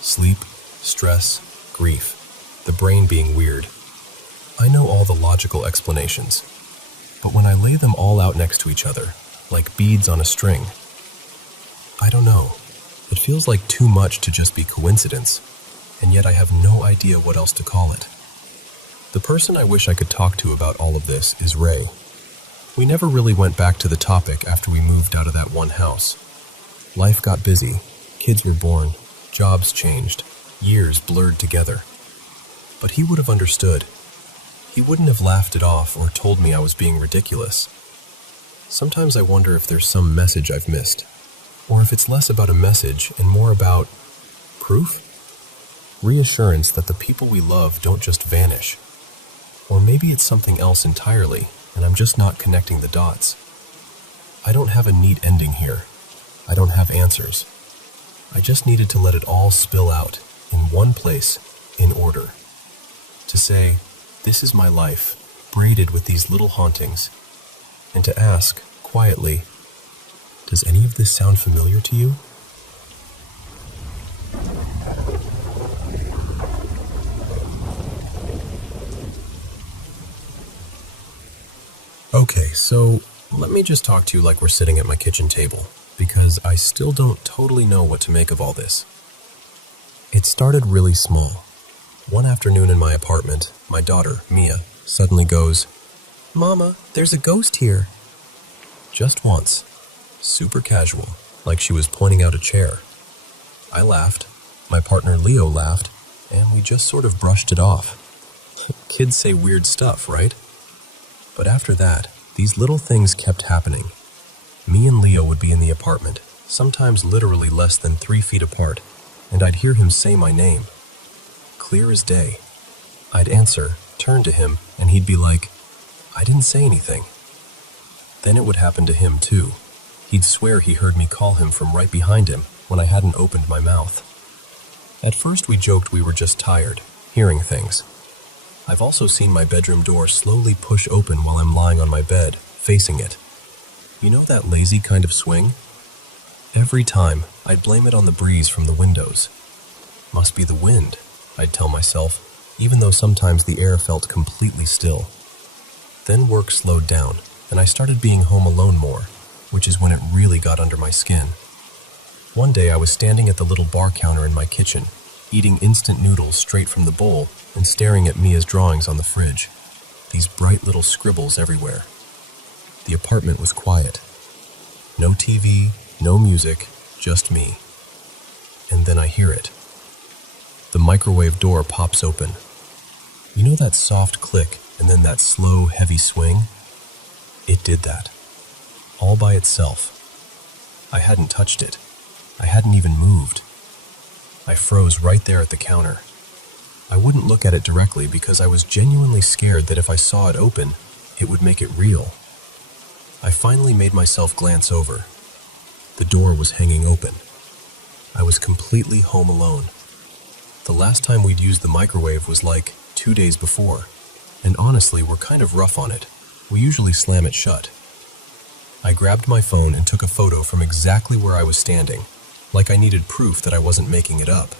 Sleep, stress, grief, the brain being weird. I know all the logical explanations, but when I lay them all out next to each other, like beads on a string, I don't know. It feels like too much to just be coincidence, and yet I have no idea what else to call it. The person I wish I could talk to about all of this is Ray. We never really went back to the topic after we moved out of that one house. Life got busy, kids were born, jobs changed, years blurred together. But he would have understood. He wouldn't have laughed it off or told me I was being ridiculous. Sometimes I wonder if there's some message I've missed, or if it's less about a message and more about proof? reassurance that the people we love don't just vanish. Or maybe it's something else entirely, and I'm just not connecting the dots. I don't have a neat ending here. I don't have answers. I just needed to let it all spill out, in one place, in order. To say, this is my life, braided with these little hauntings. And to ask, quietly, does any of this sound familiar to you? Okay, so let me just talk to you like we're sitting at my kitchen table, because I still don't totally know what to make of all this. It started really small. One afternoon in my apartment, my daughter, Mia, suddenly goes, "Mama, there's a ghost here." Just once. Super casual, like she was pointing out a chair. I laughed, my partner Leo laughed, and we just sort of brushed it off. Kids say weird stuff, right? But after that, these little things kept happening. Me and Leo would be in the apartment, sometimes literally less than 3 feet apart, and I'd hear him say my name. Clear as day. I'd answer, turn to him, and he'd be like, "I didn't say anything." Then it would happen to him too. He'd swear he heard me call him from right behind him when I hadn't opened my mouth. At first we joked we were just tired, hearing things. I've also seen my bedroom door slowly push open while I'm lying on my bed, facing it. You know that lazy kind of swing? Every time, I'd blame it on the breeze from the windows. Must be the wind, I'd tell myself, even though sometimes the air felt completely still. Then work slowed down, and I started being home alone more, which is when it really got under my skin. One day I was standing at the little bar counter in my kitchen, eating instant noodles straight from the bowl and staring at Mia's drawings on the fridge. These bright little scribbles everywhere. The apartment was quiet. No TV, no music, just me. And then I hear it. The microwave door pops open. You know that soft click and then that slow, heavy swing? It did that. All by itself. I hadn't touched it. I hadn't even moved. I froze right there at the counter. I wouldn't look at it directly because I was genuinely scared that if I saw it open, it would make it real. I finally made myself glance over. The door was hanging open. I was completely home alone. The last time we'd used the microwave was like 2 days before, and honestly, we're kind of rough on it. We usually slam it shut. I grabbed my phone and took a photo from exactly where I was standing, like I needed proof that I wasn't making it up.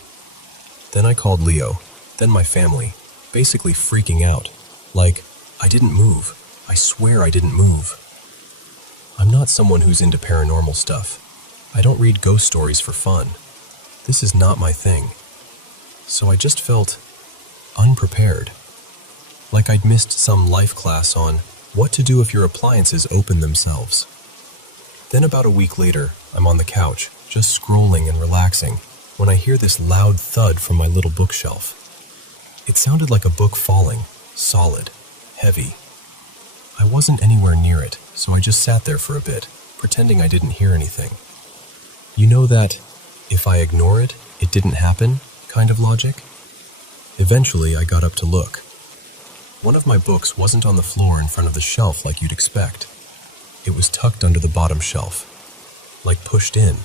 Then I called Leo, then my family, basically freaking out, like, I didn't move. I swear I didn't move. I'm not someone who's into paranormal stuff. I don't read ghost stories for fun. This is not my thing. So I just felt unprepared. Like I'd missed some life class on what to do if your appliances open themselves. Then about a week later, I'm on the couch, just scrolling and relaxing, when I hear this loud thud from my little bookshelf. It sounded like a book falling, solid, heavy. I wasn't anywhere near it, so I just sat there for a bit, pretending I didn't hear anything. You know that, if I ignore it, it didn't happen, kind of logic? Eventually, I got up to look. One of my books wasn't on the floor in front of the shelf like you'd expect. It was tucked under the bottom shelf, like pushed in.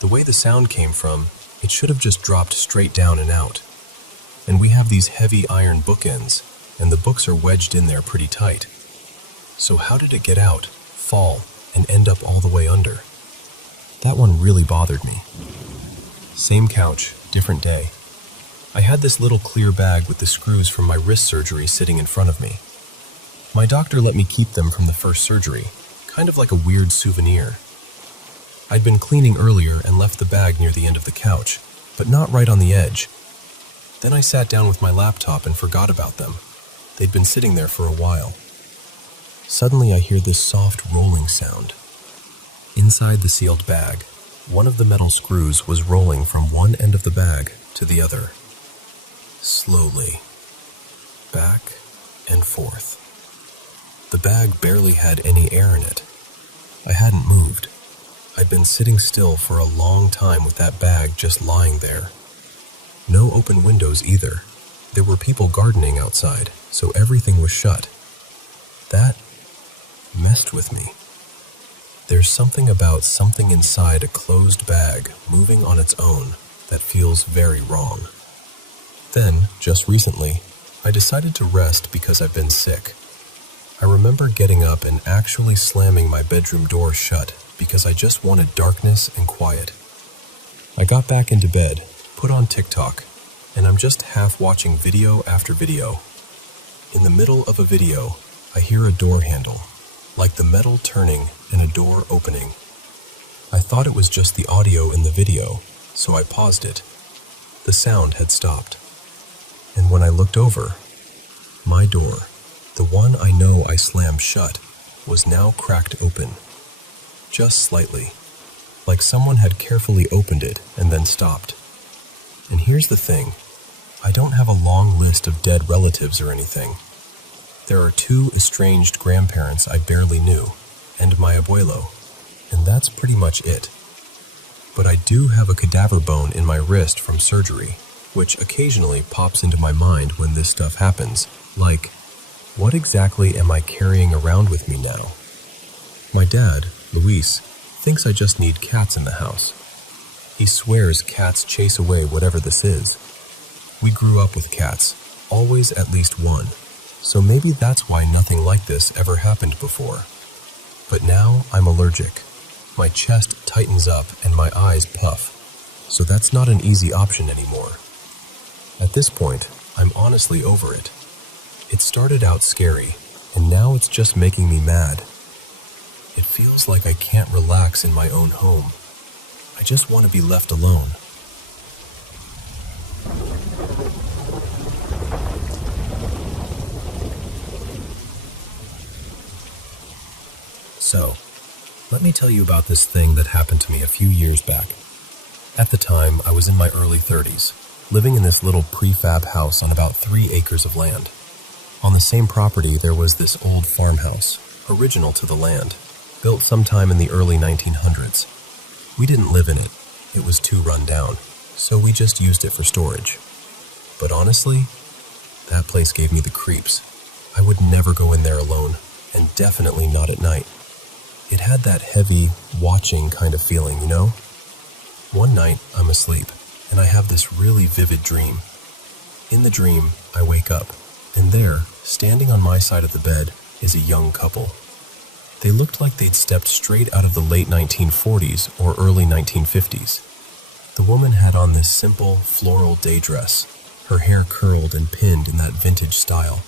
The way the sound came from, it should have just dropped straight down and out. And we have these heavy iron bookends, and the books are wedged in there pretty tight. So how did it get out, fall, and end up all the way under? That one really bothered me. Same couch, different day. I had this little clear bag with the screws from my wrist surgery sitting in front of me. My doctor let me keep them from the first surgery, kind of like a weird souvenir. I'd been cleaning earlier and left the bag near the end of the couch, but not right on the edge. Then I sat down with my laptop and forgot about them. They'd been sitting there for a while. Suddenly I hear this soft rolling sound. Inside the sealed bag, one of the metal screws was rolling from one end of the bag to the other. Slowly. Back and forth. The bag barely had any air in it. I hadn't moved. I'd been sitting still for a long time with that bag just lying there. No open windows either. There were people gardening outside, so everything was shut. That messed with me. There's something about something inside a closed bag moving on its own that feels very wrong. Then, just recently, I decided to rest because I've been sick. I remember getting up and actually slamming my bedroom door shut because I just wanted darkness and quiet. I got back into bed, put on TikTok, and I'm just half watching video after video. In the middle of a video, I hear a door handle, like the metal turning and a door opening. I thought it was just the audio in the video, so I paused it. The sound had stopped. And when I looked over, my door, the one I know I slammed shut, was now cracked open. Just slightly, like someone had carefully opened it and then stopped. And here's the thing, I don't have a long list of dead relatives or anything. There are 2 estranged grandparents I barely knew, and my abuelo, and that's pretty much it. But I do have a cadaver bone in my wrist from surgery, which occasionally pops into my mind when this stuff happens, like, what exactly am I carrying around with me now? My dad, Luis, thinks I just need cats in the house. He swears cats chase away whatever this is. We grew up with cats, always at least one, so maybe that's why nothing like this ever happened before. But now I'm allergic. My chest tightens up and my eyes puff, so that's not an easy option anymore. At this point, I'm honestly over it. It started out scary, and now it's just making me mad. It feels like I can't relax in my own home. I just want to be left alone. So, let me tell you about this thing that happened to me a few years back. At the time, I was in my early 30s, living in this little prefab house on about 3 acres of land. On the same property, there was this old farmhouse, original to the land, built sometime in the early 1900s. We didn't live in it. It was too run down, so we just used it for storage. But honestly, that place gave me the creeps. I would never go in there alone, and definitely not at night. It had that heavy, watching kind of feeling, you know? One night, I'm asleep, and I have this really vivid dream. In the dream, I wake up, and there, standing on my side of the bed, is a young couple. They looked like they'd stepped straight out of the late 1940s or early 1950s. The woman had on this simple, floral day dress, her hair curled and pinned in that vintage style.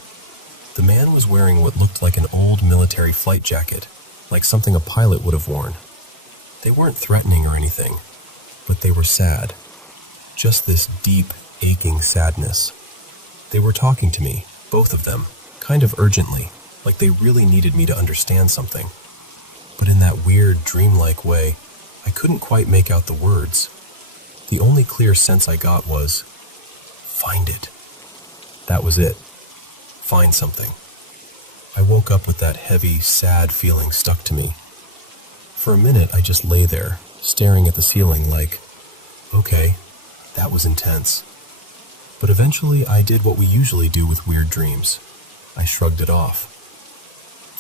The man was wearing what looked like an old military flight jacket, like something a pilot would have worn. They weren't threatening or anything, but they were sad. Just this deep, aching sadness. They were talking to me, both of them, kind of urgently, like they really needed me to understand something. But in that weird, dreamlike way, I couldn't quite make out the words. The only clear sense I got was, find it. That was it. Find something. I woke up with that heavy, sad feeling stuck to me. For a minute, I just lay there, staring at the ceiling like, okay, that was intense. But eventually, I did what we usually do with weird dreams. I shrugged it off.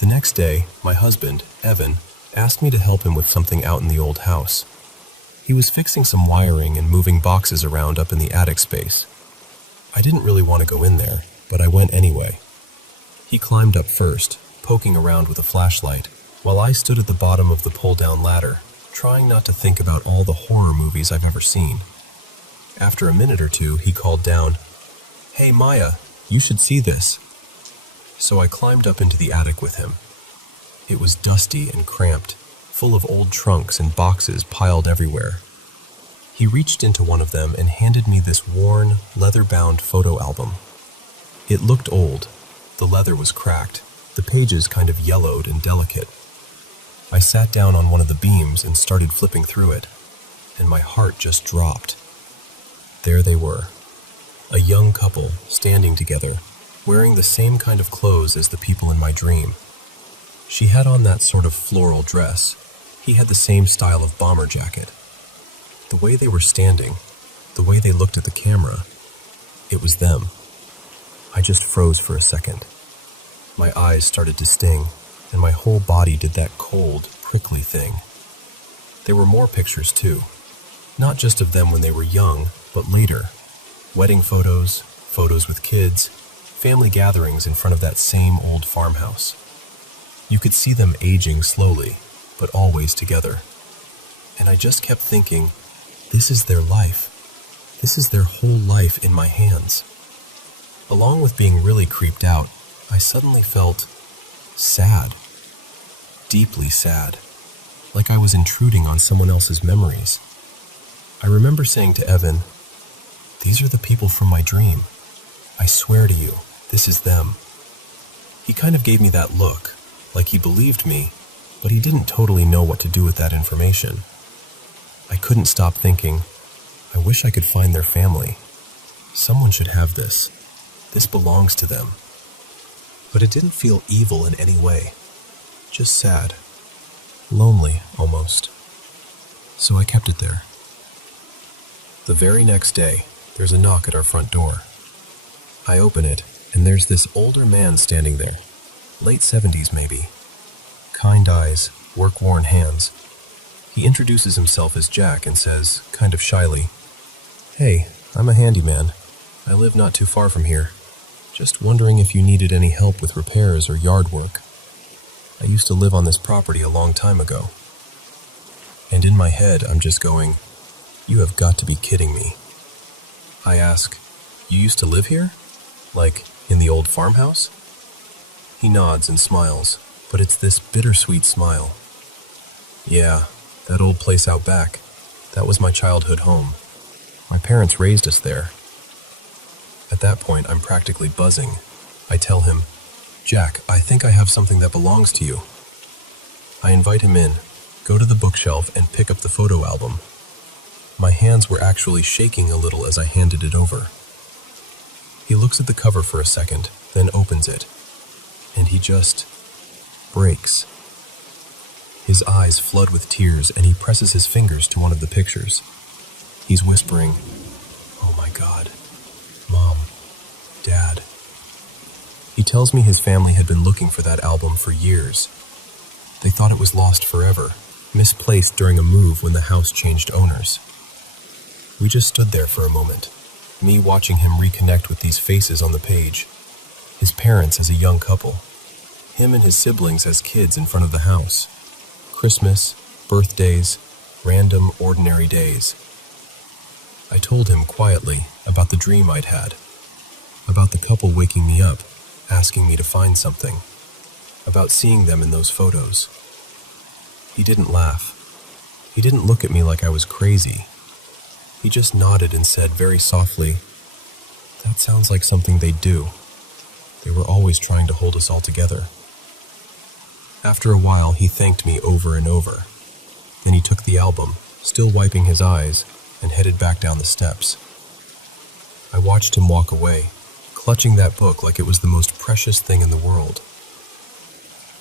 The next day, my husband, Evan, asked me to help him with something out in the old house. He was fixing some wiring and moving boxes around up in the attic space. I didn't really want to go in there, but I went anyway. He climbed up first, poking around with a flashlight, while I stood at the bottom of the pull-down ladder, trying not to think about all the horror movies I've ever seen. After a minute or two, he called down, "Hey Maya, you should see this." So I climbed up into the attic with him. It was dusty and cramped, full of old trunks and boxes piled everywhere. He reached into one of them and handed me this worn, leather-bound photo album. It looked old. The leather was cracked, the pages kind of yellowed and delicate. I sat down on one of the beams and started flipping through it, and my heart just dropped. There they were, a young couple standing together, wearing the same kind of clothes as the people in my dream. She had on that sort of floral dress. He had the same style of bomber jacket. The way they were standing, the way they looked at the camera, it was them. I just froze for a second. My eyes started to sting, and my whole body did that cold, prickly thing. There were more pictures too, not just of them when they were young, but later. Wedding photos, photos with kids, family gatherings in front of that same old farmhouse. You could see them aging slowly, but always together. And I just kept thinking, this is their life. This is their whole life in my hands. Along with being really creeped out, I suddenly felt sad. Deeply sad. Like I was intruding on someone else's memories. I remember saying to Evan, "These are the people from my dream. I swear to you, this is them." He kind of gave me that look, like he believed me, but he didn't totally know what to do with that information. I couldn't stop thinking, I wish I could find their family. Someone should have this. This belongs to them. But it didn't feel evil in any way. Just sad. Lonely, almost. So I kept it there. The very next day, there's a knock at our front door. I open it, and there's this older man standing there. Late 70s, maybe. Kind eyes, work-worn hands. He introduces himself as Jack and says, kind of shyly, "Hey, I'm a handyman. I live not too far from here. Just wondering if you needed any help with repairs or yard work. I used to live on this property a long time ago." And in my head, I'm just going, you have got to be kidding me. I ask, "You used to live here? Like, in the old farmhouse?" He nods and smiles, but it's this bittersweet smile. "Yeah, that old place out back. That was my childhood home. My parents raised us there." At that point, I'm practically buzzing. I tell him, "Jack, I think I have something that belongs to you." I invite him in, go to the bookshelf, and pick up the photo album. My hands were actually shaking a little as I handed it over. He looks at the cover for a second, then opens it, and he just breaks. His eyes flood with tears, and he presses his fingers to one of the pictures. He's whispering, "Oh my God, Mom, Dad." He tells me his family had been looking for that album for years. They thought it was lost forever, misplaced during a move when the house changed owners. We just stood there for a moment, me watching him reconnect with these faces on the page. His parents as a young couple, him and his siblings as kids in front of the house. Christmas, birthdays, random, ordinary days. I told him quietly about the dream I'd had, about the couple waking me up, asking me to find something, about seeing them in those photos. He didn't laugh. He didn't look at me like I was crazy. He just nodded and said very softly, "That sounds like something they'd do. They were always trying to hold us all together." After a while, he thanked me over and over. Then he took the album, still wiping his eyes, and headed back down the steps. I watched him walk away, clutching that book like it was the most precious thing in the world.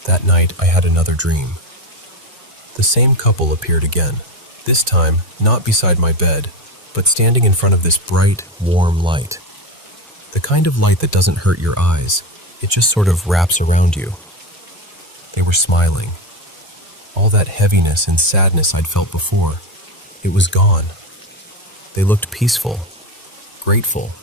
That night, I had another dream. The same couple appeared again, this time not beside my bed, but standing in front of this bright, warm light. The kind of light that doesn't hurt your eyes, it just sort of wraps around you. They were smiling. All that heaviness and sadness I'd felt before, it was gone. They looked peaceful, grateful.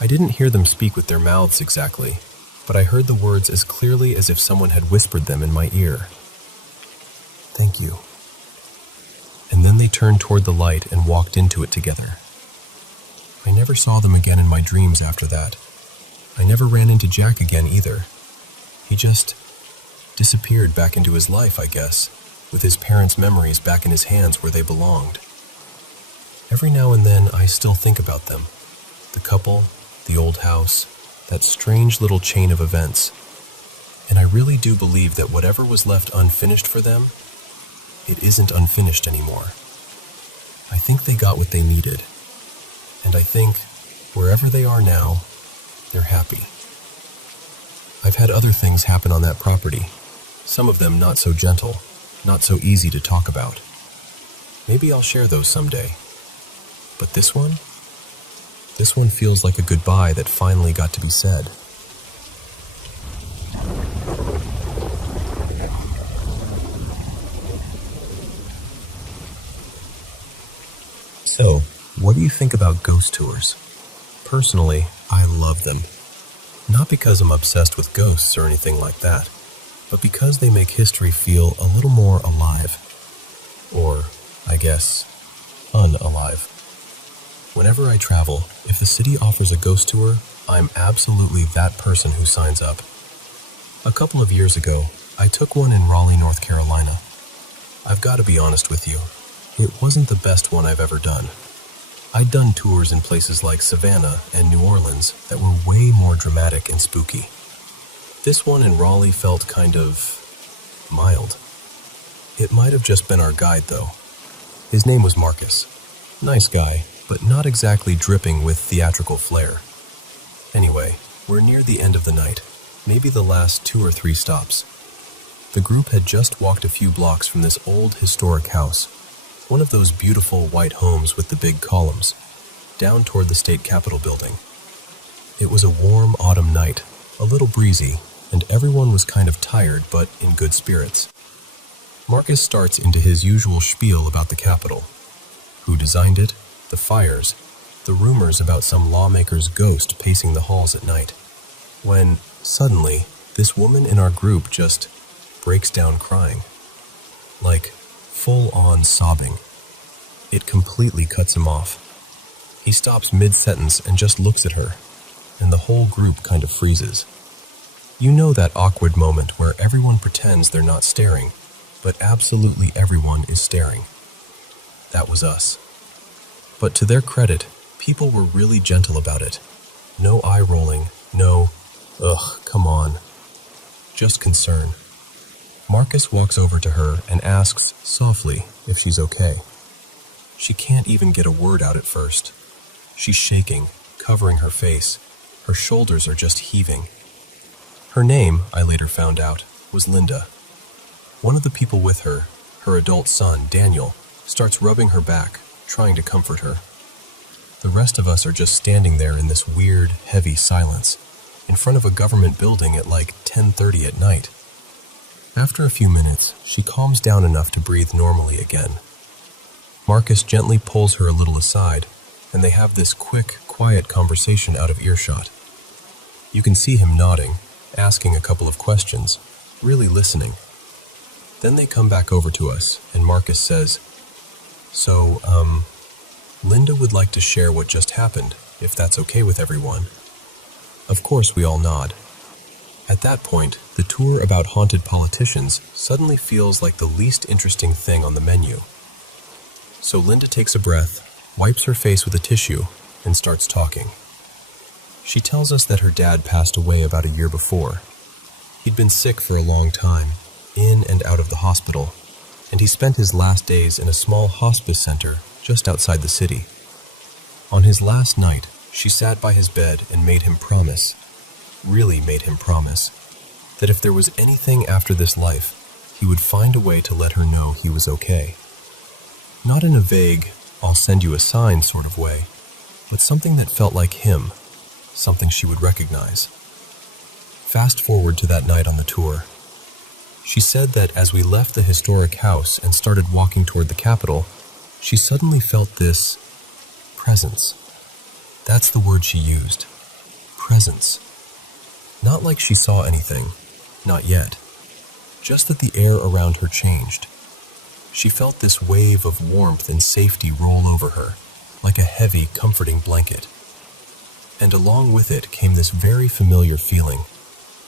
I didn't hear them speak with their mouths exactly, but I heard the words as clearly as if someone had whispered them in my ear. "Thank you." And then they turned toward the light and walked into it together. I never saw them again in my dreams after that. I never ran into Jack again either. He just disappeared back into his life, I guess, with his parents' memories back in his hands where they belonged. Every now and then I still think about them. The couple, the old house, that strange little chain of events. And I really do believe that whatever was left unfinished for them, it isn't unfinished anymore. I think they got what they needed. And I think, wherever they are now, they're happy. I've had other things happen on that property. Some of them not so gentle, not so easy to talk about. Maybe I'll share those someday. But this one? This one feels like a goodbye that finally got to be said. So, what do you think about ghost tours? Personally, I love them. Not because I'm obsessed with ghosts or anything like that, but because they make history feel a little more alive. Or, I guess, unalive. Whenever I travel, if the city offers a ghost tour, I'm absolutely that person who signs up. A couple of years ago, I took one in Raleigh, North Carolina. I've got to be honest with you, it wasn't the best one I've ever done. I'd done tours in places like Savannah and New Orleans that were way more dramatic and spooky. This one in Raleigh felt kind of mild. It might have just been our guide, though. His name was Marcus. Nice guy, but not exactly dripping with theatrical flair. Anyway, we're near the end of the night, maybe the last 2 or 3 stops. The group had just walked a few blocks from this old historic house, one of those beautiful white homes with the big columns, down toward the state capitol building. It was a warm autumn night, a little breezy, and everyone was kind of tired but in good spirits. Marcus starts into his usual spiel about the Capitol. Who designed it, the fires, the rumors about some lawmaker's ghost pacing the halls at night. When, suddenly, this woman in our group just breaks down crying. Like, full-on sobbing. It completely cuts him off. He stops mid-sentence and just looks at her, and the whole group kind of freezes. You know that awkward moment where everyone pretends they're not staring, but absolutely everyone is staring. That was us. But to their credit, people were really gentle about it. No eye-rolling, no, ugh, come on. Just concern. Marcus walks over to her and asks softly if she's okay. She can't even get a word out at first. She's shaking, covering her face. Her shoulders are just heaving. Her name, I later found out, was Linda. One of the people with her, her adult son, Daniel, starts rubbing her back, trying to comfort her. The rest of us are just standing there in this weird, heavy silence, in front of a government building at like 10:30 at night. After a few minutes, she calms down enough to breathe normally again. Marcus gently pulls her a little aside, and they have this quick, quiet conversation out of earshot. You can see him nodding, asking a couple of questions, really listening. Then they come back over to us, and Marcus says, So, Linda would like to share what just happened, if that's okay with everyone. Of course we all nod. At that point, the tour about haunted politicians suddenly feels like the least interesting thing on the menu. So Linda takes a breath, wipes her face with a tissue, and starts talking. She tells us that her dad passed away about a year before. He'd been sick for a long time, in and out of the hospital, and he spent his last days in a small hospice center just outside the city. On his last night, she sat by his bed and made him promise, really made him promise, that if there was anything after this life, he would find a way to let her know he was okay. Not in a vague, I'll send you a sign sort of way, but something that felt like him, something she would recognize. Fast forward to that night on the tour. She said that as we left the historic house and started walking toward the Capitol, she suddenly felt this presence. That's the word she used. Presence. Not like she saw anything. Not yet. Just that the air around her changed. She felt this wave of warmth and safety roll over her, like a heavy, comforting blanket. And along with it came this very familiar feeling,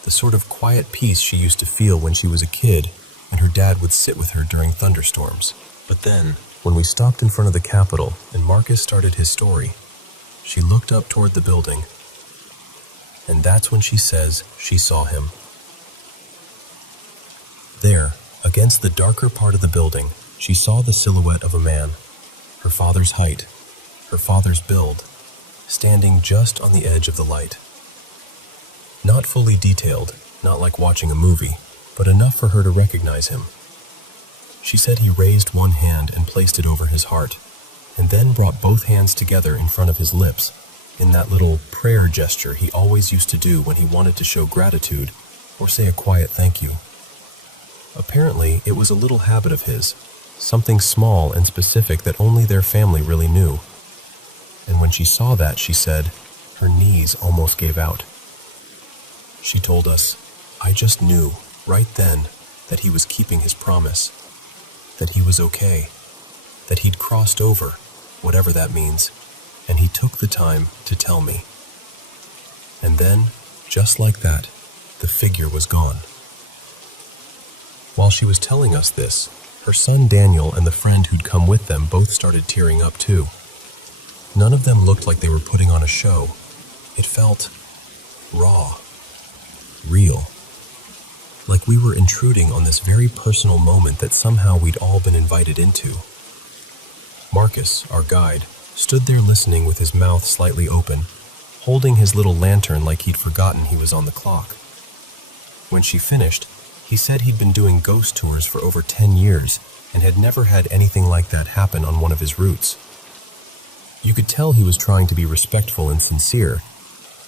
the sort of quiet peace she used to feel when she was a kid and her dad would sit with her during thunderstorms. But then, when we stopped in front of the Capitol and Marcus started his story, she looked up toward the building, and that's when she says she saw him. There, against the darker part of the building, she saw the silhouette of a man, her father's height, her father's build, standing just on the edge of the light. Not fully detailed, not like watching a movie, but enough for her to recognize him. She said he raised one hand and placed it over his heart, and then brought both hands together in front of his lips, in that little prayer gesture he always used to do when he wanted to show gratitude or say a quiet thank you. Apparently, it was a little habit of his, something small and specific that only their family really knew. And when she saw that, she said, her knees almost gave out. She told us, "I just knew, right then, that he was keeping his promise, that he was okay, that he'd crossed over, whatever that means, and he took the time to tell me." And then, just like that, the figure was gone. While she was telling us this, her son Daniel and the friend who'd come with them both started tearing up too. None of them looked like they were putting on a show. It felt raw, real, like we were intruding on this very personal moment that somehow we'd all been invited into. Marcus, our guide, stood there listening with his mouth slightly open, holding his little lantern like he'd forgotten he was on the clock. When she finished, he said he'd been doing ghost tours for over 10 years and had never had anything like that happen on one of his routes. You could tell he was trying to be respectful and sincere,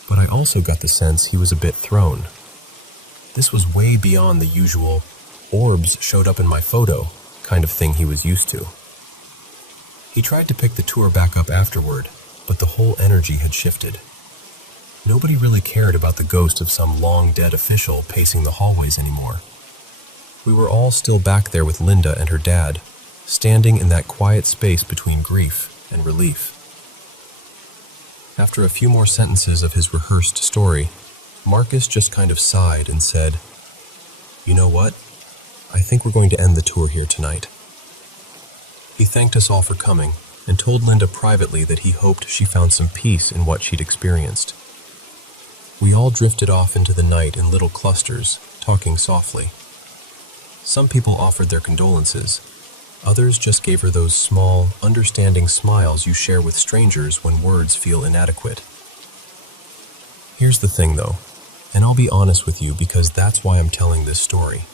but I also got the sense he was a bit thrown. This was way beyond the usual "orbs showed up in my photo" kind of thing he was used to. He tried to pick the tour back up afterward, but the whole energy had shifted. Nobody really cared about the ghost of some long-dead official pacing the hallways anymore. We were all still back there with Linda and her dad, standing in that quiet space between grief and relief. After a few more sentences of his rehearsed story, Marcus just kind of sighed and said, "You know what? I think we're going to end the tour here tonight." He thanked us all for coming and told Linda privately that he hoped she found some peace in what she'd experienced. We all drifted off into the night in little clusters, talking softly. Some people offered their condolences. Others just gave her those small, understanding smiles you share with strangers when words feel inadequate. Here's the thing, though, and I'll be honest with you because that's why I'm telling this story.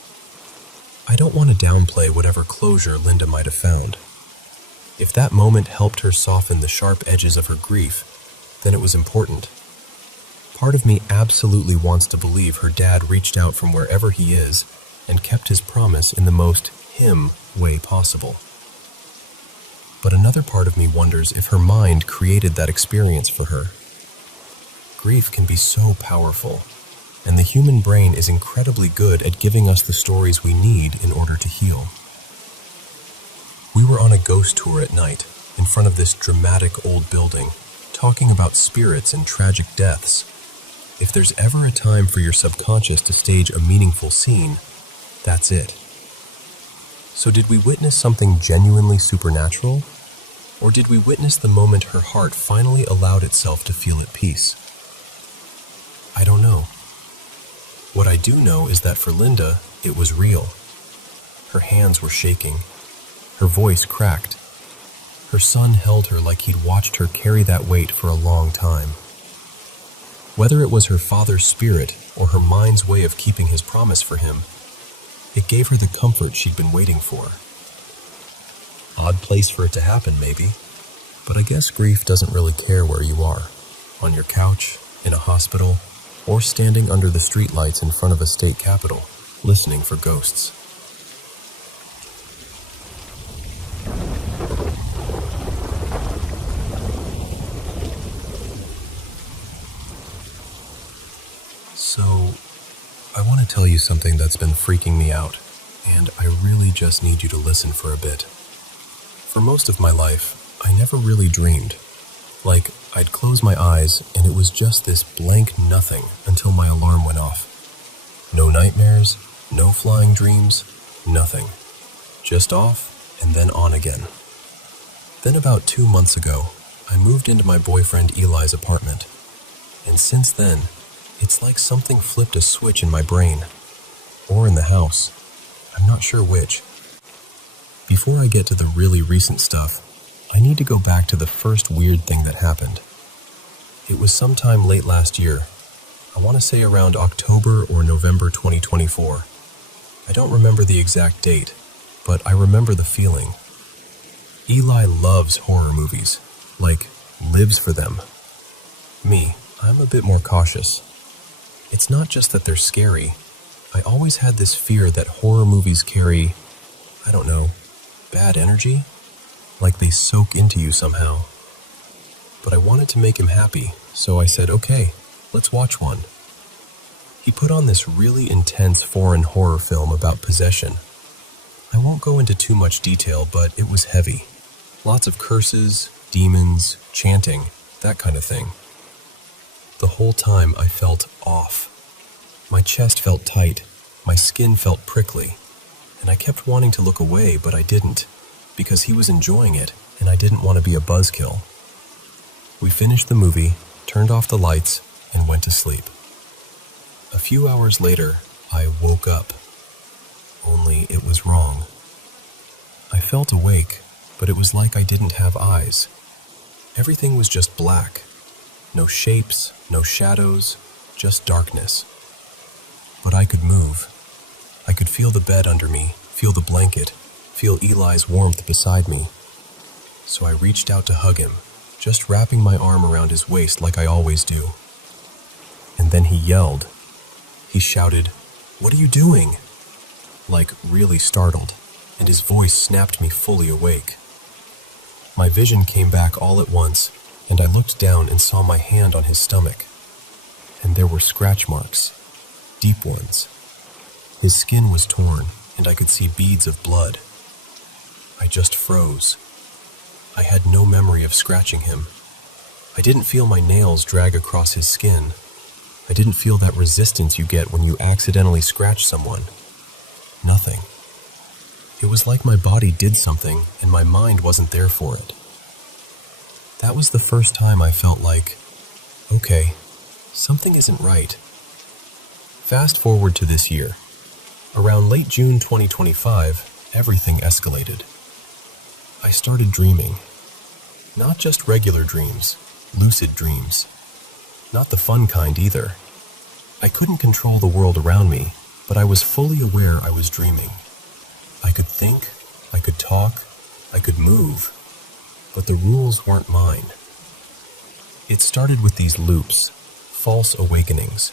I don't want to downplay whatever closure Linda might have found. If that moment helped her soften the sharp edges of her grief, then it was important. Part of me absolutely wants to believe her dad reached out from wherever he is and kept his promise in the most him way possible. But another part of me wonders if her mind created that experience for her. Grief can be so powerful, and the human brain is incredibly good at giving us the stories we need in order to heal. We were on a ghost tour at night, in front of this dramatic old building, talking about spirits and tragic deaths. If there's ever a time for your subconscious to stage a meaningful scene, that's it. So did we witness something genuinely supernatural? Or did we witness the moment her heart finally allowed itself to feel at peace? I don't know. What I do know is that for Linda, it was real. Her hands were shaking. Her voice cracked. Her son held her like he'd watched her carry that weight for a long time. Whether it was her father's spirit or her mind's way of keeping his promise for him, it gave her the comfort she'd been waiting for. Odd place for it to happen, maybe, but I guess grief doesn't really care where you are, on your couch, in a hospital, or standing under the streetlights in front of a state capitol, listening for ghosts. So, I want to tell you something that's been freaking me out, and I really just need you to listen for a bit. For most of my life, I never really dreamed. Like, I'd close my eyes, and it was just this blank nothing until my alarm went off. No nightmares, no flying dreams, nothing. Just off, and then on again. Then about 2 months ago, I moved into my boyfriend Eli's apartment, and since then, it's like something flipped a switch in my brain, or in the house. I'm not sure which. Before I get to the really recent stuff, I need to go back to the first weird thing that happened. It was sometime late last year. I want to say around October or November 2024. I don't remember the exact date, but I remember the feeling. Eli loves horror movies, like, lives for them. Me, I'm a bit more cautious. It's not just that they're scary. I always had this fear that horror movies carry, I don't know, bad energy? Like they soak into you somehow. But I wanted to make him happy, so I said, okay, let's watch one. He put on this really intense foreign horror film about possession. I won't go into too much detail, but it was heavy. Lots of curses, demons, chanting, that kind of thing. The whole time I felt off. My chest felt tight, my skin felt prickly, and I kept wanting to look away, but I didn't, because he was enjoying it, and I didn't want to be a buzzkill. We finished the movie, turned off the lights, and went to sleep. A few hours later, I woke up. Only it was wrong. I felt awake, but it was like I didn't have eyes. Everything was just black. No shapes, no shadows, just darkness. But I could move. I could feel the bed under me, feel the blanket, feel Eli's warmth beside me. So I reached out to hug him, just wrapping my arm around his waist like I always do. And then he yelled. He shouted, "What are you doing?" Like really startled, and his voice snapped me fully awake. My vision came back all at once, and I looked down and saw my hand on his stomach. And there were scratch marks, deep ones. His skin was torn, and I could see beads of blood. I just froze. I had no memory of scratching him. I didn't feel my nails drag across his skin. I didn't feel that resistance you get when you accidentally scratch someone. Nothing. It was like my body did something and my mind wasn't there for it. That was the first time I felt like, okay, something isn't right. Fast forward to this year. Around late June 2025, everything escalated. I started dreaming. Not just regular dreams, lucid dreams. Not the fun kind either. I couldn't control the world around me, but I was fully aware I was dreaming. I could think, I could talk, I could move, but the rules weren't mine. It started with these loops, false awakenings.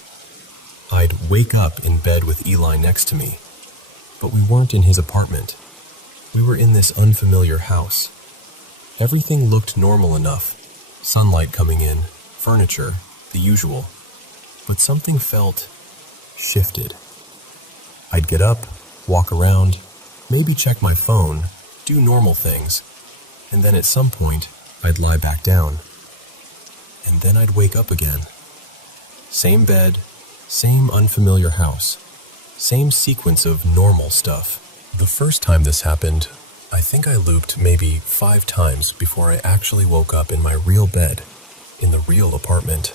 I'd wake up in bed with Eli next to me, but we weren't in his apartment. We were in this unfamiliar house. Everything looked normal enough, sunlight coming in, furniture, the usual, but something felt shifted. I'd get up, walk around, maybe check my phone, do normal things, and then at some point, I'd lie back down. And then I'd wake up again. Same bed, same unfamiliar house, same sequence of normal stuff. The first time this happened, I think I looped maybe 5 times before I actually woke up in my real bed, in the real apartment.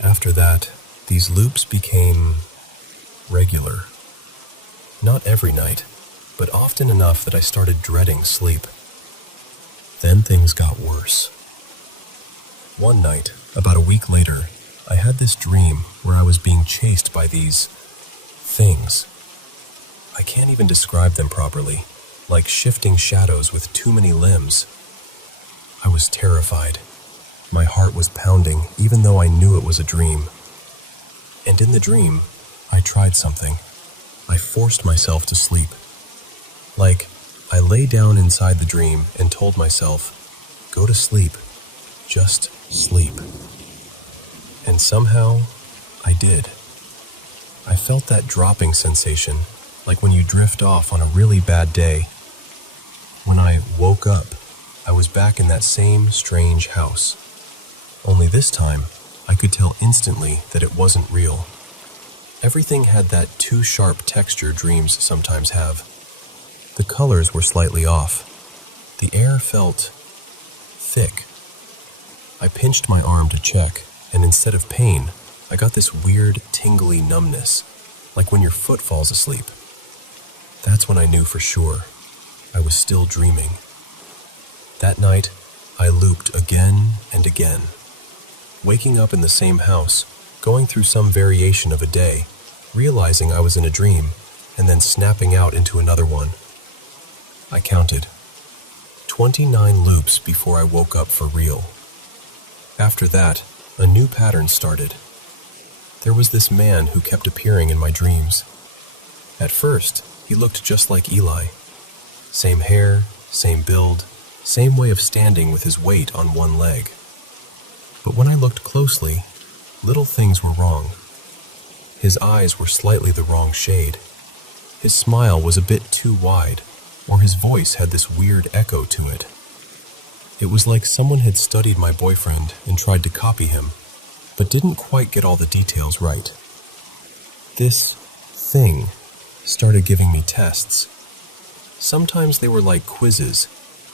After that, these loops became regular. Not every night, but often enough that I started dreading sleep. Then things got worse. One night, about a week later, I had this dream where I was being chased by these things. I can't even describe them properly, like shifting shadows with too many limbs. I was terrified. My heart was pounding, even though I knew it was a dream. And in the dream, I tried something. I forced myself to sleep. Like, I lay down inside the dream and told myself, go to sleep, just sleep. And somehow, I did. I felt that dropping sensation, like when you drift off on a really bad day. When I woke up, I was back in that same strange house. Only this time, I could tell instantly that it wasn't real. Everything had that too sharp texture dreams sometimes have. The colors were slightly off. The air felt thick. I pinched my arm to check, and instead of pain, I got this weird, tingly numbness, like when your foot falls asleep. That's when I knew for sure I was still dreaming. That night, I looped again and again, waking up in the same house, going through some variation of a day, realizing I was in a dream, and then snapping out into another one. I counted 29 loops before I woke up for real. After that, a new pattern started. There was this man who kept appearing in my dreams. At first, he looked just like Eli. Same hair, same build, same way of standing with his weight on one leg. But when I looked closely, little things were wrong. His eyes were slightly the wrong shade. His smile was a bit too wide, or his voice had this weird echo to it. It was like someone had studied my boyfriend and tried to copy him, but didn't quite get all the details right. This thing started giving me tests. Sometimes they were like quizzes,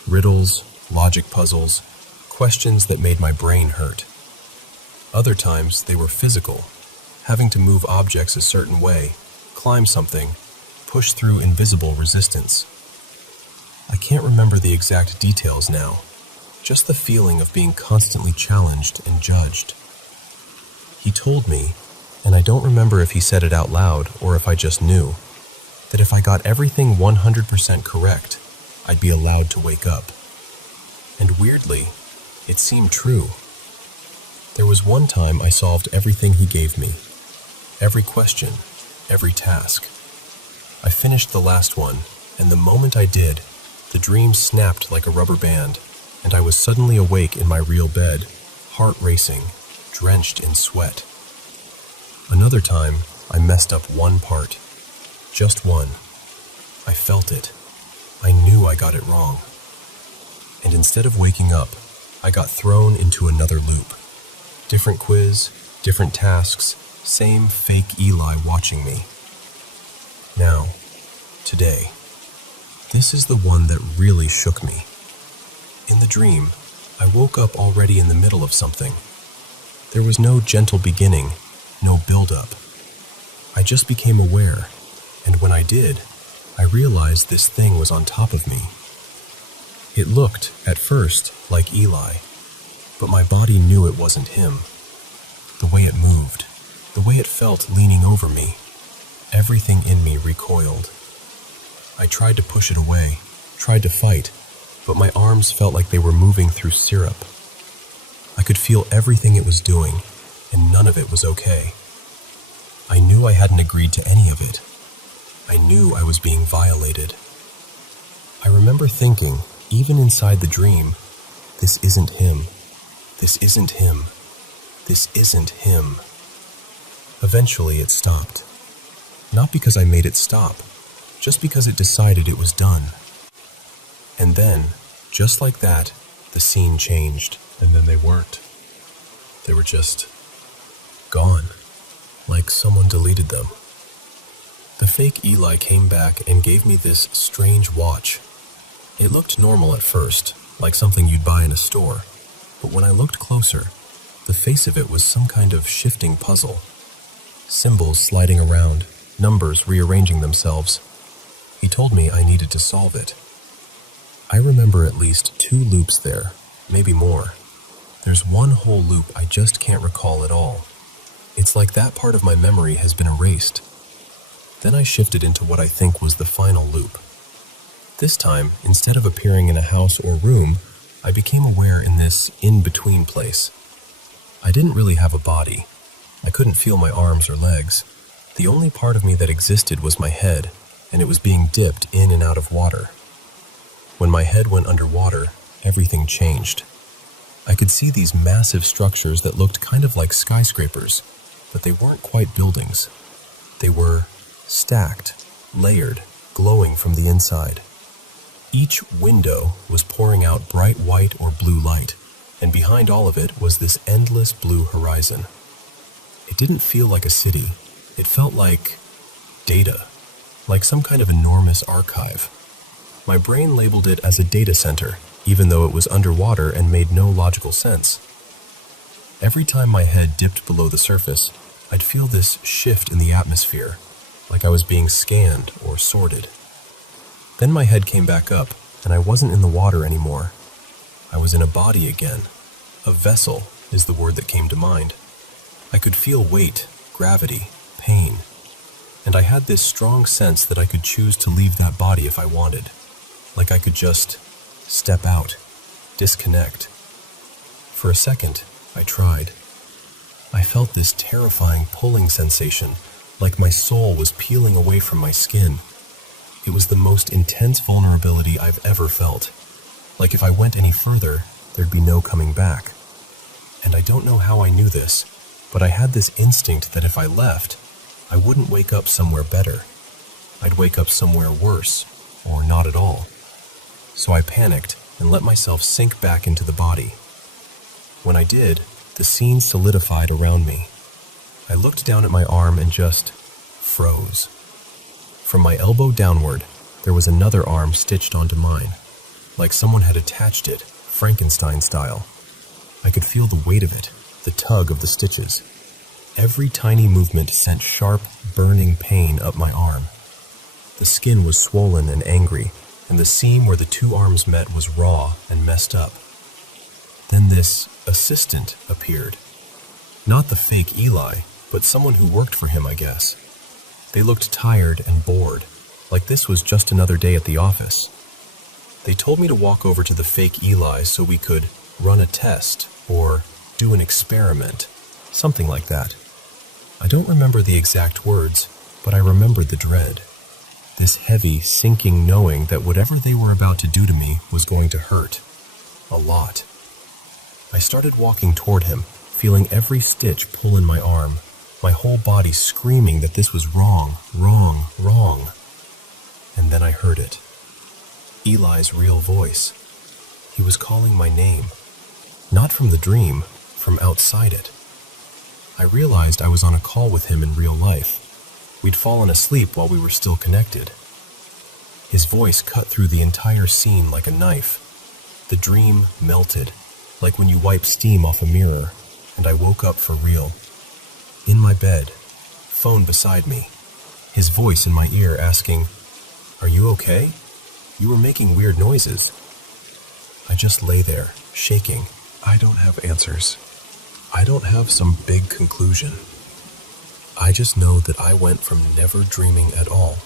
riddles, logic puzzles, questions that made my brain hurt. Other times they were physical, having to move objects a certain way, climb something, push through invisible resistance. I can't remember the exact details now, just the feeling of being constantly challenged and judged. He told me, and I don't remember if he said it out loud or if I just knew, that if I got everything 100% correct, I'd be allowed to wake up. And weirdly, it seemed true. There was one time I solved everything he gave me. Every question, every task. I finished the last one, and the moment I did, the dream snapped like a rubber band, and I was suddenly awake in my real bed, heart racing, drenched in sweat. Another time, I messed up one part. Just one. I felt it. I knew I got it wrong. And instead of waking up, I got thrown into another loop. Different quiz, different tasks, same fake Eli watching me. Now, today, this is the one that really shook me. In the dream, I woke up already in the middle of something. There was no gentle beginning, no build-up. I just became aware, and when I did, I realized this thing was on top of me. It looked, at first, like Eli, but my body knew it wasn't him. The way it moved, the way it felt leaning over me, everything in me recoiled. I tried to push it away, tried to fight, but my arms felt like they were moving through syrup. I could feel everything it was doing, and none of it was okay. I knew I hadn't agreed to any of it. I knew I was being violated. I remember thinking, even inside the dream, this isn't him. This isn't him. This isn't him. Eventually it stopped. Not because I made it stop, just because it decided it was done. And then, just like that, the scene changed. And then they weren't. They were just gone, like someone deleted them. The fake Eli came back and gave me this strange watch. It looked normal at first, like something you'd buy in a store, but when I looked closer, the face of it was some kind of shifting puzzle. Symbols sliding around, numbers rearranging themselves. He told me I needed to solve it. I remember at least 2 loops there, maybe more. There's one whole loop I just can't recall at all. It's like that part of my memory has been erased. Then I shifted into what I think was the final loop. This time, instead of appearing in a house or room, I became aware in this in-between place. I didn't really have a body. I couldn't feel my arms or legs. The only part of me that existed was my head, and it was being dipped in and out of water. When my head went underwater, everything changed. I could see these massive structures that looked kind of like skyscrapers, but they weren't quite buildings. They were stacked, layered, glowing from the inside. Each window was pouring out bright white or blue light, and behind all of it was this endless blue horizon. It didn't feel like a city. It felt like data, like some kind of enormous archive. My brain labeled it as a data center, even though it was underwater and made no logical sense. Every time my head dipped below the surface, I'd feel this shift in the atmosphere, like I was being scanned or sorted. Then my head came back up, and I wasn't in the water anymore. I was in a body again. A vessel is the word that came to mind. I could feel weight, gravity, pain, and I had this strong sense that I could choose to leave that body if I wanted. Like I could just step out, disconnect. For a second, I tried. I felt this terrifying pulling sensation, like my soul was peeling away from my skin. It was the most intense vulnerability I've ever felt. Like if I went any further, there'd be no coming back. And I don't know how I knew this, but I had this instinct that if I left, I wouldn't wake up somewhere better. I'd wake up somewhere worse, or not at all. So I panicked and let myself sink back into the body. When I did, the scene solidified around me. I looked down at my arm and just froze. From my elbow downward, there was another arm stitched onto mine, like someone had attached it, Frankenstein style. I could feel the weight of it, the tug of the stitches. Every tiny movement sent sharp, burning pain up my arm. The skin was swollen and angry, and the seam where the two arms met was raw and messed up. Then this assistant appeared. Not the fake Eli, but someone who worked for him, I guess. They looked tired and bored, like this was just another day at the office. They told me to walk over to the fake Eli so we could run a test or do an experiment, something like that. I don't remember the exact words, but I remembered the dread. This heavy, sinking knowing that whatever they were about to do to me was going to hurt. A lot. I started walking toward him, feeling every stitch pull in my arm, my whole body screaming that this was wrong, wrong, wrong. And then I heard it. Eli's real voice. He was calling my name. Not from the dream, from outside it. I realized I was on a call with him in real life. We'd fallen asleep while we were still connected. His voice cut through the entire scene like a knife. The dream melted, like when you wipe steam off a mirror, and I woke up for real. In my bed, phone beside me, his voice in my ear asking, "Are you okay? You were making weird noises." I just lay there, shaking. I don't have answers. I don't have some big conclusion. I just know that I went from never dreaming at all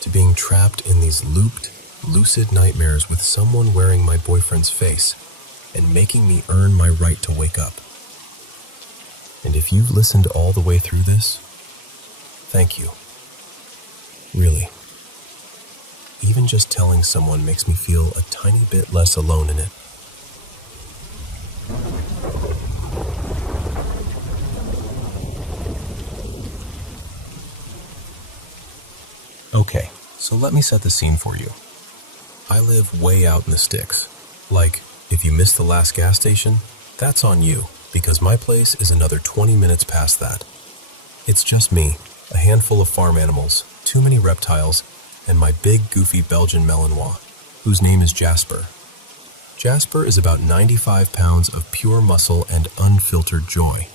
to being trapped in these looped, lucid nightmares with someone wearing my boyfriend's face and making me earn my right to wake up. And if you've listened all the way through this, thank you. Really. Even just telling someone makes me feel a tiny bit less alone in it. Okay, so let me set the scene for you. I live way out in the sticks. Like, if you missed the last gas station, that's on you, because my place is another 20 minutes past that. It's just me, a handful of farm animals, too many reptiles, and my big goofy Belgian Malinois, whose name is Jasper. Jasper is about 95 pounds of pure muscle and unfiltered joy.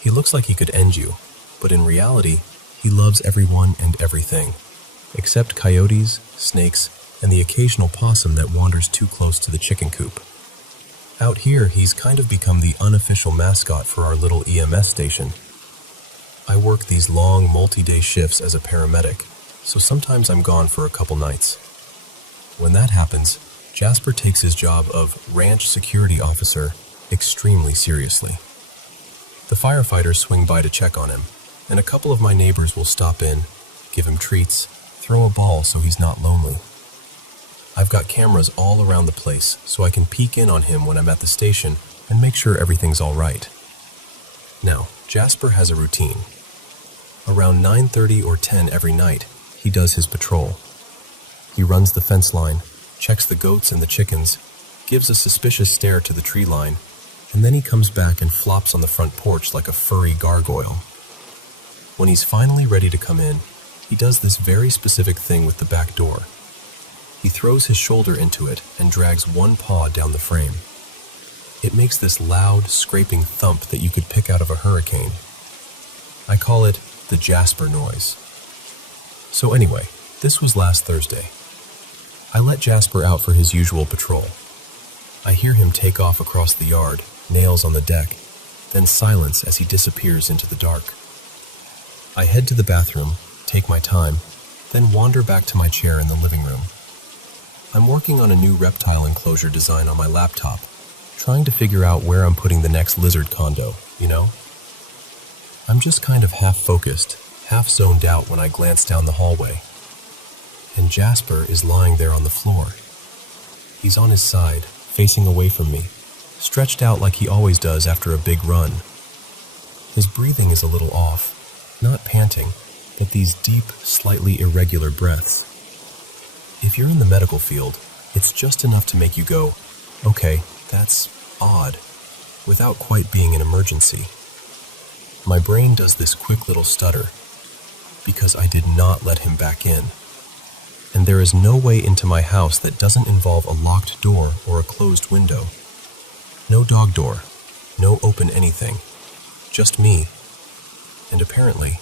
He looks like he could end you, but in reality, he loves everyone and everything, except coyotes, snakes, and the occasional possum that wanders too close to the chicken coop. Out here, he's kind of become the unofficial mascot for our little EMS station. I work these long, multi-day shifts as a paramedic, so sometimes I'm gone for a couple nights. When that happens, Jasper takes his job of ranch security officer extremely seriously. The firefighters swing by to check on him, and a couple of my neighbors will stop in, give him treats, throw a ball so he's not lonely. I've got cameras all around the place so I can peek in on him when I'm at the station and make sure everything's all right. Now, Jasper has a routine. Around 9:30 or 10 every night, he does his patrol. He runs the fence line, checks the goats and the chickens, gives a suspicious stare to the tree line, and then he comes back and flops on the front porch like a furry gargoyle. When he's finally ready to come in, he does this very specific thing with the back door. He throws his shoulder into it and drags one paw down the frame. It makes this loud, scraping thump that you could pick out of a hurricane. I call it the Jasper noise. So anyway, this was last Thursday. I let Jasper out for his usual patrol. I hear him take off across the yard, nails on the deck, then silence as he disappears into the dark. I head to the bathroom, take my time, then wander back to my chair in the living room. I'm working on a new reptile enclosure design on my laptop, trying to figure out where I'm putting the next lizard condo, you know? I'm just kind of half focused, half zoned out when I glance down the hallway. And Jasper is lying there on the floor. He's on his side, facing away from me, stretched out like he always does after a big run. His breathing is a little off, not panting, but these deep, slightly irregular breaths. If you're in the medical field, it's just enough to make you go, okay, that's odd, without quite being an emergency. My brain does this quick little stutter, because I did not let him back in. And there is no way into my house that doesn't involve a locked door or a closed window. No dog door, no open anything, just me, and apparently,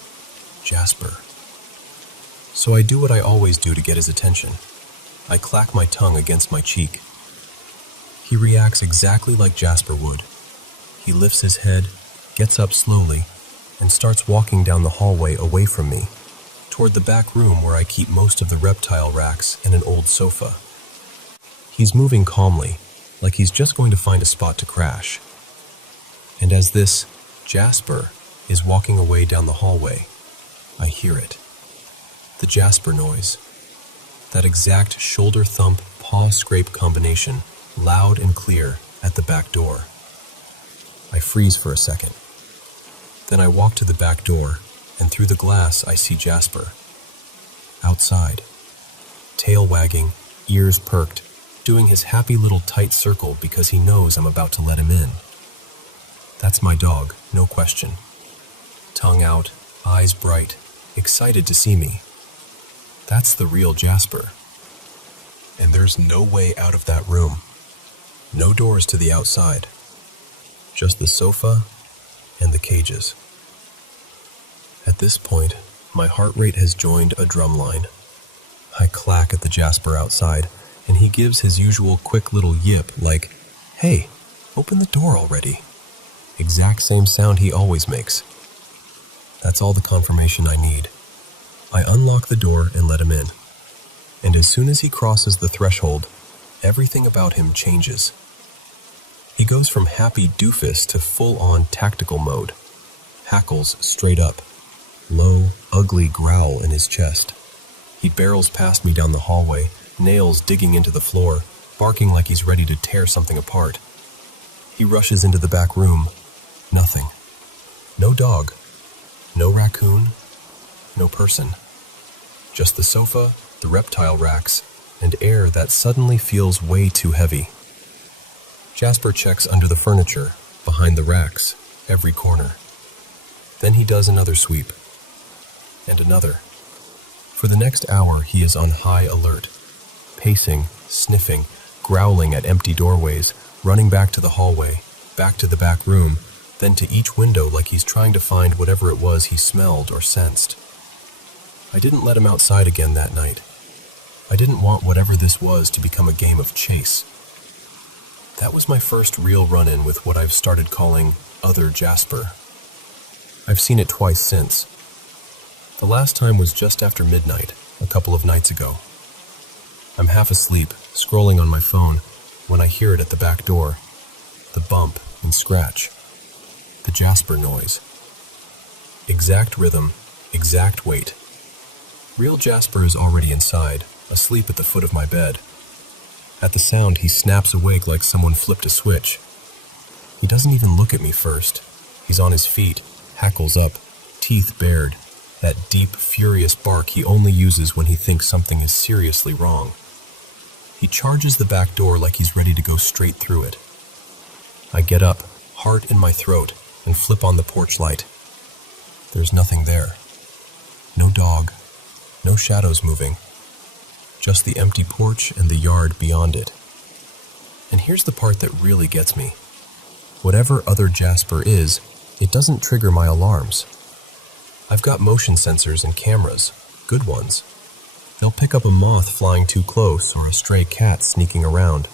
Jasper. So I do what I always do to get his attention. I clack my tongue against my cheek. He reacts exactly like Jasper would. He lifts his head, gets up slowly, and starts walking down the hallway away from me, toward the back room where I keep most of the reptile racks and an old sofa. He's moving calmly, like he's just going to find a spot to crash. And as this Jasper is walking away down the hallway, I hear it. The Jasper noise. That exact shoulder thump, paw scrape combination, loud and clear at the back door. I freeze for a second. Then I walk to the back door, and through the glass I see Jasper. Outside. Tail wagging, ears perked, doing his happy little tight circle because he knows I'm about to let him in. That's my dog, no question. Tongue out, eyes bright, excited to see me. That's the real Jasper. And there's no way out of that room. No doors to the outside. Just the sofa and the cages. At this point, my heart rate has joined a drum line. I clack at the Jasper outside, and he gives his usual quick little yip like, "Hey, open the door already." Exact same sound he always makes. That's all the confirmation I need. I unlock the door and let him in. And as soon as he crosses the threshold, everything about him changes. He goes from happy doofus to full-on tactical mode. Hackles straight up. Low, ugly growl in his chest. He barrels past me down the hallway, nails digging into the floor, barking like he's ready to tear something apart. He rushes into the back room. Nothing. No dog. No raccoon. No person. Just the sofa, the reptile racks, and air that suddenly feels way too heavy. Jasper checks under the furniture, behind the racks, every corner. Then he does another sweep. And another. For the next hour, he is on high alert. Pacing, sniffing, growling at empty doorways, running back to the hallway, back to the back room, then to each window like he's trying to find whatever it was he smelled or sensed. I didn't let him outside again that night. I didn't want whatever this was to become a game of chase. That was my first real run-in with what I've started calling Other Jasper. I've seen it twice since. The last time was just after midnight, a couple of nights ago. I'm half asleep, scrolling on my phone, when I hear it at the back door. The bump and scratch. The Jasper noise. Exact rhythm, exact weight. Real Jasper is already inside, asleep at the foot of my bed. At the sound, he snaps awake like someone flipped a switch. He doesn't even look at me first. He's on his feet, hackles up, teeth bared, that deep, furious bark he only uses when he thinks something is seriously wrong. He charges the back door like he's ready to go straight through it. I get up, heart in my throat, and flip on the porch light. There's nothing there. No dog, no shadows moving. Just the empty porch and the yard beyond it. And here's the part that really gets me. Whatever Other Jasper is, it doesn't trigger my alarms. I've got motion sensors and cameras, good ones. They'll pick up a moth flying too close or a stray cat sneaking around.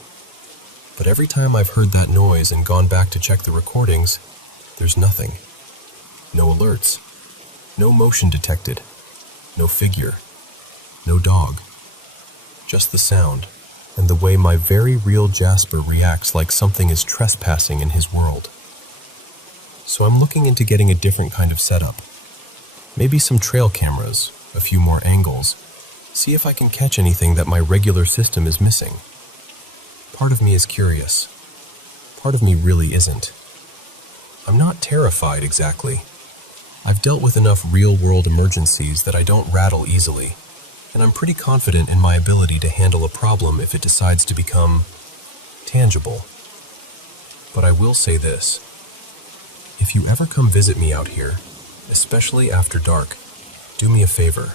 But every time I've heard that noise and gone back to check the recordings, there's nothing. No alerts. No motion detected. No figure. No dog. Just the sound, and the way my very real Jasper reacts like something is trespassing in his world. So I'm looking into getting a different kind of setup. Maybe some trail cameras, a few more angles, see if I can catch anything that my regular system is missing. Part of me is curious. Part of me really isn't. I'm not terrified exactly. I've dealt with enough real-world emergencies that I don't rattle easily, and I'm pretty confident in my ability to handle a problem if it decides to become tangible. But I will say this. If you ever come visit me out here, especially after dark, do me a favor.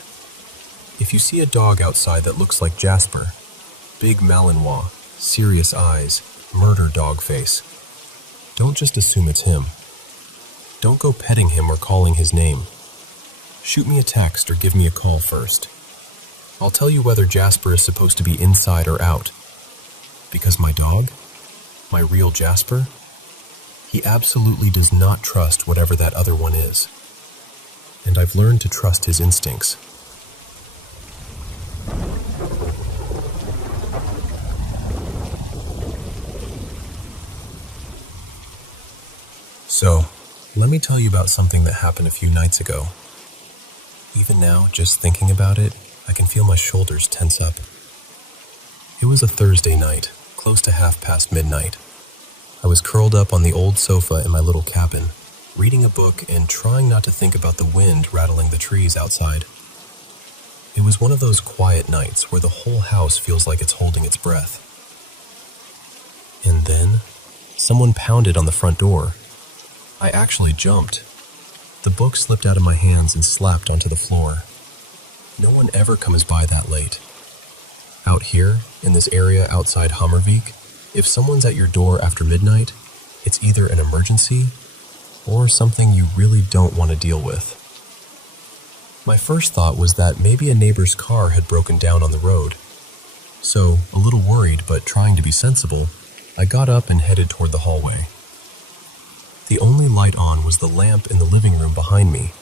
If you see a dog outside that looks like Jasper, big Malinois, serious eyes, murder dog face, don't just assume it's him. Don't go petting him or calling his name. Shoot me a text or give me a call first. I'll tell you whether Jasper is supposed to be inside or out. Because my dog, my real Jasper, he absolutely does not trust whatever that other one is. And I've learned to trust his instincts. So, let me tell you about something that happened a few nights ago. Even now, just thinking about it, I can feel my shoulders tense up. It was a Thursday night, close to midnight. I was curled up on the old sofa in my little cabin, reading a book and trying not to think about the wind rattling the trees outside. It was one of those quiet nights where the whole house feels like it's holding its breath. And then, someone pounded on the front door. I actually jumped. The book slipped out of my hands and slapped onto the floor. No one ever comes by that late. Out here, in this area outside Hammervik, if someone's at your door after midnight, it's either an emergency or something you really don't want to deal with. My first thought was that maybe a neighbor's car had broken down on the road. So, a little worried but trying to be sensible, I got up and headed toward the hallway. The only light on was the lamp in the living room behind me,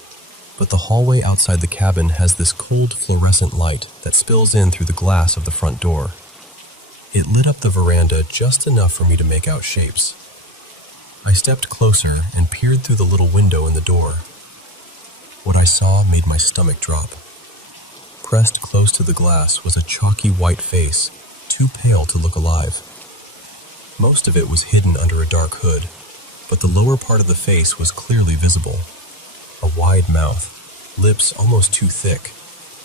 but the hallway outside the cabin has this cold fluorescent light that spills in through the glass of the front door. It lit up the veranda just enough for me to make out shapes. I stepped closer and peered through the little window in the door. What I saw made my stomach drop. Pressed close to the glass was a chalky white face, too pale to look alive. Most of it was hidden under a dark hood, but the lower part of the face was clearly visible. A wide mouth, lips almost too thick,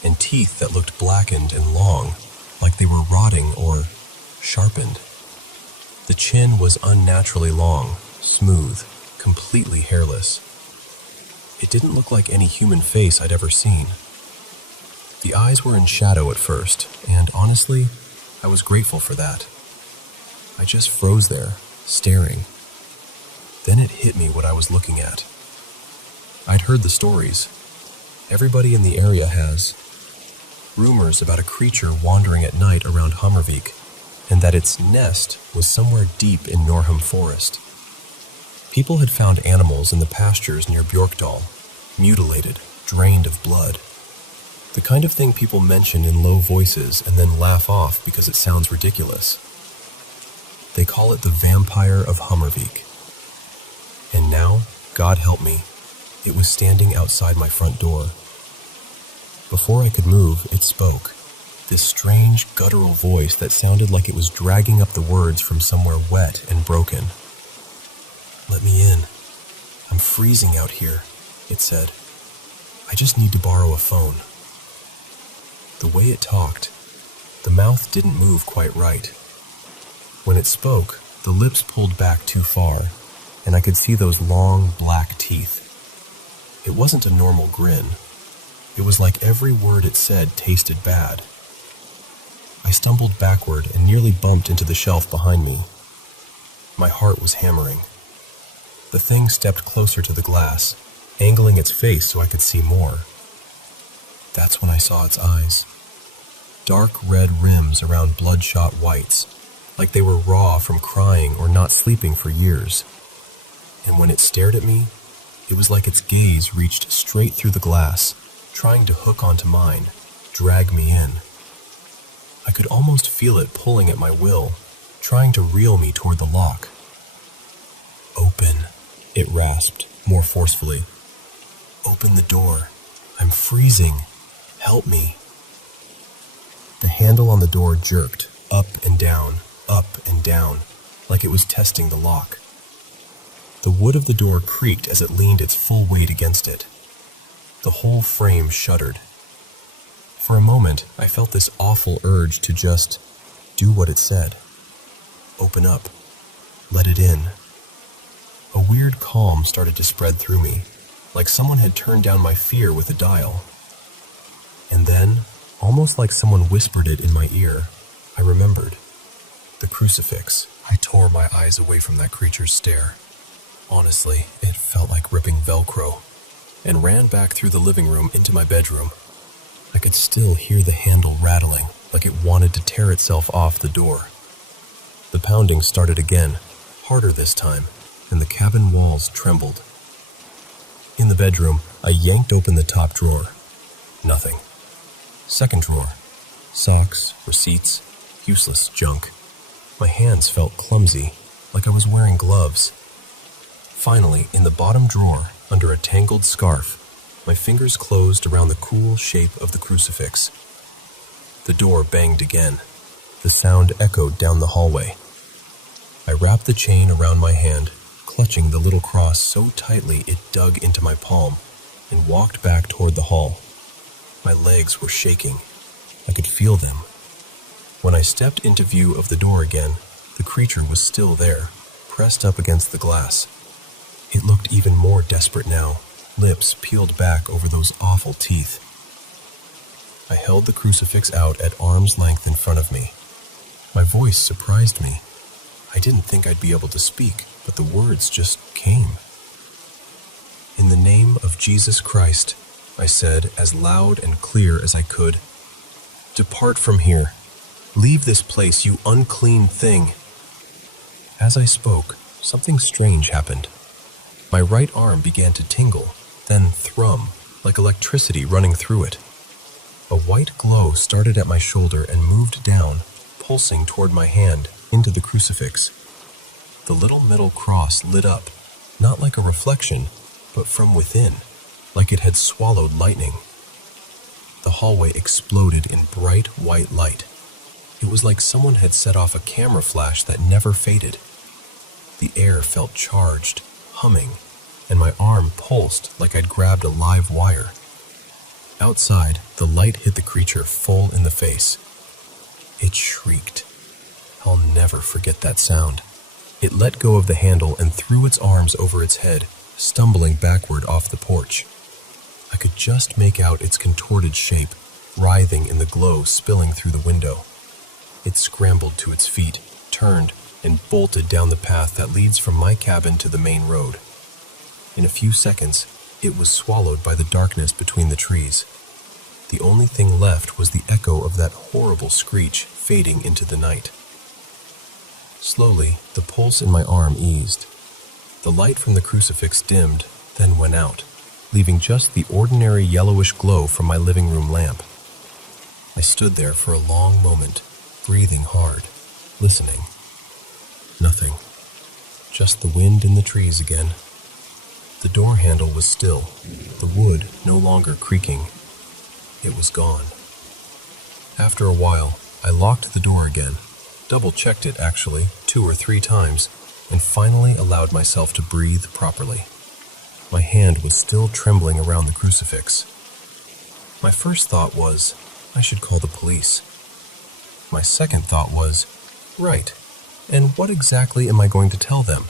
and teeth that looked blackened and long, like they were rotting or sharpened. The chin was unnaturally long, smooth, completely hairless. It didn't look like any human face I'd ever seen. The eyes were in shadow at first, and honestly, I was grateful for that. I just froze there, staring. Then it hit me what I was looking at. I'd heard the stories. Everybody in the area has. Rumors about a creature wandering at night around Hammervik, and that its nest was somewhere deep in Norham Forest. People had found animals in the pastures near Bjorkdal, mutilated, drained of blood. The kind of thing people mention in low voices and then laugh off because it sounds ridiculous. They call it the vampire of Hammervik. And now, God help me, it was standing outside my front door. Before I could move, it spoke, this strange, guttural voice that sounded like it was dragging up the words from somewhere wet and broken. "Let me in. I'm freezing out here," it said. "I just need to borrow a phone." The way it talked, the mouth didn't move quite right. When it spoke, the lips pulled back too far, and I could see those long, black teeth. It wasn't a normal grin. It was like every word it said tasted bad. I stumbled backward and nearly bumped into the shelf behind me. My heart was hammering. The thing stepped closer to the glass, angling its face so I could see more. That's when I saw its eyes. Dark red rims around bloodshot whites, like they were raw from crying or not sleeping for years. And when it stared at me, it was like its gaze reached straight through the glass, trying to hook onto mine, drag me in. I could almost feel it pulling at my will, trying to reel me toward the lock. "Open," it rasped, more forcefully. "Open the door. I'm freezing. Help me." The handle on the door jerked, up and down, like it was testing the lock. The wood of the door creaked as it leaned its full weight against it. The whole frame shuddered. For a moment, I felt this awful urge to just do what it said. Open up. Let it in. A weird calm started to spread through me, like someone had turned down my fear with a dial. And then, almost like someone whispered it in my ear, I remembered. The crucifix. I tore my eyes away from that creature's stare. Honestly, it felt like ripping Velcro, and ran back through the living room into my bedroom. I could still hear the handle rattling, like it wanted to tear itself off the door. The pounding started again, harder this time, and the cabin walls trembled. In the bedroom, I yanked open the top drawer. Nothing. Second drawer. Socks, receipts, useless junk. My hands felt clumsy, like I was wearing gloves. Finally, in the bottom drawer, under a tangled scarf, my fingers closed around the cool shape of the crucifix. The door banged again. The sound echoed down the hallway. I wrapped the chain around my hand, clutching the little cross so tightly it dug into my palm, and walked back toward the hall. My legs were shaking. I could feel them. When I stepped into view of the door again, the creature was still there, pressed up against the glass. It looked even more desperate now, lips peeled back over those awful teeth. I held the crucifix out at arm's length in front of me. My voice surprised me. I didn't think I'd be able to speak, but the words just came. "In the name of Jesus Christ," I said as loud and clear as I could. "Depart from here. Leave this place, you unclean thing." As I spoke, something strange happened. My right arm began to tingle, then thrum, like electricity running through it. A white glow started at my shoulder and moved down, pulsing toward my hand, into the crucifix. The little metal cross lit up, not like a reflection, but from within, like it had swallowed lightning. The hallway exploded in bright white light. It was like someone had set off a camera flash that never faded. The air felt charged, humming, and my arm pulsed like I'd grabbed a live wire. Outside, the light hit the creature full in the face. It shrieked. I'll never forget that sound. It let go of the handle and threw its arms over its head, stumbling backward off the porch. I could just make out its contorted shape, writhing in the glow spilling through the window. It scrambled to its feet, turned, and bolted down the path that leads from my cabin to the main road. In a few seconds, it was swallowed by the darkness between the trees. The only thing left was the echo of that horrible screech fading into the night. Slowly, the pulse in my arm eased. The light from the crucifix dimmed, then went out, leaving just the ordinary yellowish glow from my living room lamp. I stood there for a long moment, breathing hard, listening. Nothing. Just the wind in the trees again. The door handle was still, the wood no longer creaking. It was gone. After a while, I locked the door again, double-checked it actually, 2 or 3 times, and finally allowed myself to breathe properly. My hand was still trembling around the crucifix. My first thought was, I should call the police. My second thought was, right, and what exactly am I going to tell them?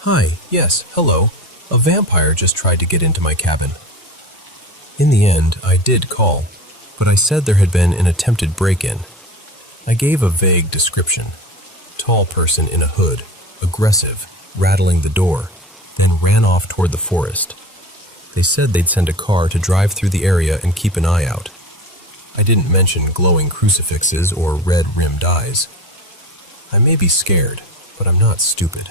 Hi, yes, hello, a vampire just tried to get into my cabin. In the end, I did call, but I said there had been an attempted break-in. I gave a vague description. Tall person in a hood, aggressive, rattling the door, then ran off toward the forest. They said they'd send a car to drive through the area and keep an eye out. I didn't mention glowing crucifixes or red-rimmed eyes. I may be scared, but I'm not stupid.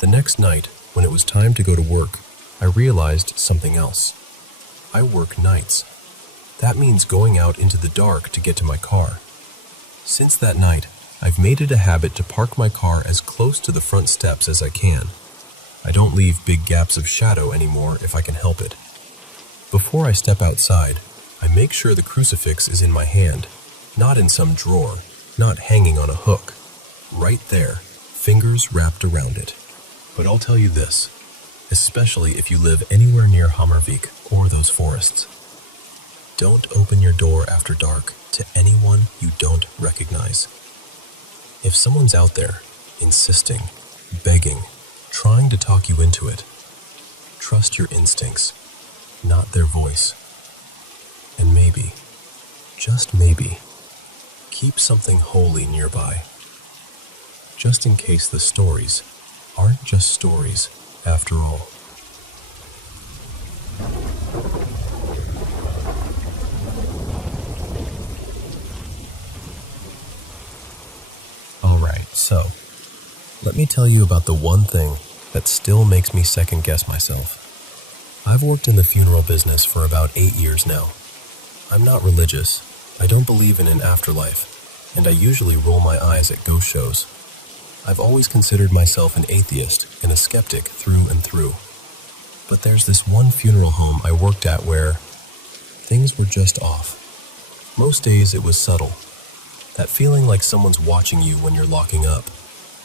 The next night, when it was time to go to work, I realized something else. I work nights. That means going out into the dark to get to my car. Since that night, I've made it a habit to park my car as close to the front steps as I can. I don't leave big gaps of shadow anymore if I can help it. Before I step outside, I make sure the crucifix is in my hand, not in some drawer, not hanging on a hook. Right there, fingers wrapped around it. But I'll tell you this, especially if you live anywhere near Hammervik or those forests. Don't open your door after dark to anyone you don't recognize. If someone's out there, insisting, begging, trying to talk you into it, trust your instincts, not their voice. And maybe, just maybe, keep something holy nearby, just in case the stories aren't just stories after all. Alright, so, let me tell you about the one thing that still makes me second guess myself. I've worked in the funeral business for about 8 years now. I'm not religious, I don't believe in an afterlife, and I usually roll my eyes at ghost shows. I've always considered myself an atheist and a skeptic through and through. But there's this one funeral home I worked at where things were just off. Most days it was subtle. That feeling like someone's watching you when you're locking up,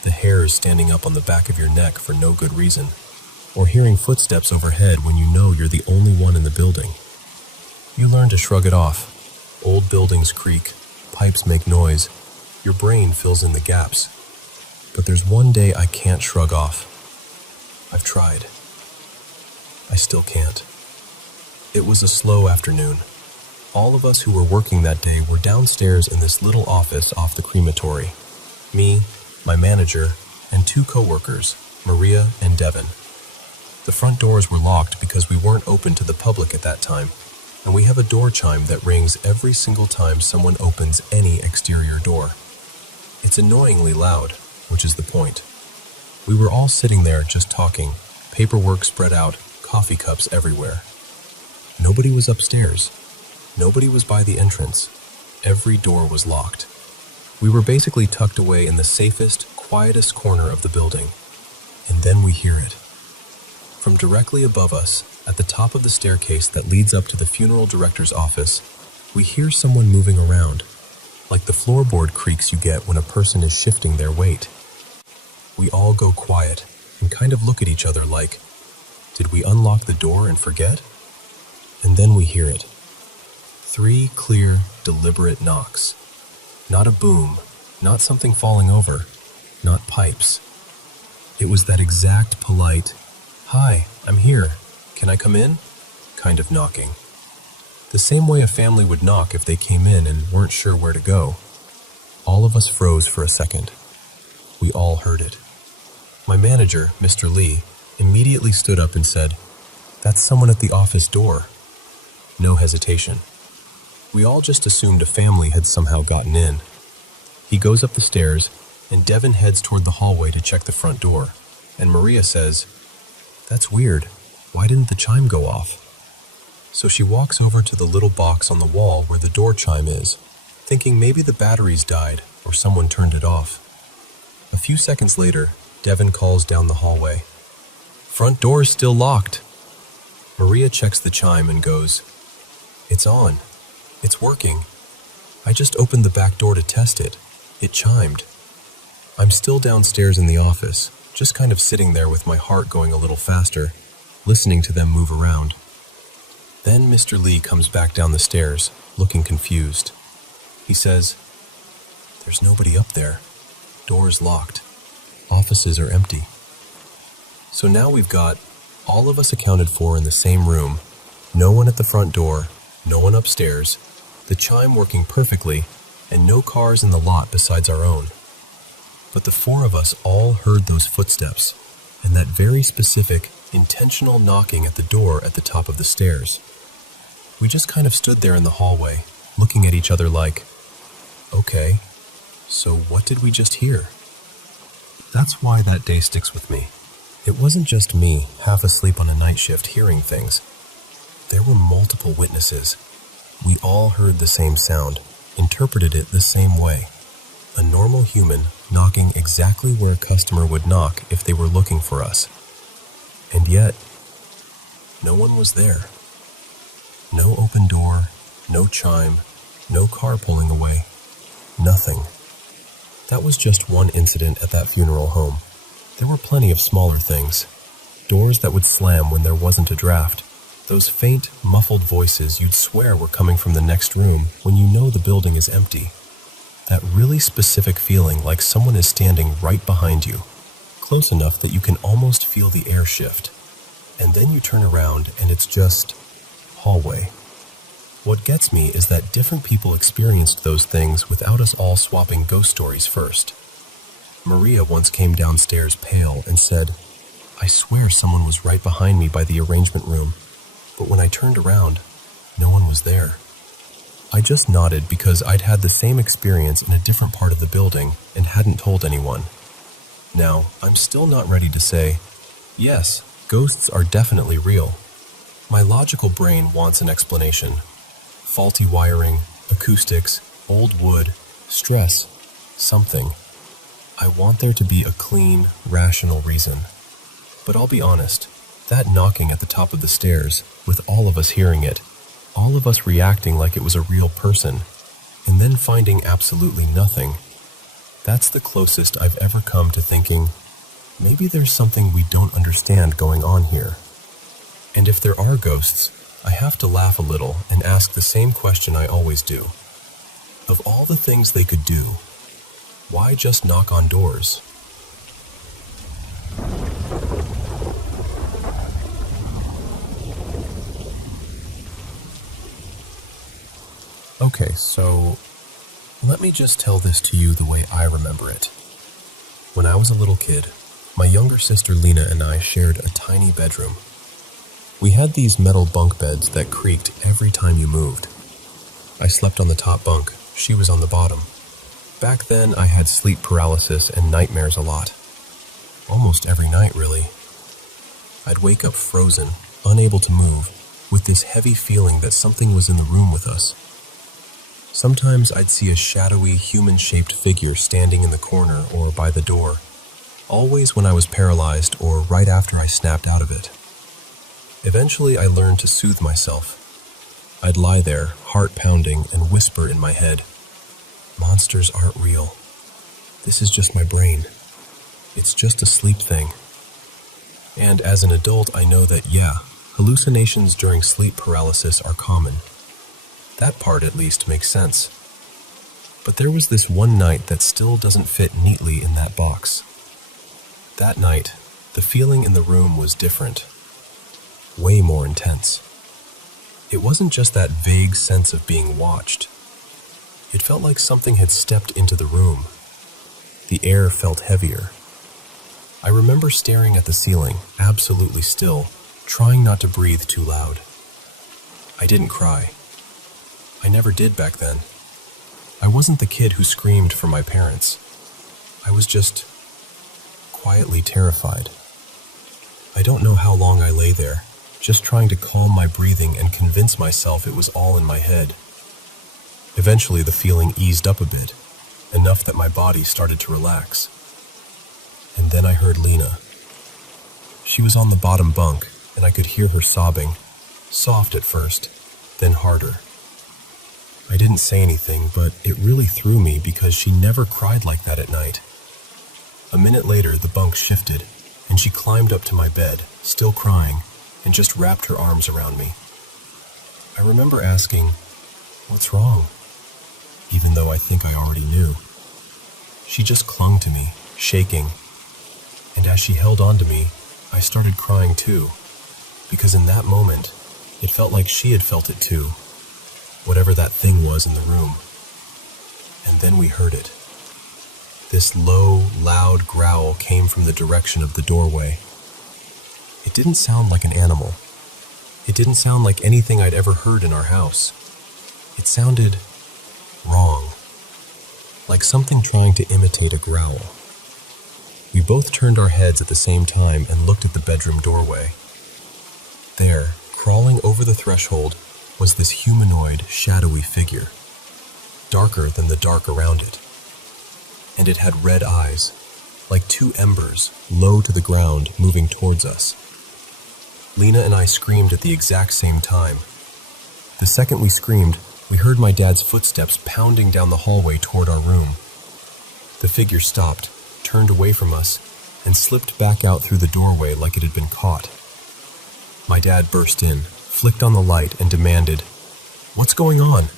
the hairs standing up on the back of your neck for no good reason, or hearing footsteps overhead when you know you're the only one in the building. You learn to shrug it off. Old buildings creak, pipes make noise, your brain fills in the gaps. But there's one day I can't shrug off. I've tried. I still can't. It was a slow afternoon. All of us who were working that day were downstairs in this little office off the crematory. Me, my manager, and 2 coworkers, Maria and Devin. The front doors were locked because we weren't open to the public at that time, and we have a door chime that rings every single time someone opens any exterior door. It's annoyingly loud, which is the point. We were all sitting there just talking, paperwork spread out, coffee cups everywhere. Nobody was upstairs. Nobody was by the entrance. Every door was locked. We were basically tucked away in the safest, quietest corner of the building. And then we hear it. From directly above us, at the top of the staircase that leads up to the funeral director's office, we hear someone moving around, like the floorboard creaks you get when a person is shifting their weight. We all go quiet and kind of look at each other like, did we unlock the door and forget? And then we hear it. 3 clear, deliberate knocks. Not a boom, not something falling over, not pipes. It was that exact polite, "Hi, I'm here. Can I come in?" kind of knocking. The same way a family would knock if they came in and weren't sure where to go. All of us froze for a second. We all heard it. My manager, Mr. Lee, immediately stood up and said, "That's someone at the office door." No hesitation. We all just assumed a family had somehow gotten in. He goes up the stairs, and Devin heads toward the hallway to check the front door, and Maria says, "That's weird. Why didn't the chime go off?" So she walks over to the little box on the wall where the door chime is, thinking maybe the batteries died or someone turned it off. A few seconds later, Devin calls down the hallway, "Front door's still locked." Maria checks the chime and goes, "It's on. It's working. I just opened the back door to test it. It chimed." I'm still downstairs in the office, just kind of sitting there with my heart going a little faster, listening to them move around. Then Mr. Lee comes back down the stairs, looking confused. He says, "There's nobody up there. Door's locked. Offices are empty." So now we've got all of us accounted for in the same room, no one at the front door, no one upstairs, the chime working perfectly, and no cars in the lot besides our own. But the 4 of us all heard those footsteps, and that very specific, intentional knocking at the door at the top of the stairs. We just kind of stood there in the hallway, looking at each other like, okay, so what did we just hear? That's why that day sticks with me. It wasn't just me, half asleep on a night shift, hearing things. There were multiple witnesses. We all heard the same sound, interpreted it the same way, A normal human knocking exactly where a customer would knock if they were looking for us. And yet, no one was there. No open door, no chime, no car pulling away. Nothing. That was just one incident at that funeral home. There were plenty of smaller things. Doors that would slam when there wasn't a draft. Those faint, muffled voices you'd swear were coming from the next room when you know the building is empty. That really specific feeling like someone is standing right behind you, close enough that you can almost feel the air shift. And then you turn around and it's just hallway. What gets me is that different people experienced those things without us all swapping ghost stories first. Maria once came downstairs pale and said, "I swear someone was right behind me by the arrangement room, but when I turned around, no one was there." I just nodded because I'd had the same experience in a different part of the building and hadn't told anyone. Now, I'm still not ready to say, yes, ghosts are definitely real. My logical brain wants an explanation. Faulty wiring, acoustics, old wood, stress, something. I want there to be a clean, rational reason. But I'll be honest, that knocking at the top of the stairs, with all of us hearing it, all of us reacting like it was a real person, and then finding absolutely nothing, that's the closest I've ever come to thinking, maybe there's something we don't understand going on here. And if there are ghosts, I have to laugh a little and ask the same question I always do. Of all the things they could do, why just knock on doors? Okay, so let me just tell this to you the way I remember it. When I was a little kid, my younger sister Lena and I shared a tiny bedroom. We had these metal bunk beds that creaked every time you moved. I slept on the top bunk, she was on the bottom. Back then, I had sleep paralysis and nightmares a lot. Almost every night, really. I'd wake up frozen, unable to move, with this heavy feeling that something was in the room with us. Sometimes I'd see a shadowy, human-shaped figure standing in the corner or by the door, always when I was paralyzed or right after I snapped out of it. Eventually, I learned to soothe myself. I'd lie there, heart pounding, and whisper in my head, "Monsters aren't real. This is just my brain. It's just a sleep thing." And as an adult, I know that, yeah, hallucinations during sleep paralysis are common. That part, at least, makes sense. But there was this one night that still doesn't fit neatly in that box. That night, the feeling in the room was different. Way more intense. It wasn't just that vague sense of being watched. It felt like something had stepped into the room. The air felt heavier. I remember staring at the ceiling, absolutely still, trying not to breathe too loud. I didn't cry. I never did back then. I wasn't the kid who screamed for my parents. I was just quietly terrified. I don't know how long I lay there, just trying to calm my breathing and convince myself it was all in my head. Eventually, the feeling eased up a bit, enough that my body started to relax. And then I heard Lena. She was on the bottom bunk, and I could hear her sobbing, soft at first, then harder. I didn't say anything, but it really threw me because she never cried like that at night. A minute later, the bunk shifted, and she climbed up to my bed, still crying, and just wrapped her arms around me. I remember asking, "What's wrong?" even though I think I already knew. She just clung to me, shaking, and as she held on to me, I started crying too, because in that moment, it felt like she had felt it too. Whatever that thing was in the room. And then we heard it. This low, loud growl came from the direction of the doorway. It didn't sound like an animal. It didn't sound like anything I'd ever heard in our house. It sounded wrong, like something trying to imitate a growl. We both turned our heads at the same time and looked at the bedroom doorway. There, crawling over the threshold, was this humanoid, shadowy figure, darker than the dark around it. and it had red eyes, like two embers, low to the ground, moving towards us. Lena and I screamed at the exact same time. The second we screamed, we heard my dad's footsteps pounding down the hallway toward our room. The figure stopped, turned away from us, and slipped back out through the doorway like it had been caught. My dad burst in, flicked on the light, and demanded, "What's going on?"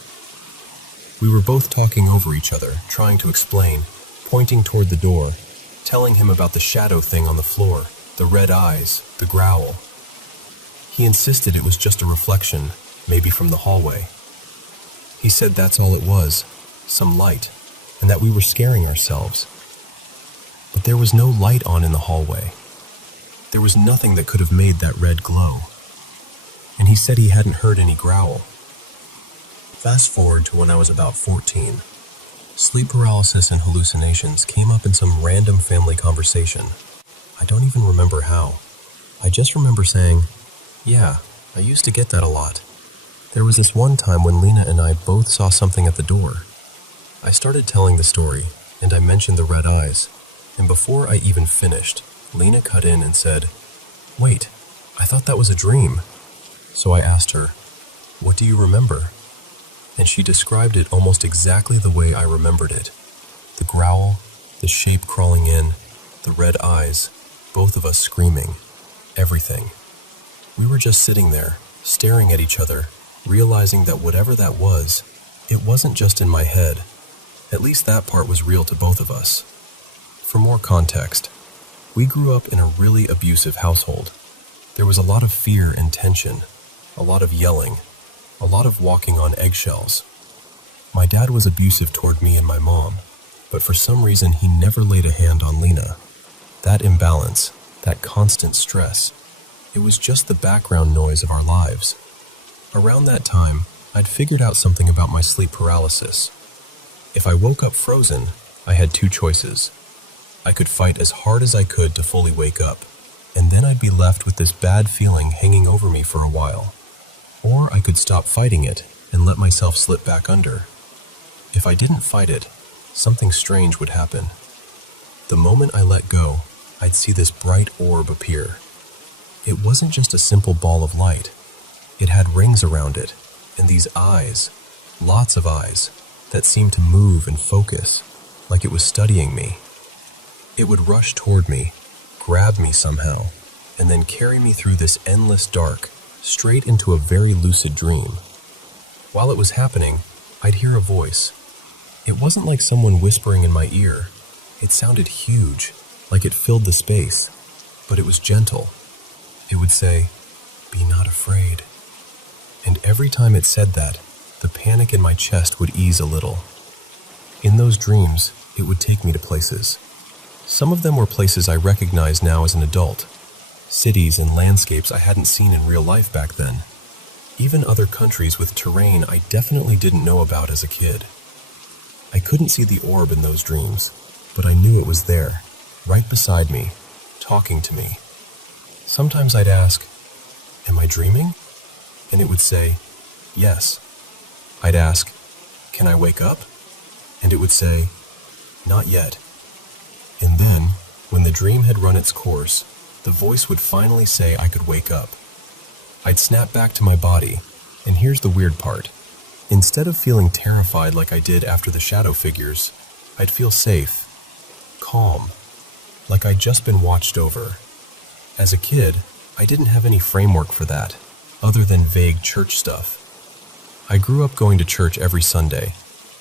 We were both talking over each other, trying to explain, pointing toward the door, telling him about the shadow thing on the floor, the red eyes, the growl. He insisted it was just a reflection, maybe from the hallway. He said that's all it was, some light, and that we were scaring ourselves. But there was no light on in the hallway. There was nothing that could have made that red glow. And he said he hadn't heard any growl. Fast forward to when I was about 14. Sleep paralysis and hallucinations came up in some random family conversation. I don't even remember how. I just remember saying, "Yeah, I used to get that a lot." There was this one time when Lena and I both saw something at the door. I started telling the story, and I mentioned the red eyes, and before I even finished, Lena cut in and said, "Wait, I thought that was a dream." So I asked her, "What do you remember?" And she described it almost exactly the way I remembered it. The growl, the shape crawling in, the red eyes, both of us screaming, everything. We were just sitting there, staring at each other, realizing that whatever that was, it wasn't just in my head. At least that part was real to both of us. For more context, we grew up in a really abusive household. There was a lot of fear and tension, a lot of yelling, a lot of walking on eggshells. My dad was abusive toward me and my mom, but for some reason he never laid a hand on Lena. That imbalance, that constant stress, it was just the background noise of our lives. Around that time, I'd figured out something about my sleep paralysis. If I woke up frozen, I had two choices. I could fight as hard as I could to fully wake up, and then I'd be left with this bad feeling hanging over me for a while. Or I could stop fighting it and let myself slip back under. If I didn't fight it, something strange would happen. The moment I let go, I'd see this bright orb appear. It wasn't just a simple ball of light. It had rings around it, and these eyes, lots of eyes, that seemed to move and focus, like it was studying me. It would rush toward me, grab me somehow, and then carry me through this endless dark, straight into a very lucid dream. While it was happening, I'd hear a voice. It wasn't like someone whispering in my ear. It sounded huge, like it filled the space, but it was gentle. It would say, "Be not afraid." And every time it said that, the panic in my chest would ease a little. In those dreams, it would take me to places. Some of them were places I recognize now as an adult, cities and landscapes I hadn't seen in real life back then. Even other countries with terrain I definitely didn't know about as a kid. I couldn't see the orb in those dreams, but I knew it was there, right beside me, talking to me. Sometimes I'd ask, "Am I dreaming?" And it would say, "Yes." I'd ask, "Can I wake up?" And it would say, "Not yet." And then, when the dream had run its course, the voice would finally say I could wake up. I'd snap back to my body, and here's the weird part. Instead of feeling terrified like I did after the shadow figures, I'd feel safe, calm, like I'd just been watched over. As a kid, I didn't have any framework for that, other than vague church stuff. I grew up going to church every Sunday,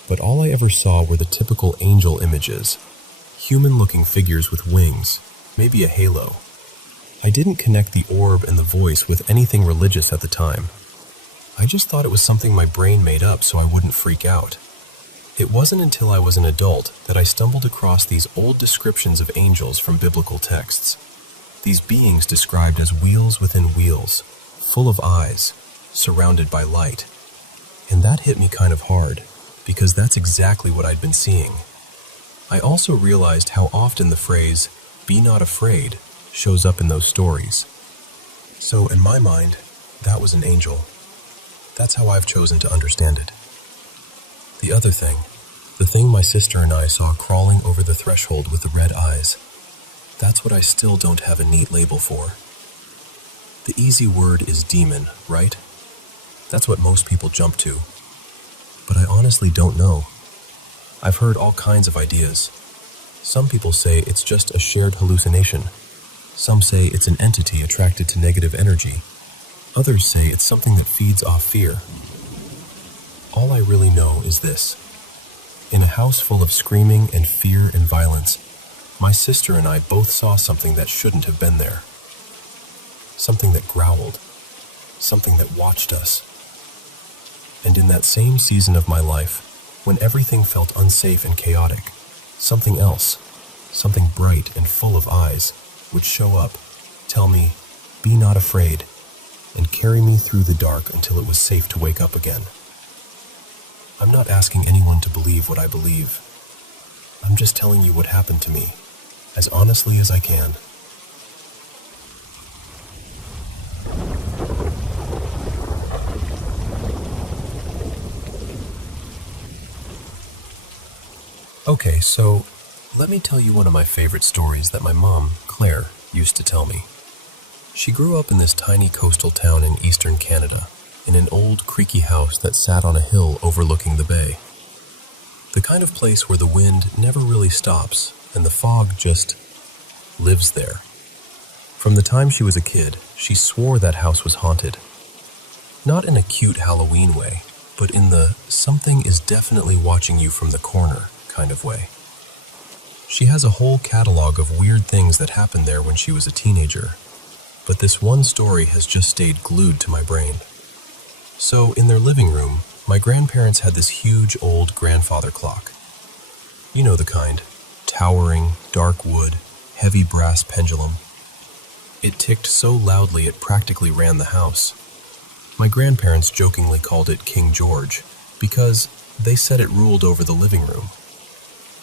but all I ever saw were the typical angel images, human-looking figures with wings, maybe a halo. I didn't connect the orb and the voice with anything religious at the time. I just thought it was something my brain made up so I wouldn't freak out. It wasn't until I was an adult that I stumbled across these old descriptions of angels from biblical texts. These beings described as wheels within wheels, full of eyes, surrounded by light. And that hit me kind of hard, because that's exactly what I'd been seeing. I also realized how often the phrase, "Be not afraid," shows up in those stories. So in my mind, that was an angel. That's how I've chosen to understand it. The other thing, The thing my sister and I saw crawling over the threshold with the red eyes. That's what I still don't have a neat label for. The easy word is demon, right? That's what most people jump to. But I honestly don't know. I've heard all kinds of ideas. Some people say it's just a shared hallucination. Some say it's an entity attracted to negative energy. Others say it's something that feeds off fear. All I really know is this. In a house full of screaming and fear and violence, my sister and I both saw something that shouldn't have been there. Something that growled. Something that watched us. And in that same season of my life, when everything felt unsafe and chaotic, something else, something bright and full of eyes, would show up, tell me, "Be not afraid," and carry me through the dark until it was safe to wake up again. I'm not asking anyone to believe what I believe. I'm just telling you what happened to me, as honestly as I can. Okay, so let me tell you one of my favorite stories that my mom, Claire, used to tell me. She grew up in this tiny coastal town in eastern Canada, in an old creaky house that sat on a hill overlooking the bay. The kind of place where the wind never really stops and the fog just lives there. From the time she was a kid, she swore that house was haunted. Not in a cute Halloween way, but in the "something is definitely watching you from the corner" kind of way. She has a whole catalog of weird things that happened there when she was a teenager, but this one story has just stayed glued to my brain. So, in their living room, my grandparents had this huge old grandfather clock. You know the kind. Towering, dark wood, heavy brass pendulum. It ticked so loudly it practically ran the house. My grandparents jokingly called it King George, because they said it ruled over the living room.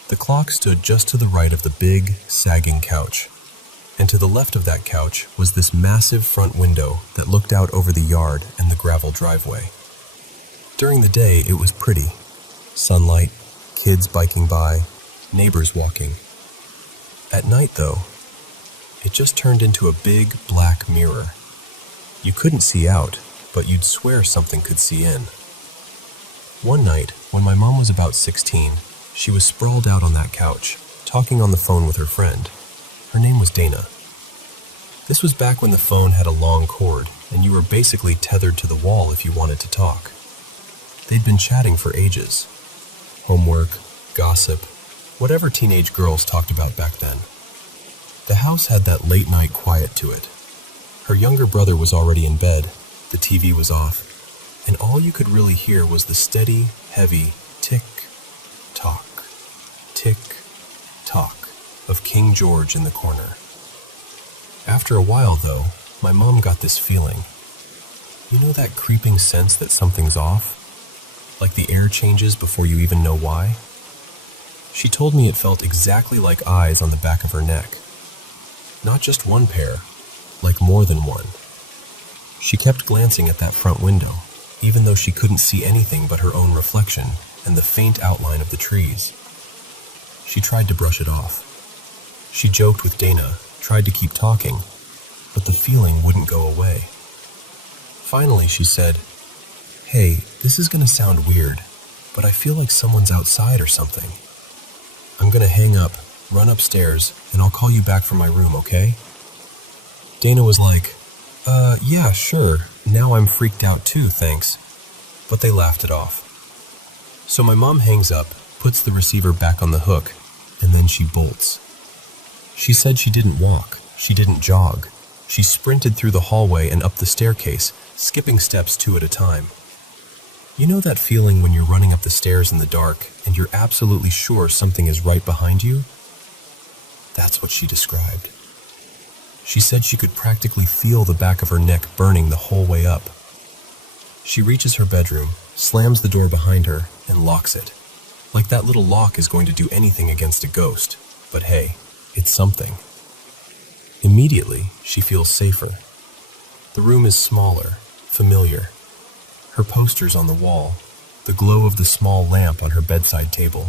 The clock stood just to the right of the big, sagging couch, and to the left of that couch was this massive front window that looked out over the yard and the gravel driveway. During the day, it was pretty. Sunlight, kids biking by, neighbors walking. At night, though, it just turned into a big, black mirror. You couldn't see out, but you'd swear something could see in. One night, when my mom was about 16, she was sprawled out on that couch, talking on the phone with her friend. Her name was Dana. This was back when the phone had a long cord, and you were basically tethered to the wall if you wanted to talk. They'd been chatting for ages. Homework, gossip, whatever teenage girls talked about back then. The house had that late-night quiet to it. Her younger brother was already in bed, the TV was off, and all you could really hear was the steady, heavy tick-tock, tick-tock of King George in the corner. After a while, though, my mom got this feeling. You know that creeping sense that something's off? Like the air changes before you even know why? She told me it felt exactly like eyes on the back of her neck. Not just one pair, like more than one. She kept glancing at that front window, even though she couldn't see anything but her own reflection and the faint outline of the trees. She tried to brush it off. She joked with Dana, tried to keep talking, but the feeling wouldn't go away. Finally, she said, "Hey, this is gonna sound weird, but I feel like someone's outside or something. I'm gonna hang up, run upstairs, and I'll call you back from my room, okay?" Dana was like, yeah, sure. Now I'm freaked out too, thanks." But they laughed it off. So my mom hangs up, puts the receiver back on the hook, and then she bolts. She said she didn't walk, she didn't jog. She sprinted through the hallway and up the staircase, skipping steps 2 at a time. You know that feeling when you're running up the stairs in the dark and you're absolutely sure something is right behind you? That's what she described. She said she could practically feel the back of her neck burning the whole way up. She reaches her bedroom, slams the door behind her, and locks it. Like that little lock is going to do anything against a ghost. But hey, it's something. Immediately, she feels safer. The room is smaller, familiar. Her posters on the wall, the the glow of the small lamp on her bedside table.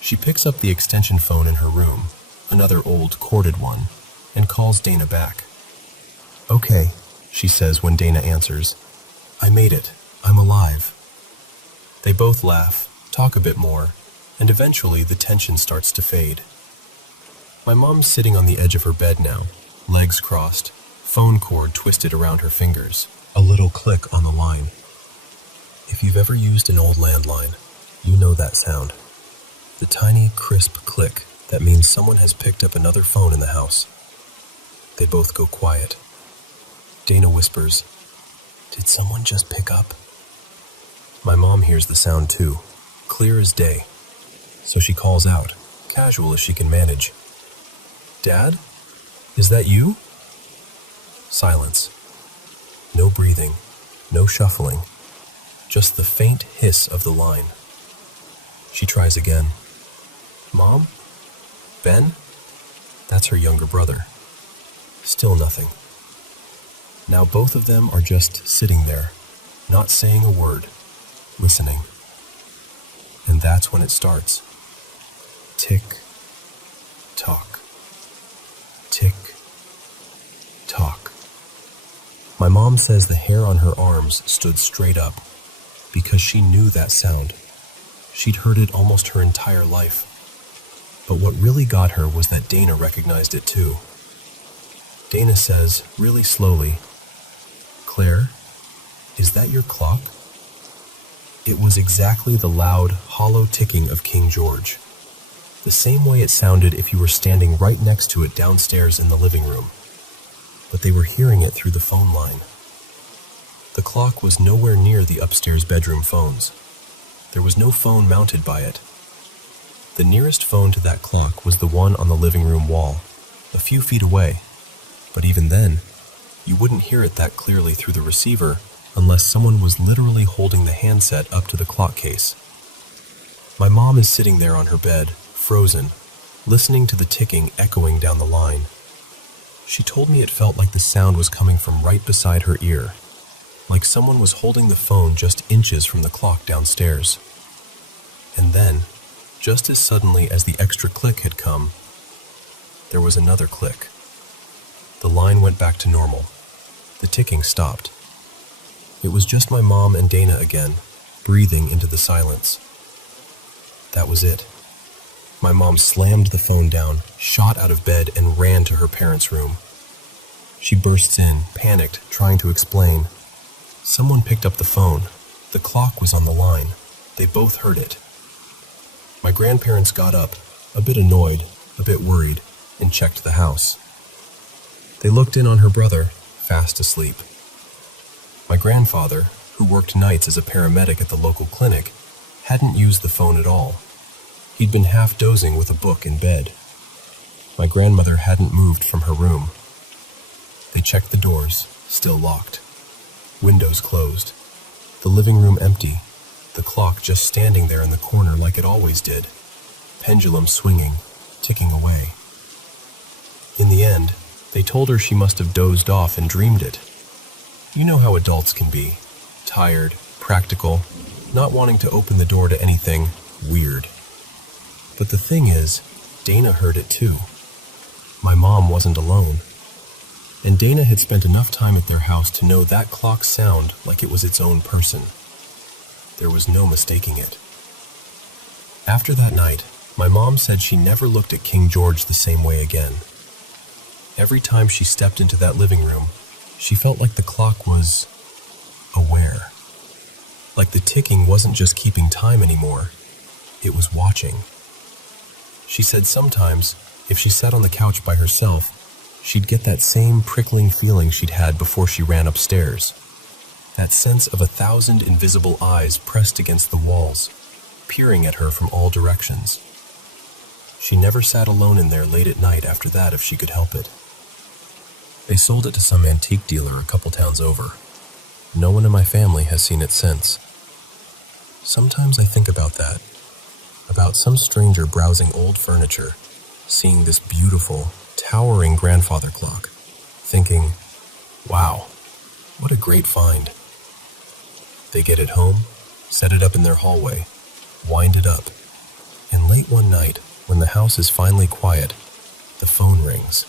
She picks up the extension phone in her room, another old corded one, and calls Dana back. "Okay," she says when Dana answers. "I made it. I'm alive." They both laugh, talk a bit more, and eventually the tension starts to fade. My mom's sitting on the edge of her bed now, legs crossed, phone cord twisted around her fingers, a little click on the line. If you've ever used an old landline, you know that sound. The tiny, crisp click that means someone has picked up another phone in the house. They both go quiet. Dana whispers, "Did someone just pick up?" My mom hears the sound too, clear as day. So she calls out, casual as she can manage. "Dad? Is that you?" Silence. No breathing, no shuffling, just the faint hiss of the line. She tries again. "Mom? Ben?" That's her younger brother. Still nothing. Now both of them are just sitting there, not saying a word, listening. And that's when it starts. Tick, tock. Tick, tock. My mom says the hair on her arms stood straight up because she knew that sound. She'd heard it almost her entire life. But what really got her was that Dana recognized it too. Dana says, really slowly, "Claire, is that your clock?" It was exactly the loud, hollow ticking of King George. The same way it sounded if you were standing right next to it downstairs in the living room. But they were hearing it through the phone line. The clock was nowhere near the upstairs bedroom phones. There was no phone mounted by it. The nearest phone to that clock was the one on the living room wall, a few feet away. But even then, you wouldn't hear it that clearly through the receiver unless someone was literally holding the handset up to the clock case. My mom is sitting there on her bed, frozen, listening to the ticking echoing down the line. She told me it felt like the sound was coming from right beside her ear, like someone was holding the phone just inches from the clock downstairs. And then, just as suddenly as the extra click had come, there was another click. The line went back to normal. The ticking stopped. It was just my mom and Dana again, breathing into the silence. That was it. My mom slammed the phone down, shot out of bed, and ran to her parents' room. She bursts in, panicked, trying to explain. Someone picked up the phone. The clock was on the line. They both heard it. My grandparents got up, a bit annoyed, a bit worried, and checked the house. They looked in on her brother, fast asleep. My grandfather, who worked nights as a paramedic at the local clinic, hadn't used the phone at all. He'd been half dozing with a book in bed. My grandmother hadn't moved from her room. They checked the doors, still locked. Windows closed. The living room empty. The clock just standing there in the corner like it always did. Pendulum swinging, ticking away. In the end, they told her she must have dozed off and dreamed it. You know how adults can be. Tired, practical, not wanting to open the door to anything weird. But the thing is, Dana heard it too. My mom wasn't alone. And Dana had spent enough time at their house to know that clock sound like it was its own person. There was no mistaking it. After that night, my mom said she never looked at King George the same way again. Every time she stepped into that living room, she felt like the clock was aware. Like the ticking wasn't just keeping time anymore, it was watching. She said sometimes, if she sat on the couch by herself, she'd get that same prickling feeling she'd had before she ran upstairs. That sense of 1,000 invisible eyes pressed against the walls, peering at her from all directions. She never sat alone in there late at night after that if she could help it. They sold it to some antique dealer a couple towns over. No one in my family has seen it since. Sometimes I think about that, about some stranger browsing old furniture, seeing this beautiful, towering grandfather clock, thinking, wow, what a great find. They get it home, set it up in their hallway, wind it up. And late one night, when the house is finally quiet, the phone rings.